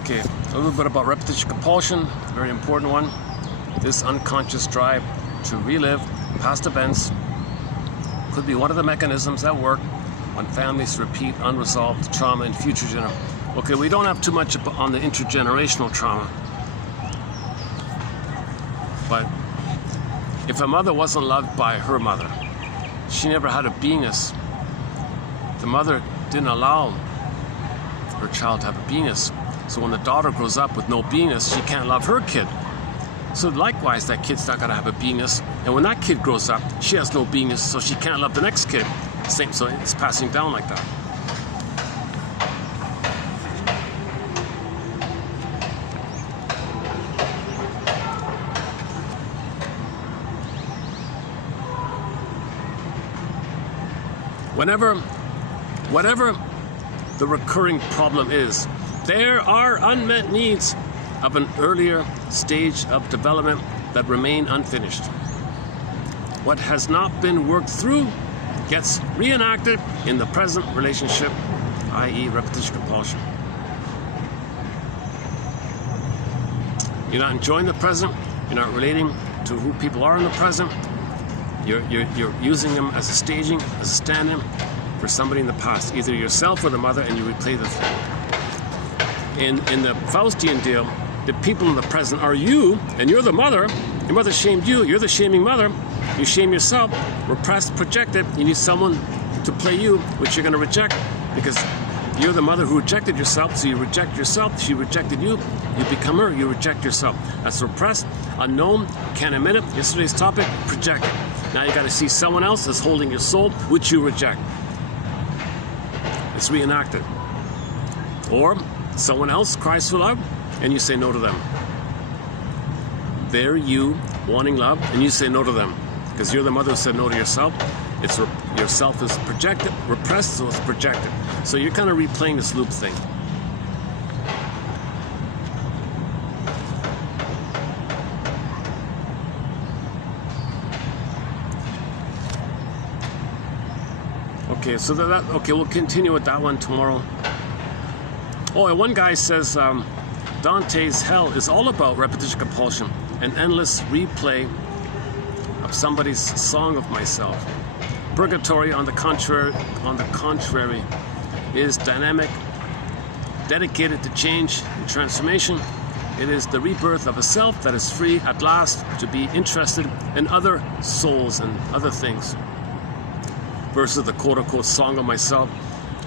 Okay, a little bit about repetition compulsion, very important one. This unconscious drive to relive past events could be one of the mechanisms at work when families repeat unresolved trauma in future generations. Okay, we don't have too much on the intergenerational trauma. If a mother wasn't loved by her mother, she never had a beingness. The mother didn't allow her child to have a beingness. So when the daughter grows up with no beingness, she can't love her kid. So likewise, that kid's not gonna have a beingness. And when that kid grows up, she has no beingness, so she can't love the next kid. Same, so it's passing down like that. Whatever the recurring problem is, there are unmet needs of an earlier stage of development that remain unfinished. What has not been worked through gets reenacted in the present relationship, i.e. repetition compulsion. You're not enjoying the present, you're not relating to who people are in the present, you're using them as a staging, as a stand-in for somebody in the past, either yourself or the mother, and you replay the thing. In the Faustian deal, the people in the present are you, and you're the mother. Your mother shamed you, you're the shaming mother. You shame yourself, repressed, projected. You need someone to play you, which you're going to reject, because you're the mother who rejected yourself, so you reject yourself. She rejected you, you become her, you reject yourself. That's repressed, unknown, can't admit it. Yesterday's topic, projected. Now you got to see someone else as holding your soul, which you reject. It's reenacted. Or someone else cries for love, and you say no to them. They're you wanting love, and you say no to them, because you're the mother who said no to yourself. It's yourself is projected, repressed, so it's projected. So you're kind of replaying this loop thing. Okay, so okay, we'll continue with that one tomorrow. Oh, and one guy says Dante's hell is all about repetition compulsion, an endless replay of somebody's song of myself. Purgatory, on the contrary, is dynamic, dedicated to change and transformation. It is the rebirth of a self that is free at last to be interested in other souls and other things. Versus the quote-unquote song of myself,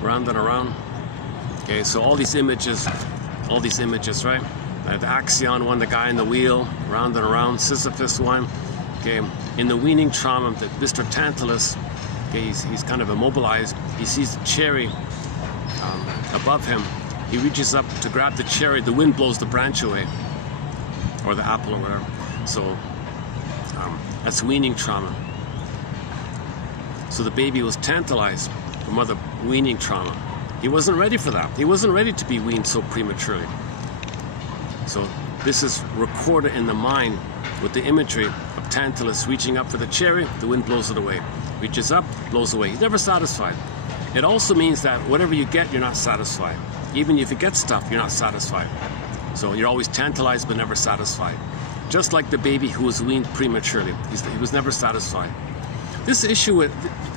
round and around. Okay, so all these images, right? The Axion one, the guy in the wheel, round and around. Sisyphus one. Okay, in the weaning trauma, that Mr. Tantalus, okay, he's kind of immobilized. He sees the cherry above him. He reaches up to grab the cherry. The wind blows the branch away, or the apple, or whatever. So that's weaning trauma. So the baby was tantalized from other weaning trauma. He wasn't ready for that. He wasn't ready to be weaned so prematurely. So this is recorded in the mind with the imagery of Tantalus reaching up for the cherry, the wind blows it away. Reaches up, blows away. He's never satisfied. It also means that whatever you get, you're not satisfied. Even if you get stuff, you're not satisfied. So you're always tantalized but never satisfied. Just like the baby who was weaned prematurely. He was never satisfied. This issue with,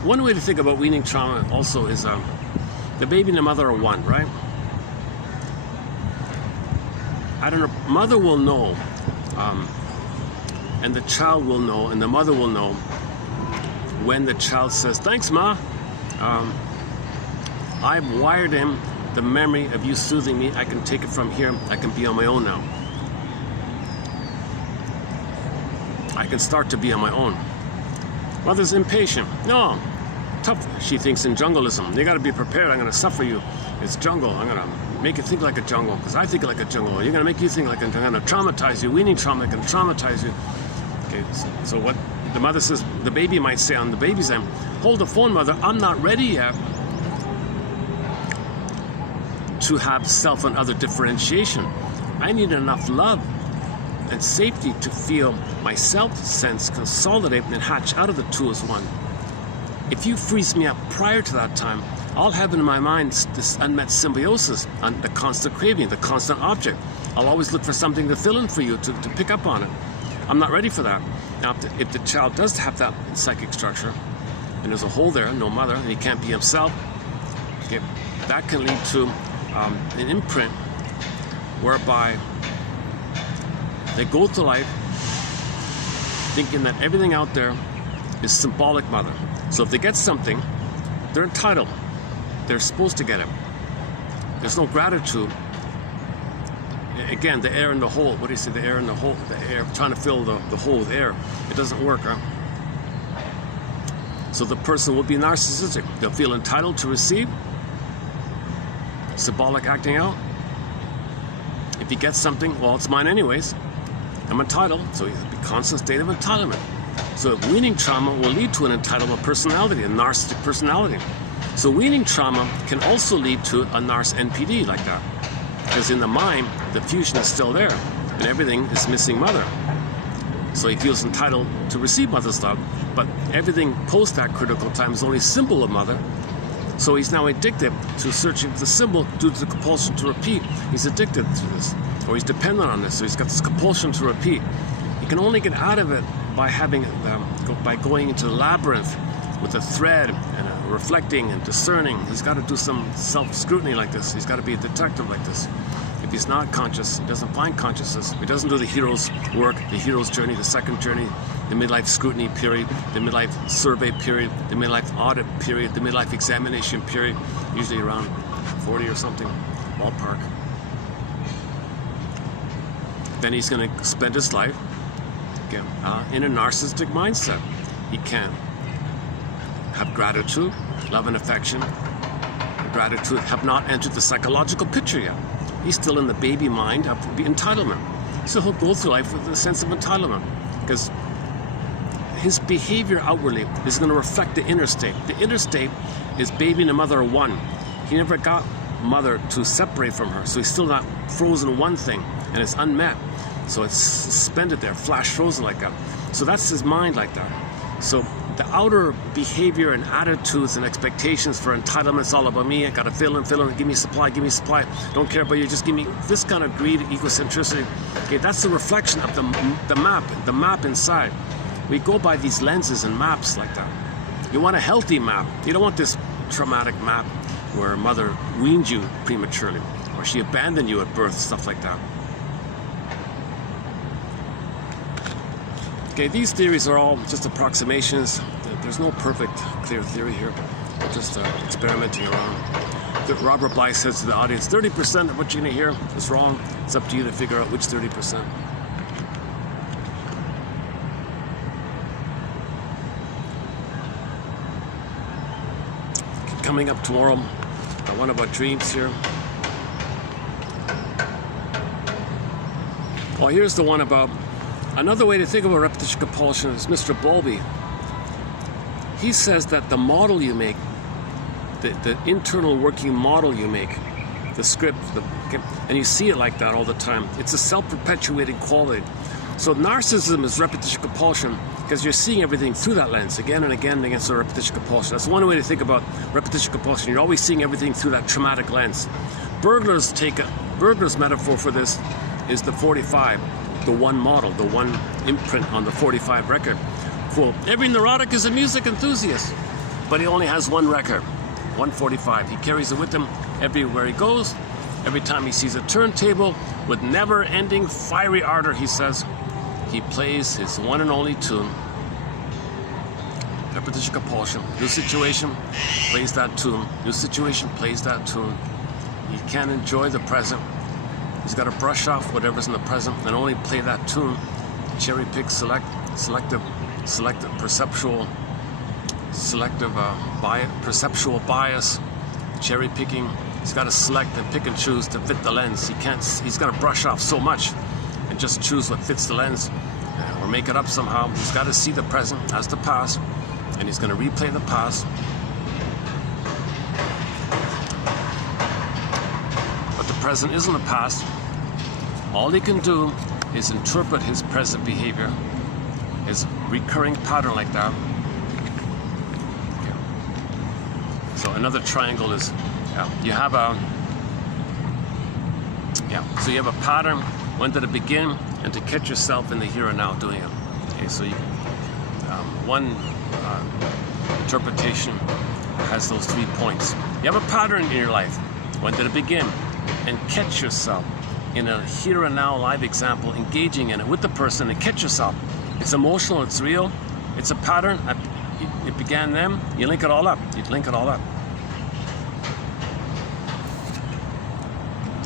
one way to think about weaning trauma also is the baby and the mother are one, right? I don't know, mother will know, and the child will know, and the mother will know when the child says, thanks, Ma. I've wired in the memory of you soothing me. I can take it from here. I can be on my own now. I can start to be on my own. Mother's impatient. No, tough. She thinks in jungleism. You got to be prepared. I'm going to suffer you. It's jungle. I'm going to make you think like a jungle because I think like a jungle. You're going to make you think like a jungle. I'm going to traumatize you. Weaning trauma. I'm going to traumatize you. Okay, so what the mother says, the baby might say on the baby's end, hold the phone, mother. I'm not ready yet to have self and other differentiation. I need enough love and safety to feel my self-sense consolidate and hatch out of the two as one. If you freeze me up prior to that time, I'll have in my mind this unmet symbiosis, the constant craving, the constant object. I'll always look for something to fill in for you, to pick up on it. I'm not ready for that. Now, if the child does have that psychic structure, and there's a hole there, no mother, and he can't be himself, okay, that can lead to an imprint whereby they go through life thinking that everything out there is symbolic mother. So if they get something, they're entitled. They're supposed to get it. There's no gratitude. Again, the air in the hole. What do you say? The air in the hole. The air, trying to fill the hole with air. It doesn't work, huh? So the person will be narcissistic. They'll feel entitled to receive. Symbolic acting out. If he gets something, well, it's mine anyways. I'm entitled. So he'll be constant state of entitlement. So weaning trauma will lead to an entitlement personality, a narcissistic personality. So weaning trauma can also lead to a narc NPD like that. Because in the mind, the fusion is still there, and everything is missing mother. So he feels entitled to receive mother's love, but everything post that critical time is only symbol of mother. So he's now addicted to searching for the symbol due to the compulsion to repeat. He's addicted to this, or he's dependent on this, so he's got this compulsion to repeat. He can only get out of it by by going into the labyrinth with a thread and reflecting and discerning. He's got to do some self-scrutiny like this. He's got to be a detective like this. If he's not conscious, he doesn't find consciousness. He doesn't do the hero's work, the hero's journey, the second journey, the midlife scrutiny period, the midlife survey period, the midlife audit period, the midlife examination period, usually around 40 or something, ballpark. Then he's going to spend his life again, in a narcissistic mindset. He can't have gratitude, love and affection. Gratitude have not entered the psychological picture yet. He's still in the baby mind of the entitlement. So he'll go through life with a sense of entitlement because his behavior outwardly is going to reflect the inner state. The inner state is baby and the mother are one. He never got mother to separate from her, so he's still not frozen in one thing, and it's unmet. So it's suspended there, flash frozen like that. So that's his mind like that. So the outer behavior and attitudes and expectations for entitlement's all about me. I gotta fill in, give me supply, don't care about you, just give me this kind of greed, egocentricity. Okay, that's the reflection of the map inside. We go by these lenses and maps like that. You want a healthy map. You don't want this traumatic map where mother weaned you prematurely or she abandoned you at birth, stuff like that. Okay, these theories are all just approximations. There's no perfect, clear theory here. We're just experimenting around. Robert Bly says to the audience, 30% of what you're going to hear is wrong. It's up to you to figure out which 30%. Coming up tomorrow, got one about dreams here. Well, here's the one about another way to think about repetition compulsion is Mr. Bowlby. He says that the model you make, the internal working model you make, the script, and you see it like that all the time, it's a self-perpetuating quality. So narcissism is repetition compulsion because you're seeing everything through that lens again and again against the repetition compulsion. That's one way to think about repetition compulsion. You're always seeing everything through that traumatic lens. Burglars metaphor for this is the 45, the one model, the one imprint on the 45 record. Quote, every neurotic is a music enthusiast, but he only has one record, 145. He carries it with him everywhere he goes. Every time he sees a turntable with never-ending fiery ardor, he says, he plays his one and only tune. Repetition compulsion. New situation, plays that tune. New situation, plays that tune. He can't enjoy the present. He's got to brush off whatever's in the present and only play that tune. Cherry pick, selective perceptual bias, cherry picking. He's got to select and pick and choose to fit the lens. He's got to brush off so much and just choose what fits the lens or make it up somehow. He's got to see the present as the past, and he's going to replay the past. But the present isn't the past. All he can do is interpret his present behavior, his recurring pattern like that. Okay. So another triangle is, you have a pattern, when did it begin, and to catch yourself in the here and now doing it. Okay, so one interpretation has those 3 points. You have a pattern in your life. When did it begin? And catch yourself in a here and now live example, engaging in it with the person, and catch yourself. It's emotional, it's real, it's a pattern. It began then, you link it all up. You link it all up.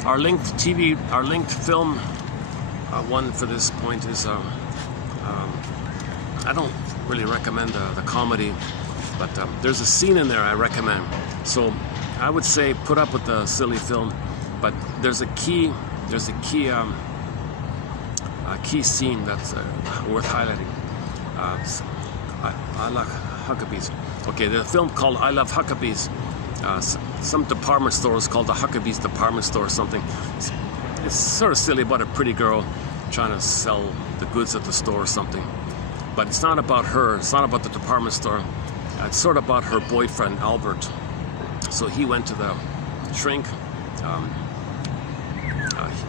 Our linked film one for this point is, I don't really recommend the comedy, but there's a scene in there I recommend. So I would say put up with the silly film, but there's a key scene that's worth highlighting. I love Huckabees. Okay, the film called I Love Huckabees. Some department store is called the Huckabees department store or something. It's sort of silly about a pretty girl trying to sell the goods at the store or something. But it's not about her. It's not about the department store. It's sort of about her boyfriend, Albert. So he went to the shrink.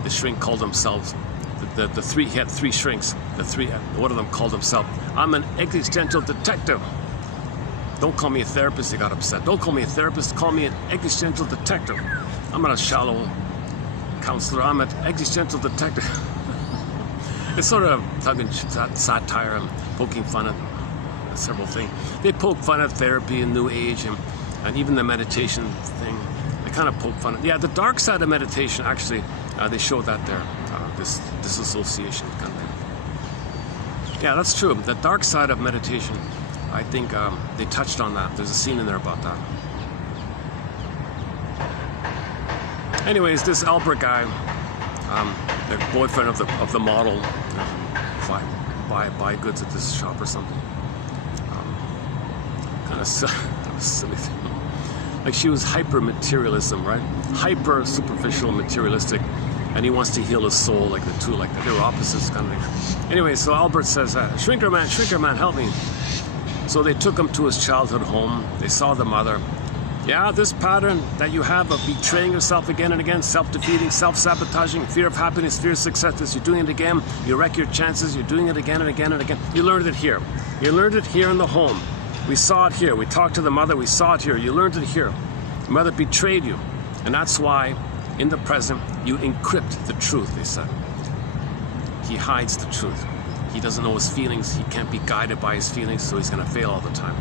The shrink called themselves, he had three shrinks. One of them called himself, I'm an existential detective. Don't call me a therapist, he got upset. Don't call me a therapist, call me an existential detective. I'm not a shallow counselor, I'm an existential detective. It's sort of satire and poking fun at several things. They poke fun at therapy and New Age and even the meditation thing. They kind of poke fun at, yeah, the dark side of meditation, actually, they showed that there, this disassociation kind of thing. Yeah, that's true. The dark side of meditation, I think they touched on that. There's a scene in there about that. Anyways, this Albert guy, the boyfriend of the model, buy goods at this shop or something. Kind of silly thing. Like she was hyper materialism, right? Hyper superficial materialistic, and he wants to heal his soul, like the two, like they were opposites kind of thing. Anyway, so Albert says, shrinker man, help me. So they took him to his childhood home. They saw the mother. Yeah, this pattern that you have of betraying yourself again and again, self-defeating, self-sabotaging, fear of happiness, fear of success, you're doing it again, you wreck your chances, you're doing it again and again and again. You learned it here. You learned it here in the home. We saw it here. We talked to the mother. We saw it here. You learned it here. The mother betrayed you. And that's why, in the present, you encrypt the truth, they said. He hides the truth. He doesn't know his feelings. He can't be guided by his feelings, so he's going to fail all the time.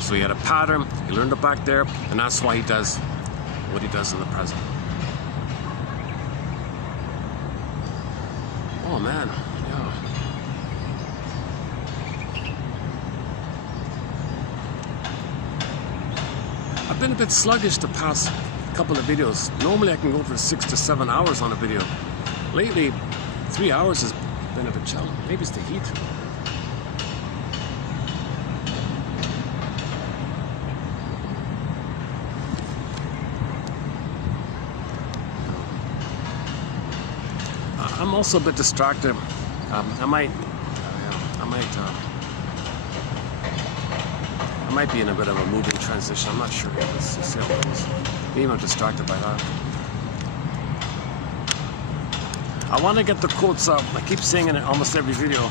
So he had a pattern. He learned it back there. And that's why he does what he does in the present. Oh, man. Yeah. I've been a bit sluggish the past couple of videos. Normally I can go for 6 to 7 hours on a video. Lately, 3 hours has been a bit challenging. Maybe it's the heat. I'm also a bit distracted. I might be in a bit of a moving transition. I'm not sure. Let's see how it goes. Maybe I'm distracted by that. I want to get the quotes up. I keep saying it in almost every video.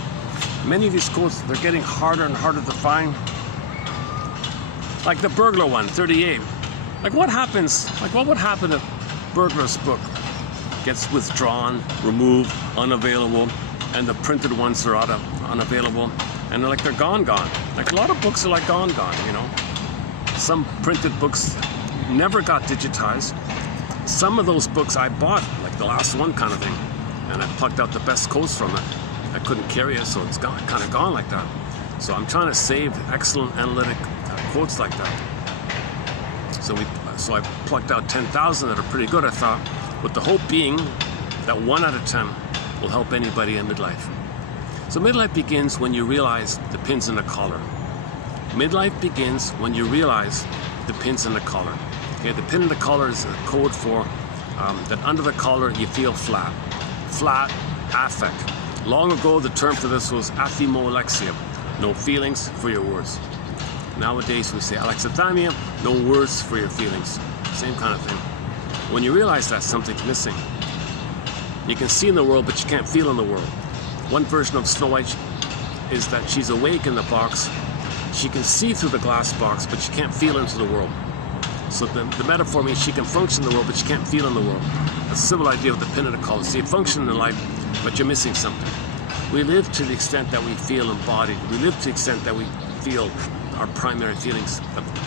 Many of these quotes, they're getting harder and harder to find. Like the burglar one, 38. Like what happens? Like what would happen if Burglar's book gets withdrawn, removed, unavailable, and the printed ones are unavailable, and they're gone. Like a lot of books are like gone, you know. Some printed books never got digitized. Some of those books I bought, like the last one kind of thing, and I plucked out the best quotes from it. I couldn't carry it, so it's gone, kind of gone like that. So I'm trying to save excellent analytic quotes like that. So I plucked out 10,000 that are pretty good, I thought, with the hope being that 1 out of 10 will help anybody in midlife. So midlife begins when you realize the pins in the collar. Midlife begins when you realize the pins in the collar. Okay, the pin in the collar is a code for that under the collar you feel flat. Flat affect. Long ago the term for this was athymolexia, no feelings for your words. Nowadays we say alexithymia, no words for your feelings. Same kind of thing. When you realize that something's missing, you can see in the world, but you can't feel in the world. One version of Snow White is that she's awake in the box. She can see through the glass box, but she can't feel into the world. So the metaphor means she can function in the world, but she can't feel in the world. A civil idea of the pin of the collar. So you function in life, but you're missing something. We live to the extent that we feel embodied. We live to the extent that we feel our primary feelings,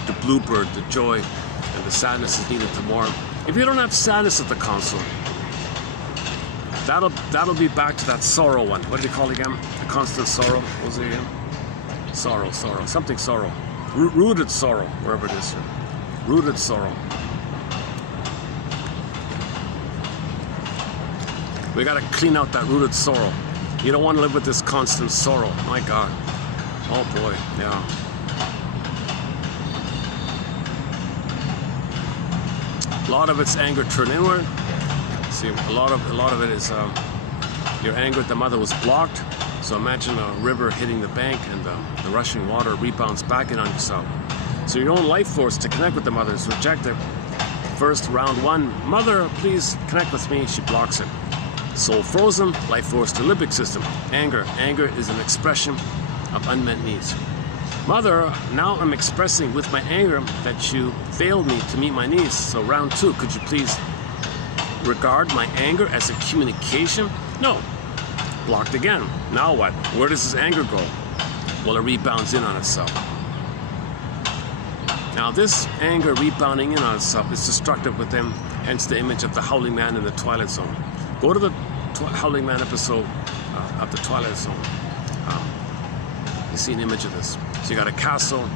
the bluebird, the joy, and the sadness is needed to mourn. If you don't have sadness at the console, that'll be back to that sorrow one. What did you call it again? The constant sorrow. What was it again? Sorrow, something sorrow. Rooted sorrow, wherever it is. Rooted sorrow. We gotta clean out that rooted sorrow. You don't want to live with this constant sorrow. My God. Oh boy, yeah. A lot of it's anger turned inward. See, a lot of it is your anger at the mother was blocked. So imagine a river hitting the bank and the rushing water rebounds back in on yourself. So your own life force to connect with the mother is rejected. First, round one, mother, please connect with me. She blocks it. Soul frozen, life force to limbic system. Anger. Anger is an expression of unmet needs. Mother, now I'm expressing with my anger that you failed me to meet my needs. So round two, could you please regard my anger as a communication? No. Blocked again. Now what? Where does this anger go? Well, it rebounds in on itself. Now this anger rebounding in on itself is destructive within, hence the image of the howling man in the Twilight Zone. Go to the Howling Man episode of the Twilight Zone. You see an image of this. So you got a castle,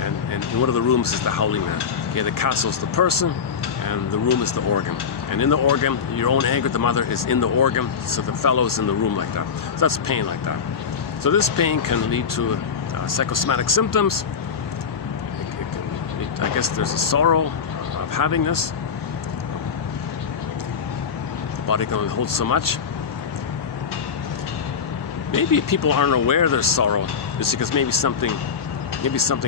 and in one of the rooms is the Howling Man. Okay, the castle's the person, and the room is the organ. And in the organ, your own anger at the mother is in the organ, so the fellow's in the room like that. So that's pain like that. So this pain can lead to psychosomatic symptoms. I guess there's a sorrow of having this. The body can only hold so much. Maybe people aren't aware there's sorrow. It's because maybe something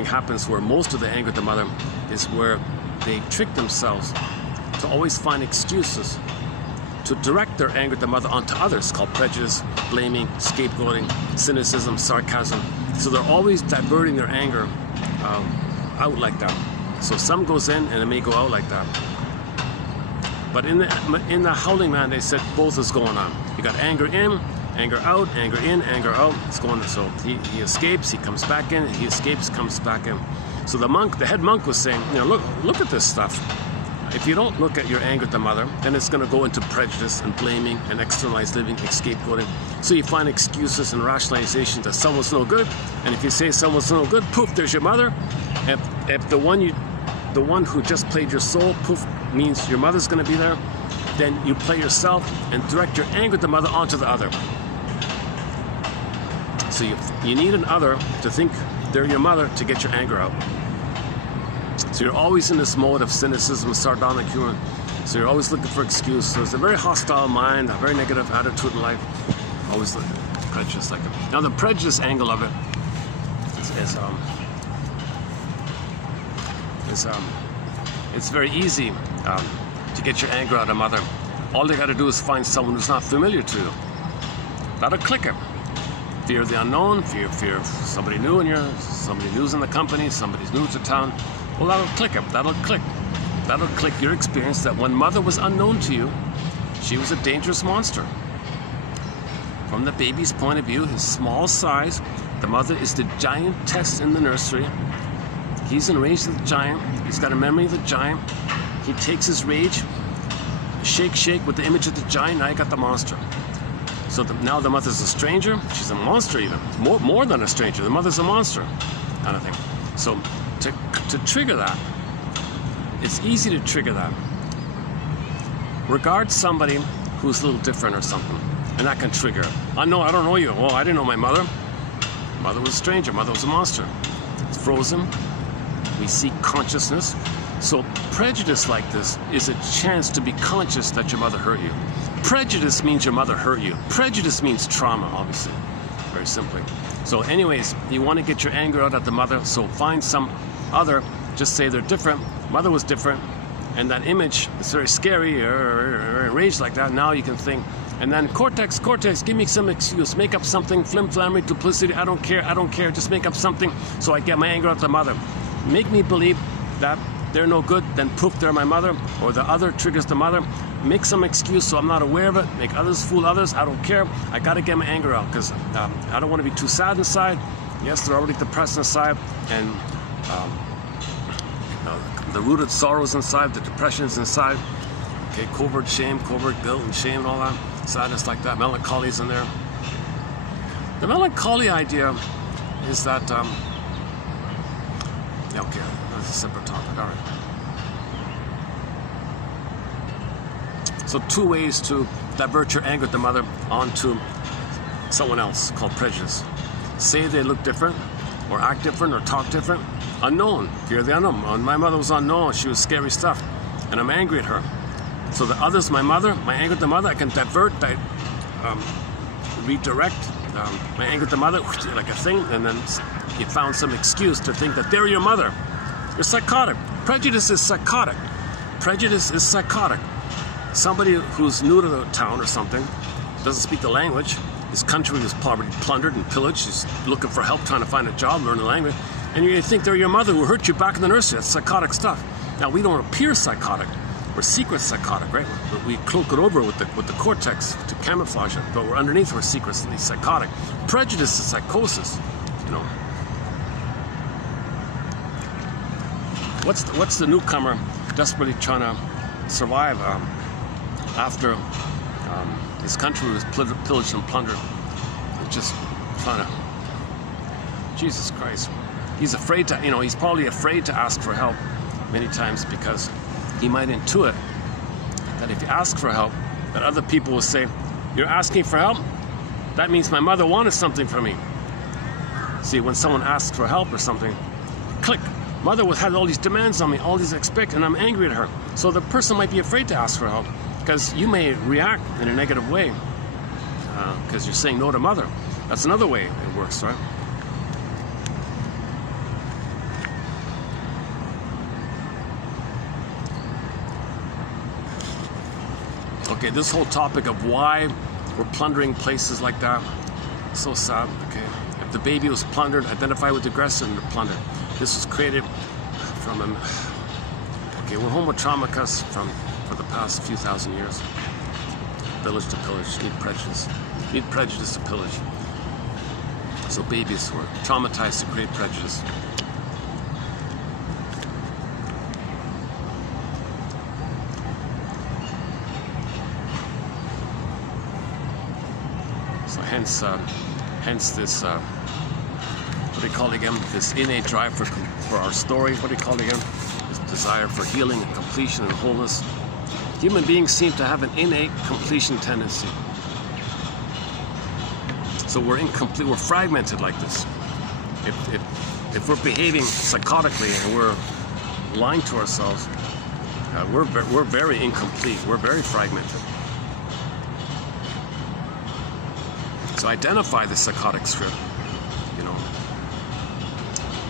happens where most of the anger at the mother is where they trick themselves to always find excuses to direct their anger at the mother onto others, called prejudice, blaming, scapegoating, cynicism, sarcasm. So they're always diverting their anger out like that. So some goes in and it may go out like that. But in the Howling Man, they said both is going on. You got anger in, anger out, anger in, anger out. It's going on. So he escapes, he comes back in, he escapes, comes back in. So the head monk was saying, you know, look at this stuff. If you don't look at your anger at the mother, then it's going to go into prejudice and blaming and externalized living and scapegoating. So you find excuses and rationalizations that someone's no good. And if you say someone's no good, poof, there's your mother. If the one who just played your soul, poof, means your mother's going to be there, then you play yourself and direct your anger at the mother onto the other. So you need an other to think they're your mother to get your anger out. So you're always in this mode of cynicism, sardonic humor. So you're always looking for excuses. So it's a very hostile mind, a very negative attitude in life. Always looking at prejudice like that. Now the prejudice angle of it it's very easy to get your anger out of mother. All they got to do is find someone who's not familiar to you. That'll click it. Fear of the unknown, fear of somebody new somebody new's in the company, somebody's new to town. Well, that'll click it. That'll click your experience that when mother was unknown to you, she was a dangerous monster. From the baby's point of view, his small size, the mother is the giantess in the nursery. He's enraged at the giant. He's got a memory of the giant. He takes his rage, shake with the image of the giant. Now you got the monster. So now the mother's a stranger. She's a monster even. More than a stranger. The mother's a monster, kind of thing. So to trigger that, it's easy to trigger that. Regard somebody who's a little different or something, and that can trigger it. I don't know you. Well, I didn't know my mother. Mother was a stranger. Mother was a monster. It's frozen. We seek consciousness. So prejudice like this is a chance to be conscious that your mother hurt you. Prejudice means your mother hurt you. Prejudice means trauma, obviously, very simply. So anyways, you want to get your anger out at the mother, so find some other, just say they're different, mother was different, and that image is very scary or enraged like that. Now you can think, and then cortex, give me some excuse, make up something, flim-flammery, duplicity, I don't care, just make up something so I get my anger out at the mother. Make me believe that they're no good, then poof, they're my mother, or the other triggers the mother. Make some excuse so I'm not aware of it, make others fool others, I don't care. I gotta get my anger out, because I don't want to be too sad inside. Yes, they're already depressed inside, and the rooted sorrows inside, the depressions inside. Okay, covert shame, covert guilt and shame and all that, sadness like that, melancholy's in there. The melancholy idea is that, yeah, okay, that's a separate topic, all right. So 2 ways to divert your anger at the mother onto someone else, called prejudice. Say they look different, or act different, or talk different. Unknown, fear the unknown. My mother was unknown, she was scary stuff, and I'm angry at her. So the other's my mother, my anger at the mother, I can divert, redirect my anger at the mother, like a thing, and then you found some excuse to think that they're your mother. You're psychotic. Prejudice is psychotic. Prejudice is psychotic. Somebody who's new to the town or something, doesn't speak the language, his country was poverty plundered and pillaged, he's looking for help, trying to find a job, learn the language, and you think they're your mother who hurt you back in the nursery. That's psychotic stuff. Now, we don't appear psychotic. We're secret psychotic, right? But we cloak it over with the cortex to camouflage it, but we're underneath, we're secretly psychotic. Prejudice is psychosis, you know. What's the newcomer desperately trying to survive after his country was pillaged and plundered? Just trying to, Jesus Christ. He's afraid to, you know, he's probably afraid to ask for help many times, because he might intuit that if you ask for help, that other people will say, you're asking for help? That means my mother wanted something from me. See, when someone asks for help or something, click, mother had all these demands on me, all these expectations, and I'm angry at her. So the person might be afraid to ask for help, because you may react in a negative way, because you're saying no to mother. That's another way it works, right? Okay, this whole topic of why we're plundering places like that, so sad. Okay, if the baby was plundered, identify with the aggressor and the plunder. This was created from an, okay, we're homo traumacus for the past few thousand years. Village to pillage, need prejudice to pillage. So babies were traumatized to create prejudice. Hence this, what do you call it again? This innate drive for our story. What do you call it again? This desire for healing and completion and wholeness. Human beings seem to have an innate completion tendency. So we're incomplete. We're fragmented like this. If we're behaving psychotically and we're lying to ourselves, we're very incomplete. We're very fragmented. So identify the psychotic script, you know,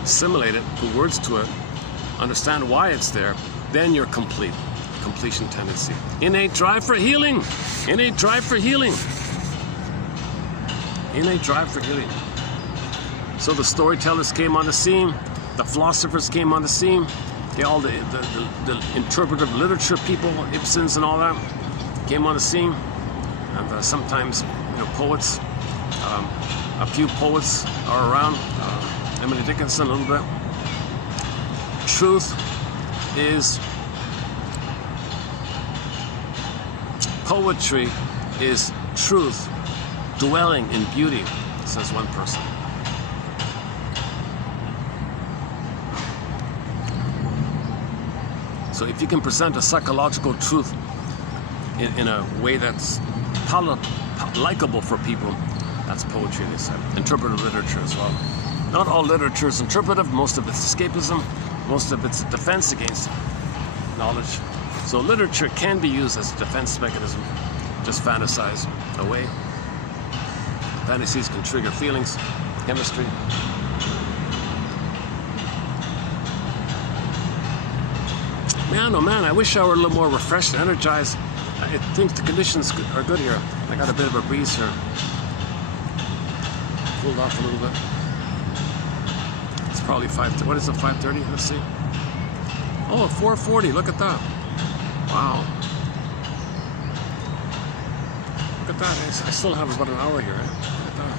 assimilate it, put words to it, understand why it's there, then you're complete. Completion tendency. Innate drive for healing. Innate drive for healing. Innate drive for healing. So the storytellers came on the scene, the philosophers came on the scene, all the interpretive literature people, Ibsens and all that, came on the scene, and sometimes, you know, poets. A few poets are around, Emily Dickinson a little bit. Truth is, poetry is truth dwelling in beauty, says one person. So if you can present a psychological truth in a way that's likable for people, that's poetry, they said. Interpretive literature as well. Not all literature is interpretive. Most of it's escapism. Most of it's a defense against knowledge. So literature can be used as a defense mechanism. Just fantasize away. Fantasies can trigger feelings, chemistry. Man, oh man, I wish I were a little more refreshed and energized. I think the conditions are good here. I got a bit of a breeze here. Cooled off a little bit. It's probably 5:30. What is it, 5:30? Let's see. Oh, 4:40. Look at that. Wow. Look at that. I still have about an hour here. Look at that.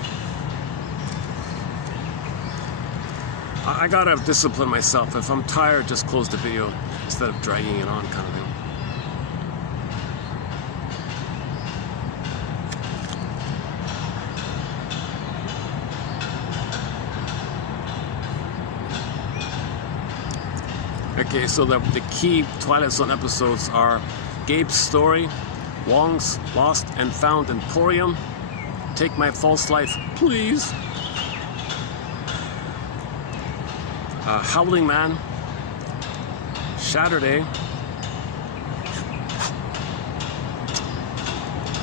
I gotta discipline myself. If I'm tired, just close the video instead of dragging it on, kind of thing. Okay, so the key Twilight Zone episodes are Gabe's Story, Wong's Lost and Found Emporium, Take My False Life, Please, Howling Man, Saturday.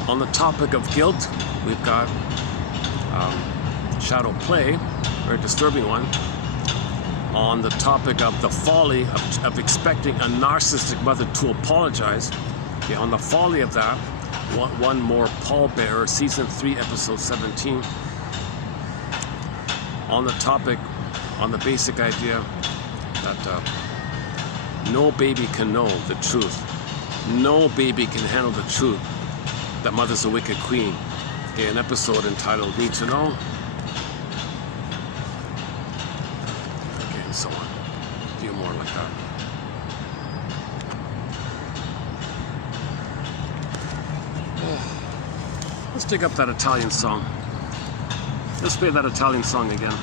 On the topic of guilt, we've got Shadow Play, very disturbing one. On the topic of the folly of expecting a narcissistic mother to apologize. Okay, on the folly of that, one more Pallbearer, season 3, episode 17. On the topic, on the basic idea that no baby can know the truth. No baby can handle the truth that mother's a wicked queen. Okay, an episode entitled Need to Know. And so on. A few more like that. Let's take up that Italian song. Let's play that Italian song again.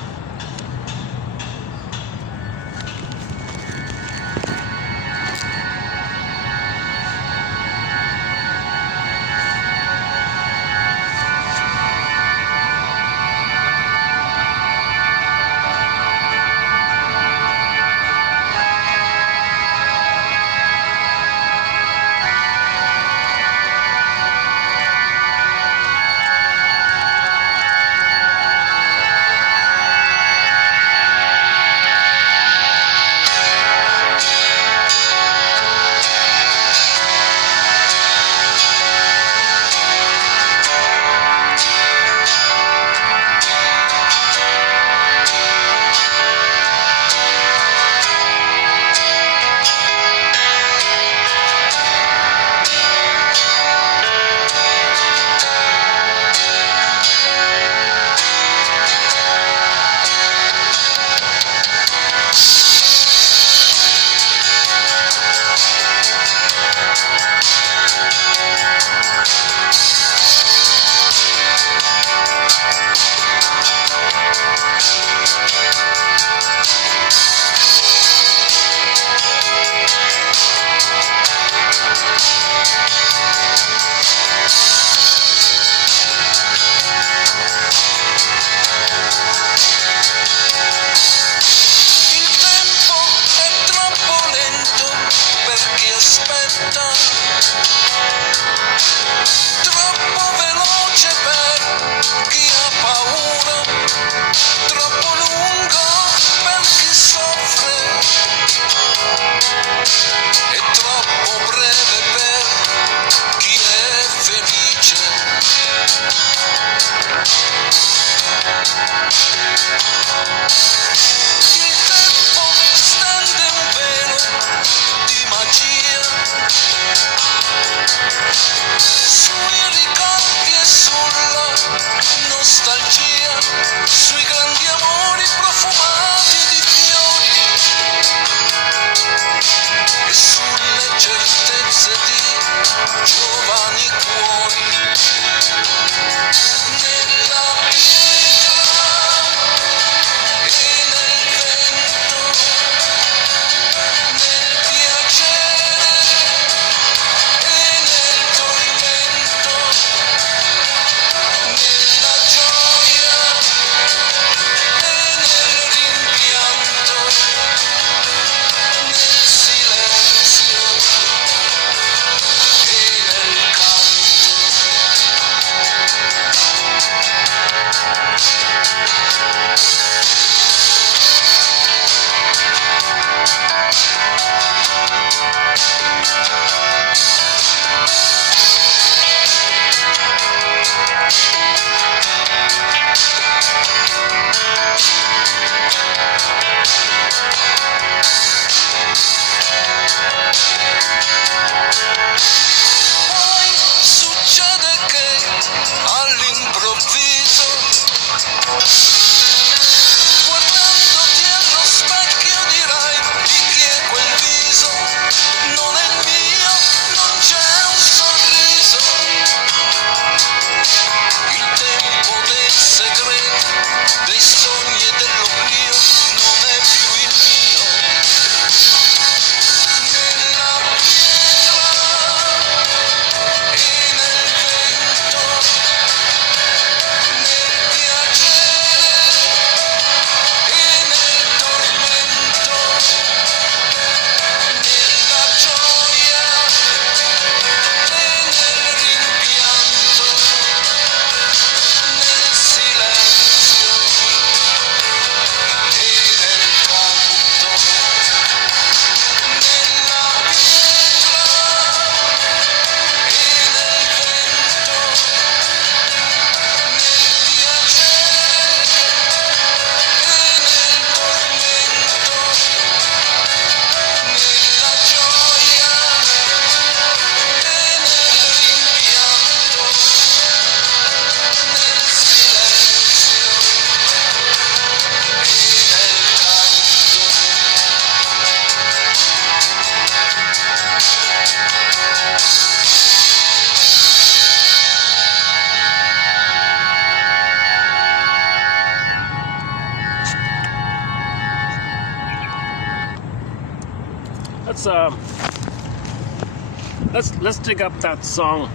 let's dig up that song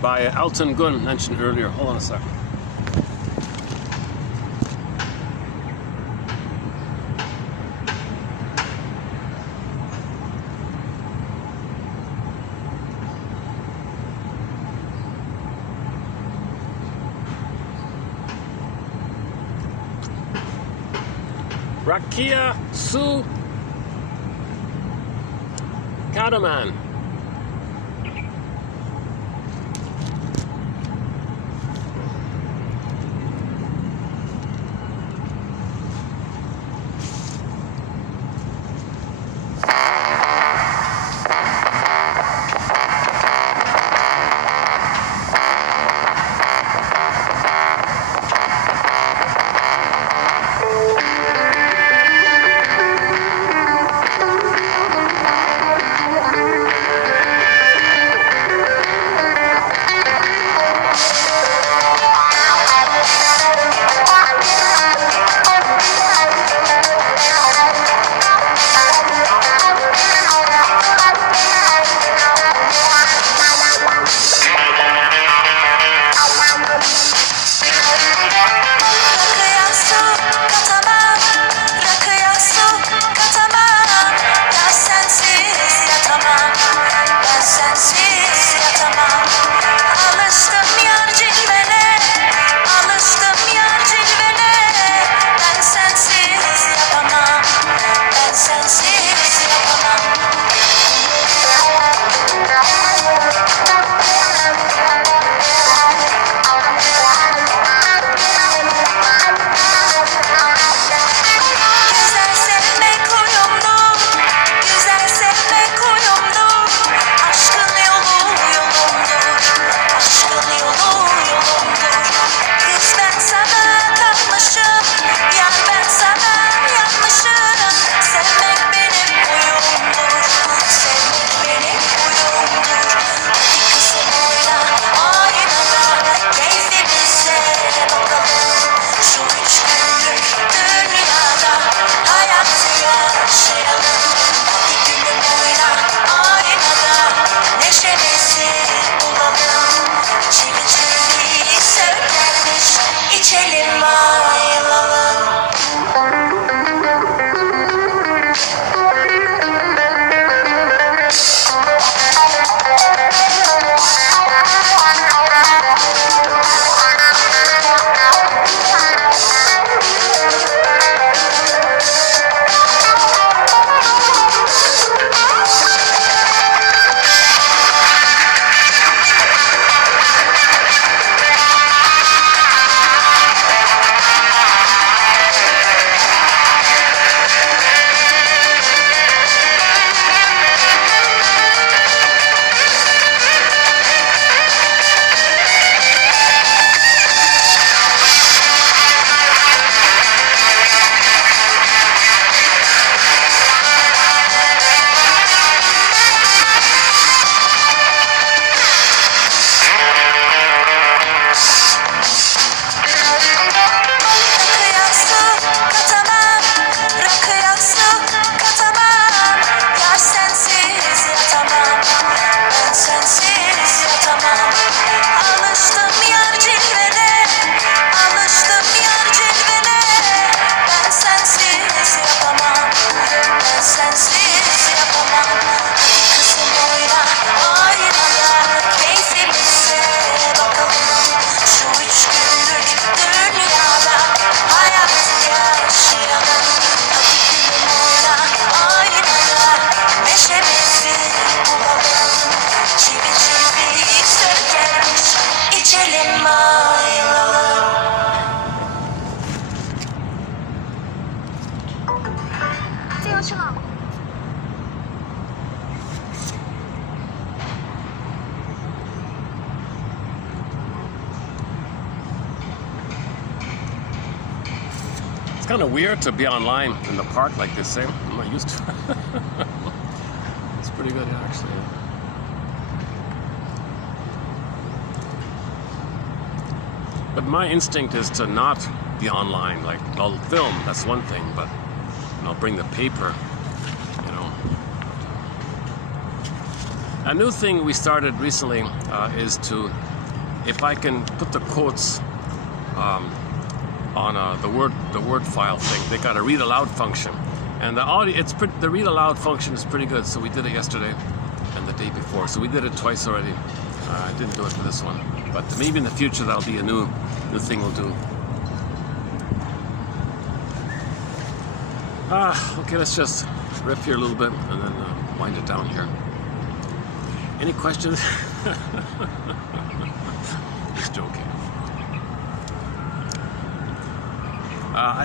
by Elton Gunn mentioned earlier. Hold on a second. Rakia Su Kadaman. It's kind of weird to be online in the park like this, eh? I'm not used to it. It's pretty good, actually. But my instinct is to not be online. Like, I'll film, that's one thing, but I'll bring the paper, you know. A new thing we started recently is to, if I can put the quotes on the word file thing, they got a read aloud function, and the audio, the read aloud function is pretty good. So we did it yesterday and the day before. So we did it twice already. I didn't do it for this one, but maybe in the future that'll be a new thing we'll do. Okay, let's just riff here a little bit and then wind it down here. Any questions? Just joking.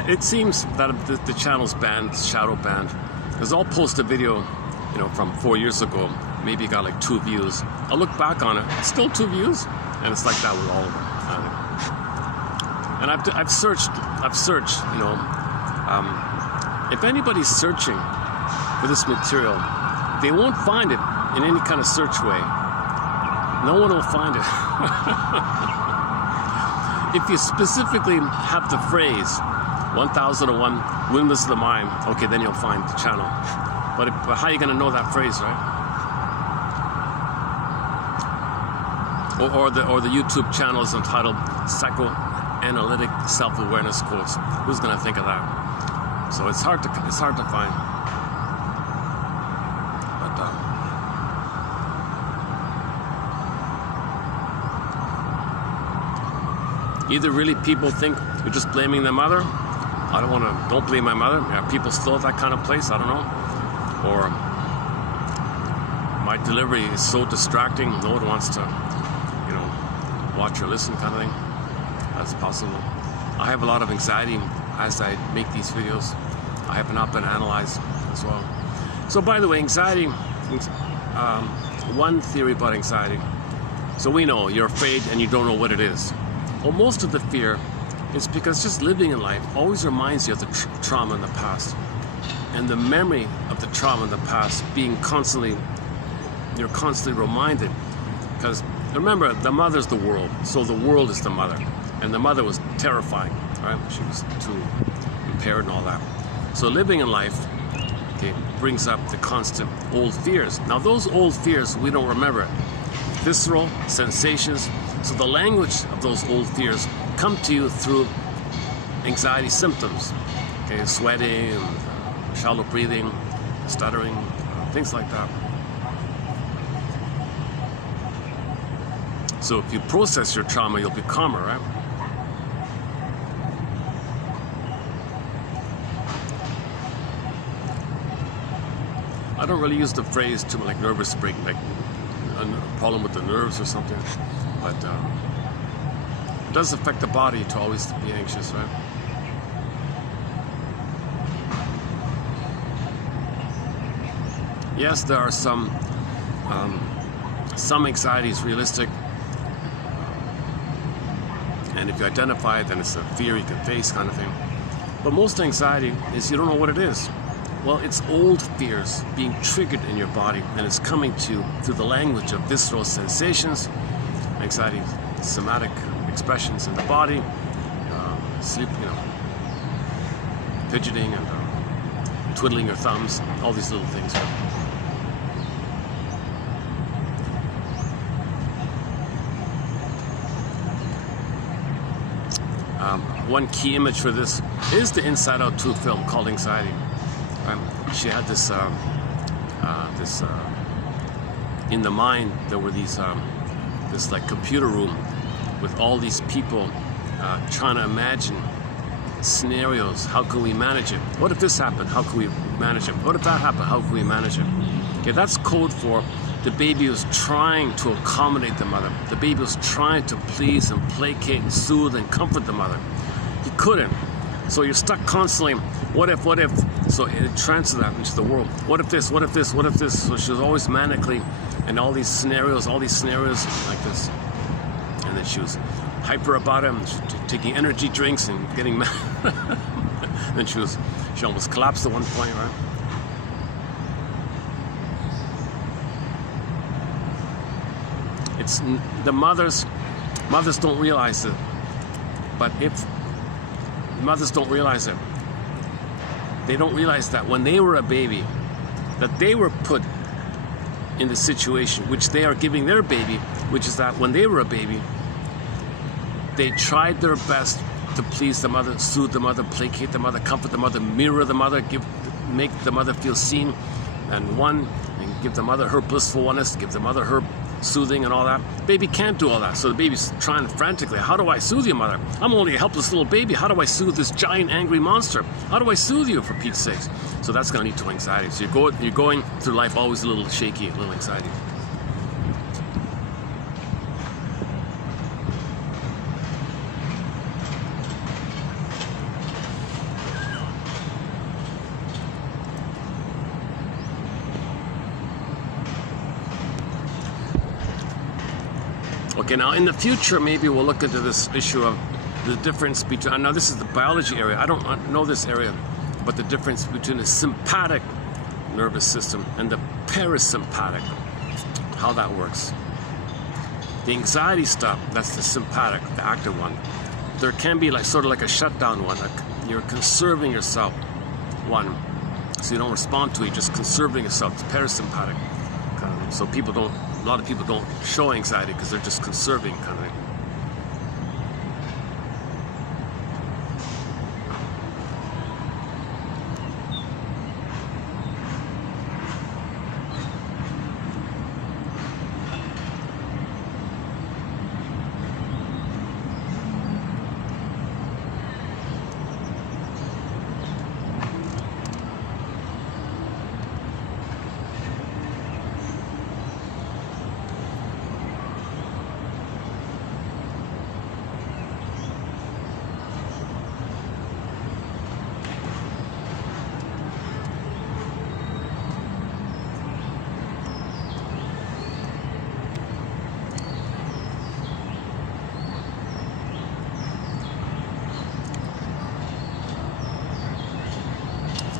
It seems that the channel's banned, shadow banned, because I'll post a video, from 4 years ago, maybe got like 2 views. I'll look back on it, it's still 2 views, and it's like that with all of them. And I've searched, if anybody's searching for this material, they won't find it in any kind of search way. No one will find it. If you specifically have the phrase 1001 Windmills of the Mind, okay, then you'll find the channel. But how are you going to know that phrase, right? Or the YouTube channel is entitled Psychoanalytic Self-Awareness Quotes. Who's going to think of that? So it's hard to find. But either really people think you're just blaming the mother. Don't blame my mother. Are people still at that kind of place? I don't know. Or my delivery is so distracting, no one wants to, watch or listen kind of thing. That's possible. I have a lot of anxiety as I make these videos. I have not been analyzed as well. So by the way, anxiety, one theory about anxiety. So we know you're afraid and you don't know what it is. Well, most of the fear is because just living in life always reminds you of the trauma in the past. And the memory of the trauma in the past being you're constantly reminded. Because remember, the mother's the world, so the world is the mother. And the mother was terrifying, right? She was too impaired and all that. So living in life, okay, brings up the constant old fears. Now those old fears, we don't remember. Visceral sensations. So the language of those old fears come to you through anxiety symptoms. Okay, sweating, shallow breathing, stuttering, things like that. So if you process your trauma, you'll be calmer, right? I don't really use the phrase too much, like nervous break, like a problem with the nerves or something, but it does affect the body to always be anxious, right? Yes, there are some anxiety is realistic, and if you identify it, then it's a fear you can face kind of thing. But most anxiety is you don't know what it is. Well, it's old fears being triggered in your body, and it's coming to you through the language of visceral sensations, anxiety, somatic expressions in the body, sleep, fidgeting and twiddling your thumbs, all these little things. One key image for this is the Inside Out 2 film called Anxiety. She had this, in the mind, there were these, this like computer room with all these people trying to imagine scenarios. How can we manage it? What if this happened? How can we manage it? What if that happened? How can we manage it? Okay, that's code for the baby was trying to accommodate the mother. The baby was trying to please and placate and soothe and comfort the mother. He couldn't. So you're stuck constantly, what if? So it transfers that into the world. What if this, what if this, what if this? So she was always manically, and all these scenarios like this. And then she was hyper about it, and taking energy drinks and getting mad. Then she almost collapsed at one point, right? It's the mothers don't realize it, but if mothers don't realize it, they don't realize that when they were a baby, that they were put in the situation which they are giving their baby, which is that when they were a baby, they tried their best to please the mother, soothe the mother, placate the mother, comfort the mother, mirror the mother, make the mother feel seen and won, and give the mother her blissful oneness, give the mother her soothing and all that. Baby can't do all that, so the baby's trying frantically, how do I soothe you, mother? I'm only a helpless little baby. How do I soothe this giant angry monster? How do I soothe you, for Pete's sakes? So that's going to lead to anxiety. So you're going through life always a little shaky, a little anxiety. Okay, now in the future, maybe we'll look into this issue of the difference between, now this is the biology area, I don't know this area, but the difference between the sympathetic nervous system and the parasympathetic, how that works. The anxiety stuff, that's the sympathetic, the active one. There can be like sort of like a shutdown one, like you're conserving yourself one, so you don't respond to it, just conserving yourself. It's parasympathetic kind of thing. So a lot of people don't show anxiety because they're just conserving kind of thing.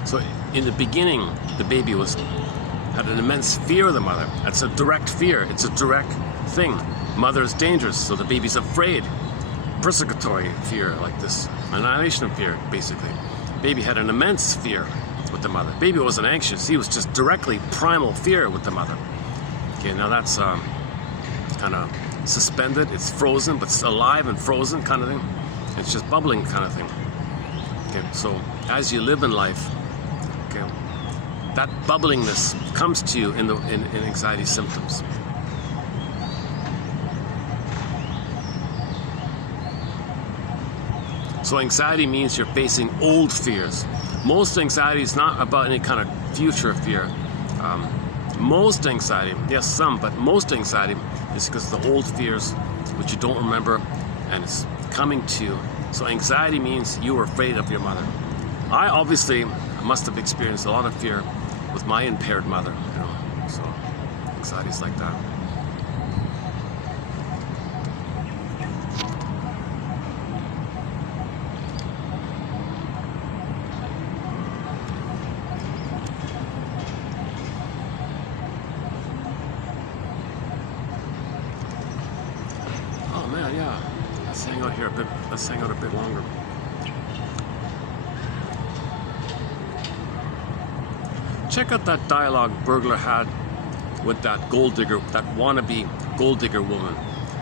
So in the beginning, the baby had an immense fear of the mother. That's a direct fear. It's a direct thing. Mother is dangerous, so the baby's afraid. Persecutory fear, like this annihilation fear, basically. Baby had an immense fear with the mother. Baby wasn't anxious. He was just directly primal fear with the mother. Okay, now that's kind of suspended. It's frozen, but it's alive and frozen kind of thing. It's just bubbling kind of thing. Okay, so as you live in life, okay, that bubblingness comes to you in anxiety symptoms. So anxiety means you're facing old fears. Most anxiety is not about any kind of future fear. Most anxiety, yes, some, but most anxiety is because of the old fears which you don't remember and it's coming to you. So anxiety means you were afraid of your mother. I obviously must have experienced a lot of fear with my impaired mother, you know, so anxiety is like that. Oh man, yeah. Let's hang out here a bit. Let's hang out a bit longer. Check out that dialogue Burglar had with that gold digger, that wannabe gold digger woman.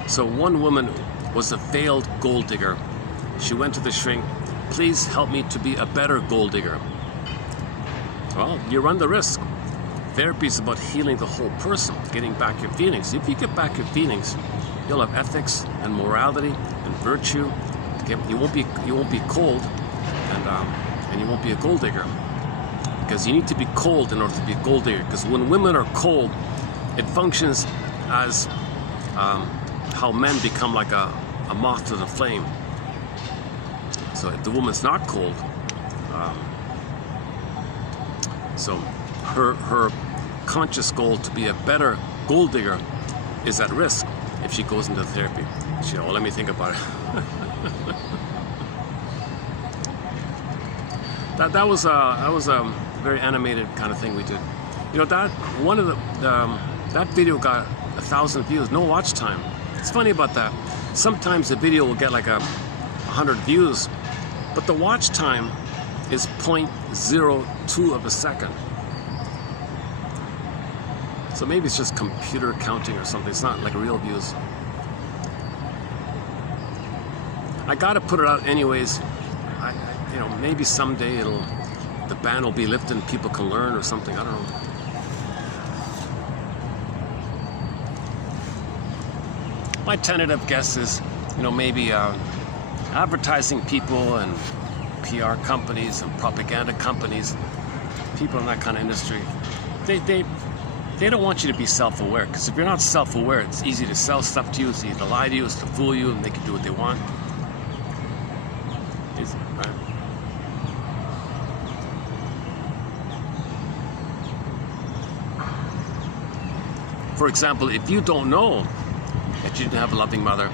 So one woman was a failed gold digger. She went to the shrink, please help me to be a better gold digger. Well, you run the risk. Therapy is about healing the whole person, getting back your feelings. If you get back your feelings, you'll have ethics and morality and virtue. Okay? You won't be cold, and you won't be a gold digger. Because you need to be cold in order to be a gold digger. Because when women are cold, it functions as how men become like a moth to the flame. So if the woman's not cold, so her conscious goal to be a better gold digger is at risk if she goes into therapy. Well, let me think about it. that was a very animated kind of thing we did. You know, that one of that video got 1,000 views, no watch time. It's funny about that. Sometimes the video will get like 100 views, but the watch time is 0.02 of a second. So maybe it's just computer counting or something. It's not like real views. I gotta put it out anyways. You know, maybe someday the ban will be lifted and people can learn or something. I don't know. My tentative guess is, you know, maybe advertising people and PR companies and propaganda companies, people in that kind of industry, they don't want you to be self-aware, because if you're not self-aware, it's easy to sell stuff to you, it's easy to lie to you, it's to fool you, and they can do what they want. Easy, right? For example, if you don't know that you didn't have a loving mother,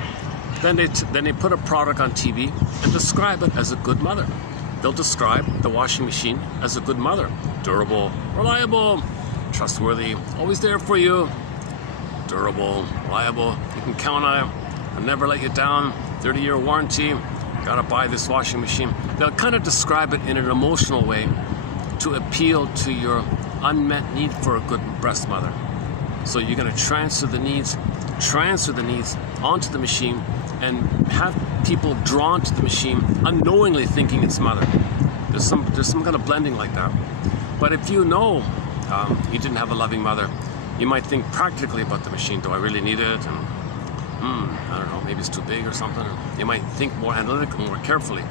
then they put a product on TV and describe it as a good mother. They'll describe the washing machine as a good mother. Durable, reliable, trustworthy, always there for you. Durable, reliable, you can count on it. I'll never let you down. 30-year warranty. Gotta buy this washing machine. They'll kind of describe it in an emotional way to appeal to your unmet need for a good breast mother. So you're gonna transfer the needs onto the machine and have people drawn to the machine unknowingly thinking it's mother. There's some kind of blending like that. But if you know you didn't have a loving mother, you might think practically about the machine. Do I really need it? And I don't know, maybe it's too big or something. You might think more analytically, more carefully.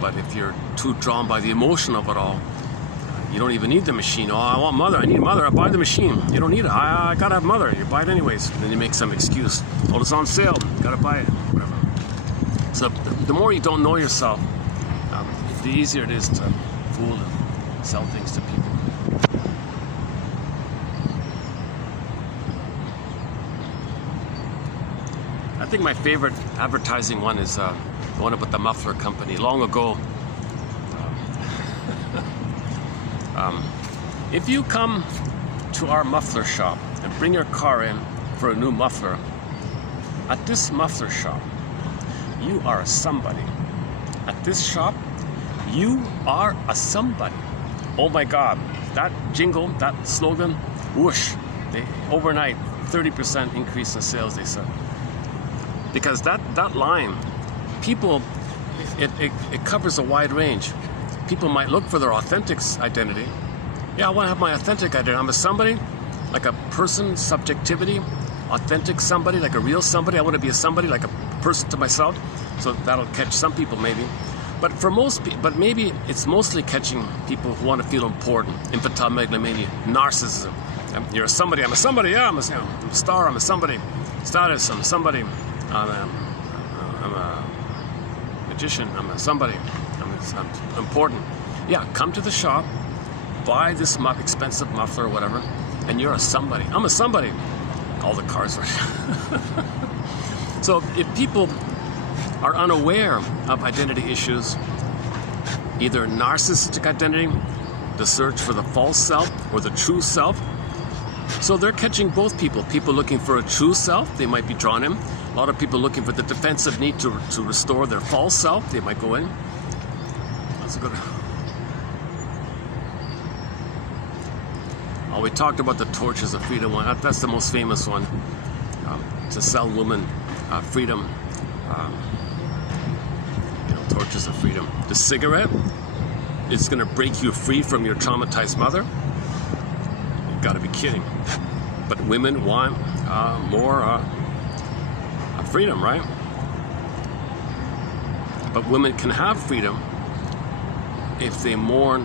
But if you're too drawn by the emotion of it all, you don't even need the machine. Oh, I want mother, I need mother, I buy the machine. You don't need it. I gotta have mother. You buy it anyways. And then you make some excuse. Oh, it's on sale, gotta buy it, whatever. So the more you don't know yourself, the easier it is to fool and sell things to people. I think my favorite advertising one is the one about the muffler company. Long ago, if you come to our muffler shop and bring your car in for a new muffler, at this muffler shop, you are a somebody. At this shop, you are a somebody. Oh my God, that jingle, that slogan, whoosh, overnight, 30% increase in sales, they said. Because that line, people, it covers a wide range. People might look for their authentic identity. Yeah, I want to have my authentic identity. I'm a somebody, like a person, subjectivity, authentic somebody, like a real somebody. I want to be a somebody, like a person to myself. So that'll catch some people maybe. But for most people, but maybe it's mostly catching people who want to feel important. Infantile megalomania, narcissism. You're a somebody. I'm a somebody. Yeah, I'm a star. I'm a somebody. Status. I'm a somebody. I'm a magician. I'm a somebody. I'm important. Yeah, come to the shop, buy this expensive muffler or whatever, and you're a somebody. I'm a somebody. All the cars are. So if people are unaware of identity issues, either narcissistic identity, the search for the false self, or the true self, so they're catching both people. People looking for a true self, they might be drawn in. A lot of people looking for the defensive need to restore their false self, they might go in. That's a good. Oh, we talked about the torches of freedom one. That's the most famous one. To sell women freedom. Torches of freedom. The cigarette is going to break you free from your traumatized mother. You've got to be kidding. But women want more freedom, right? But women can have freedom if they mourn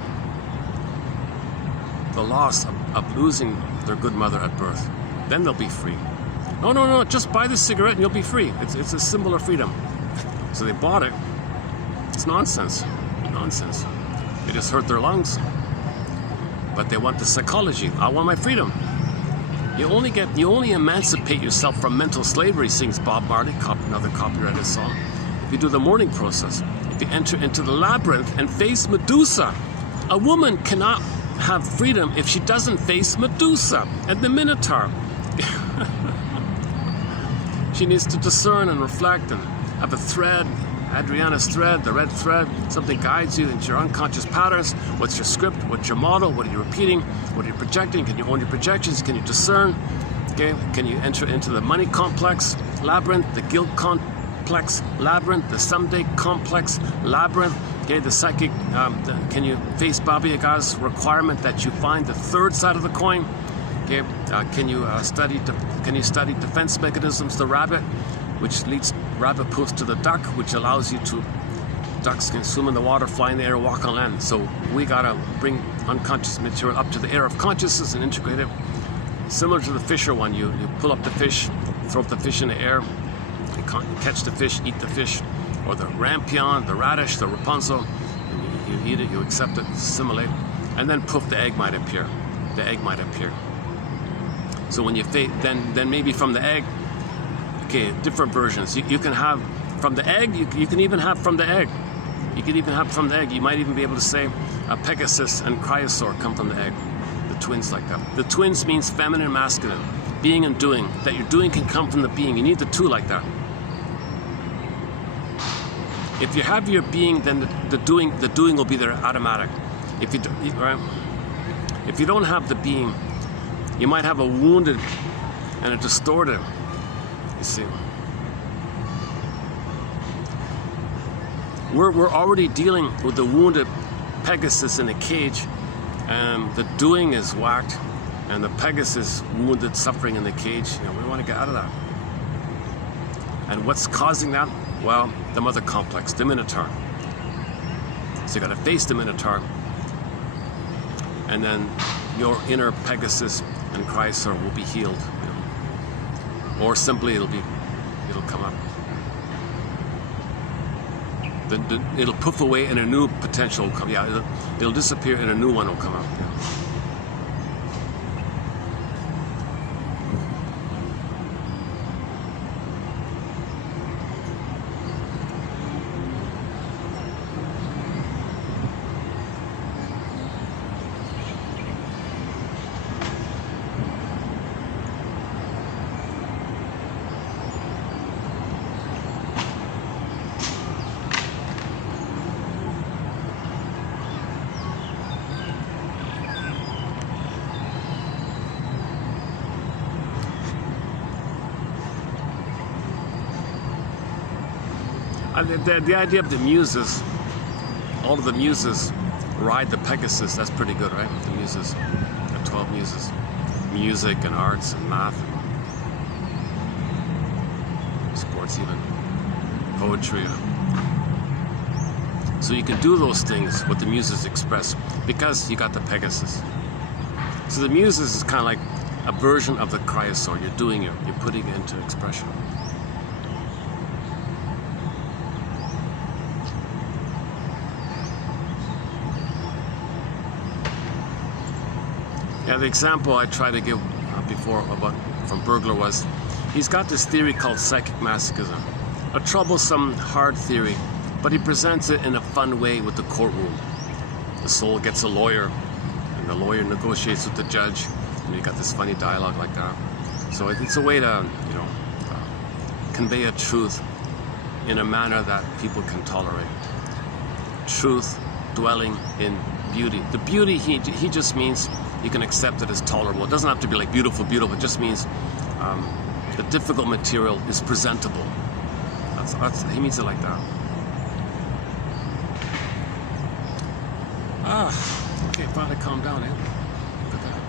the loss of losing their good mother at birth. Then they'll be free. No, just buy the cigarette and you'll be free. It's a symbol of freedom. So they bought it. It's nonsense. Nonsense. They just hurt their lungs. But they want the psychology. I want my freedom. You only emancipate yourself from mental slavery, sings Bob Marley, another copyrighted song, if you do the mourning process. If you enter into the labyrinth and face Medusa. A woman cannot have freedom if she doesn't face Medusa and the Minotaur. She needs to discern and reflect and have a thread Adriana's thread, the red thread. Something guides you into your unconscious patterns. What's your script? What's your model? What are you repeating? What are you projecting? Can you own your projections? Can you discern? Okay, can you enter into the money complex labyrinth, the guilt complex labyrinth, the someday complex labyrinth? Okay, the psychic. Can you face Baba Yaga's requirement that you find the third side of the coin? Okay, can you study defense mechanisms? The rabbit, which leads rabbit poofs to the duck, which allows you to. Ducks can swim in the water, fly in the air, walk on land. So we gotta bring unconscious material up to the air of consciousness and integrate it. Similar to the fisher one, you pull up the fish, throw up the fish in the air, you catch the fish, eat the fish, or the rampion, the radish, the Rapunzel, and you eat it, you accept it, assimilate, and then poof, the egg might appear. The egg might appear. So when you then maybe from the egg, okay, different versions. You can have from the egg. You can even have from the egg. You could even have from the egg. You might even be able to say Pegasus and Cryosaur come from the egg. The twins like that. The twins means feminine and masculine, being and doing. That your doing can come from the being. You need the two like that. If you have your being, then the doing will be there automatic. If you right? If you don't have the being, you might have a wounded and a distorted. You see, we're already dealing with the wounded Pegasus in a cage, and the doing is whacked, and the Pegasus wounded, suffering in the cage. You know, we want to get out of that. And what's causing that? Well, the mother complex, the Minotaur. So you got to face the Minotaur, and then your inner Pegasus and Chrysler will be healed, you know. Or simply it'll come up. It'll poof away and a new potential will come. Yeah, it'll disappear and a new one will come up. Yeah. The idea of the muses, all of the muses ride the Pegasus, that's pretty good, right? The muses, the 12 muses. Music and arts and math, sports even, poetry. So you can do those things, what the muses express, because you got the Pegasus. So the muses is kind of like a version of the Cryosaur. You're doing it, you're putting it into expression. Yeah, the example I tried to give before from Burglar was, he's got this theory called psychic masochism, a troublesome, hard theory, but he presents it in a fun way with the courtroom. The soul gets a lawyer, and the lawyer negotiates with the judge, and you got this funny dialogue like that. So it's a way to, you know, convey a truth in a manner that people can tolerate. Truth dwelling in beauty. The beauty, he just means you can accept it as tolerable. It doesn't have to be like beautiful, beautiful. It just means the difficult material is presentable. He means it like that. Okay, finally calm down, eh? Look at that.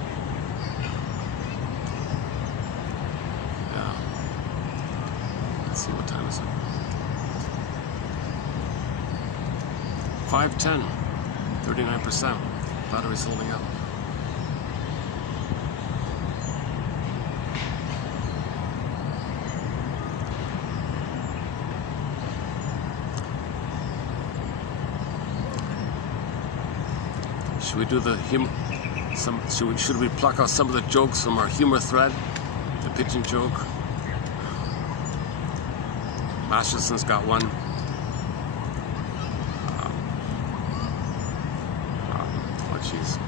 Yeah. Let's see, what time is it? 5:10, 39%. Battery's holding up. Should we do the humor? Should we pluck out some of the jokes from our humor thread? The pigeon joke. Masterson's got one. Oh, jeez.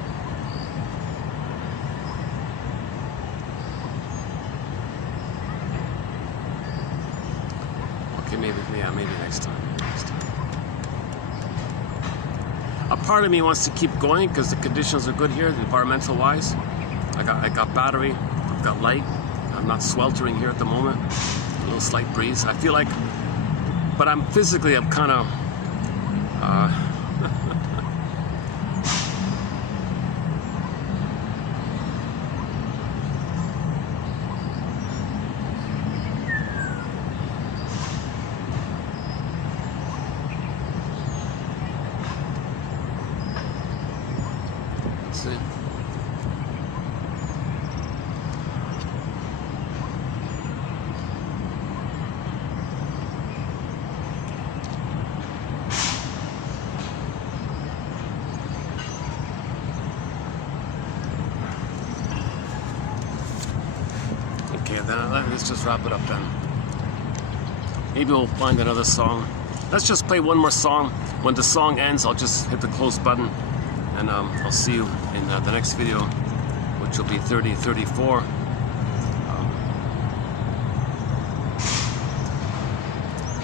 Okay, maybe next time. A part of me wants to keep going because the conditions are good here, environmental wise. I got battery, I've got light. I'm not sweltering here at the moment. A little slight breeze. I feel like, but I'm kind of. See. Okay, then let's just wrap it up then. Maybe we'll find another song. Let's just play one more song. When the song ends, I'll just hit the close button, and I'll see you in the next video, which will be 34.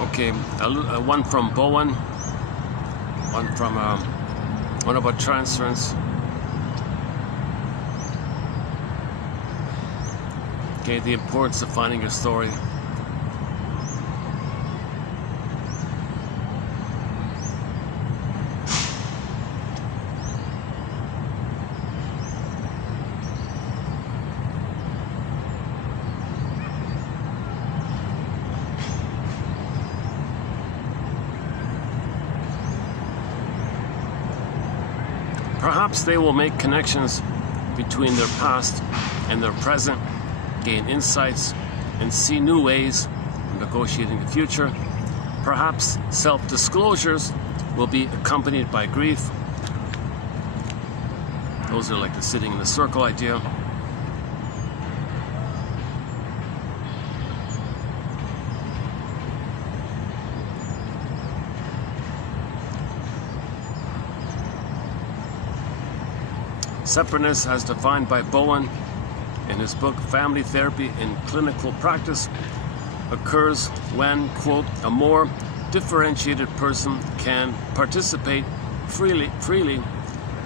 Okay, one from Bowen, one about transference. Okay, the importance of finding your story. Perhaps they will make connections between their past and their present, gain insights, and see new ways of negotiating the future. Perhaps self-disclosures will be accompanied by grief. Those are like the sitting in the circle idea. Separateness, as defined by Bowen in his book Family Therapy in Clinical Practice, occurs when, quote, a more differentiated person can participate freely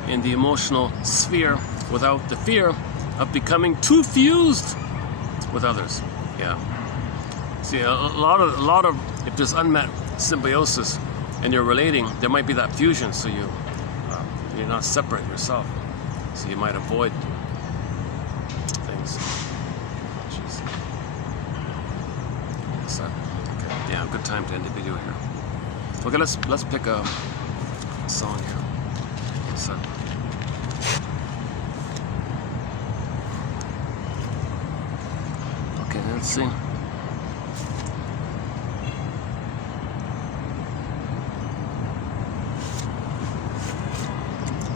in the emotional sphere without the fear of becoming too fused with others. Yeah. See, a lot of if there's unmet symbiosis and you're relating, there might be that fusion, so you're not separate yourself. So you might avoid things. Jeez. So, okay. Yeah, good time to end the video here. Okay, let's pick a song here. So, okay, let's see.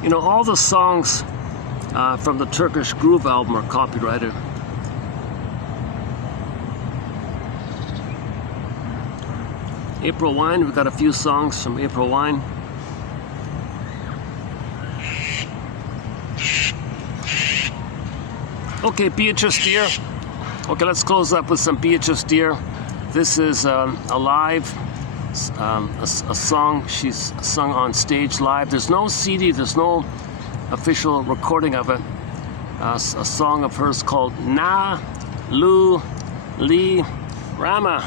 You know, all the songs from the Turkish Groove album are copyrighted. April Wine, we've got a few songs from April Wine. Okay, Beatrice Deer. Okay, let's close up with some Beatrice Deer. This is Alive, a song she's sung on stage live. There's no CD, there's no official recording of it. A song of hers called Na Lu Li Rama.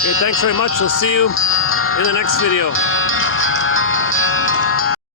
Okay, thanks very much. We'll see you in the next video.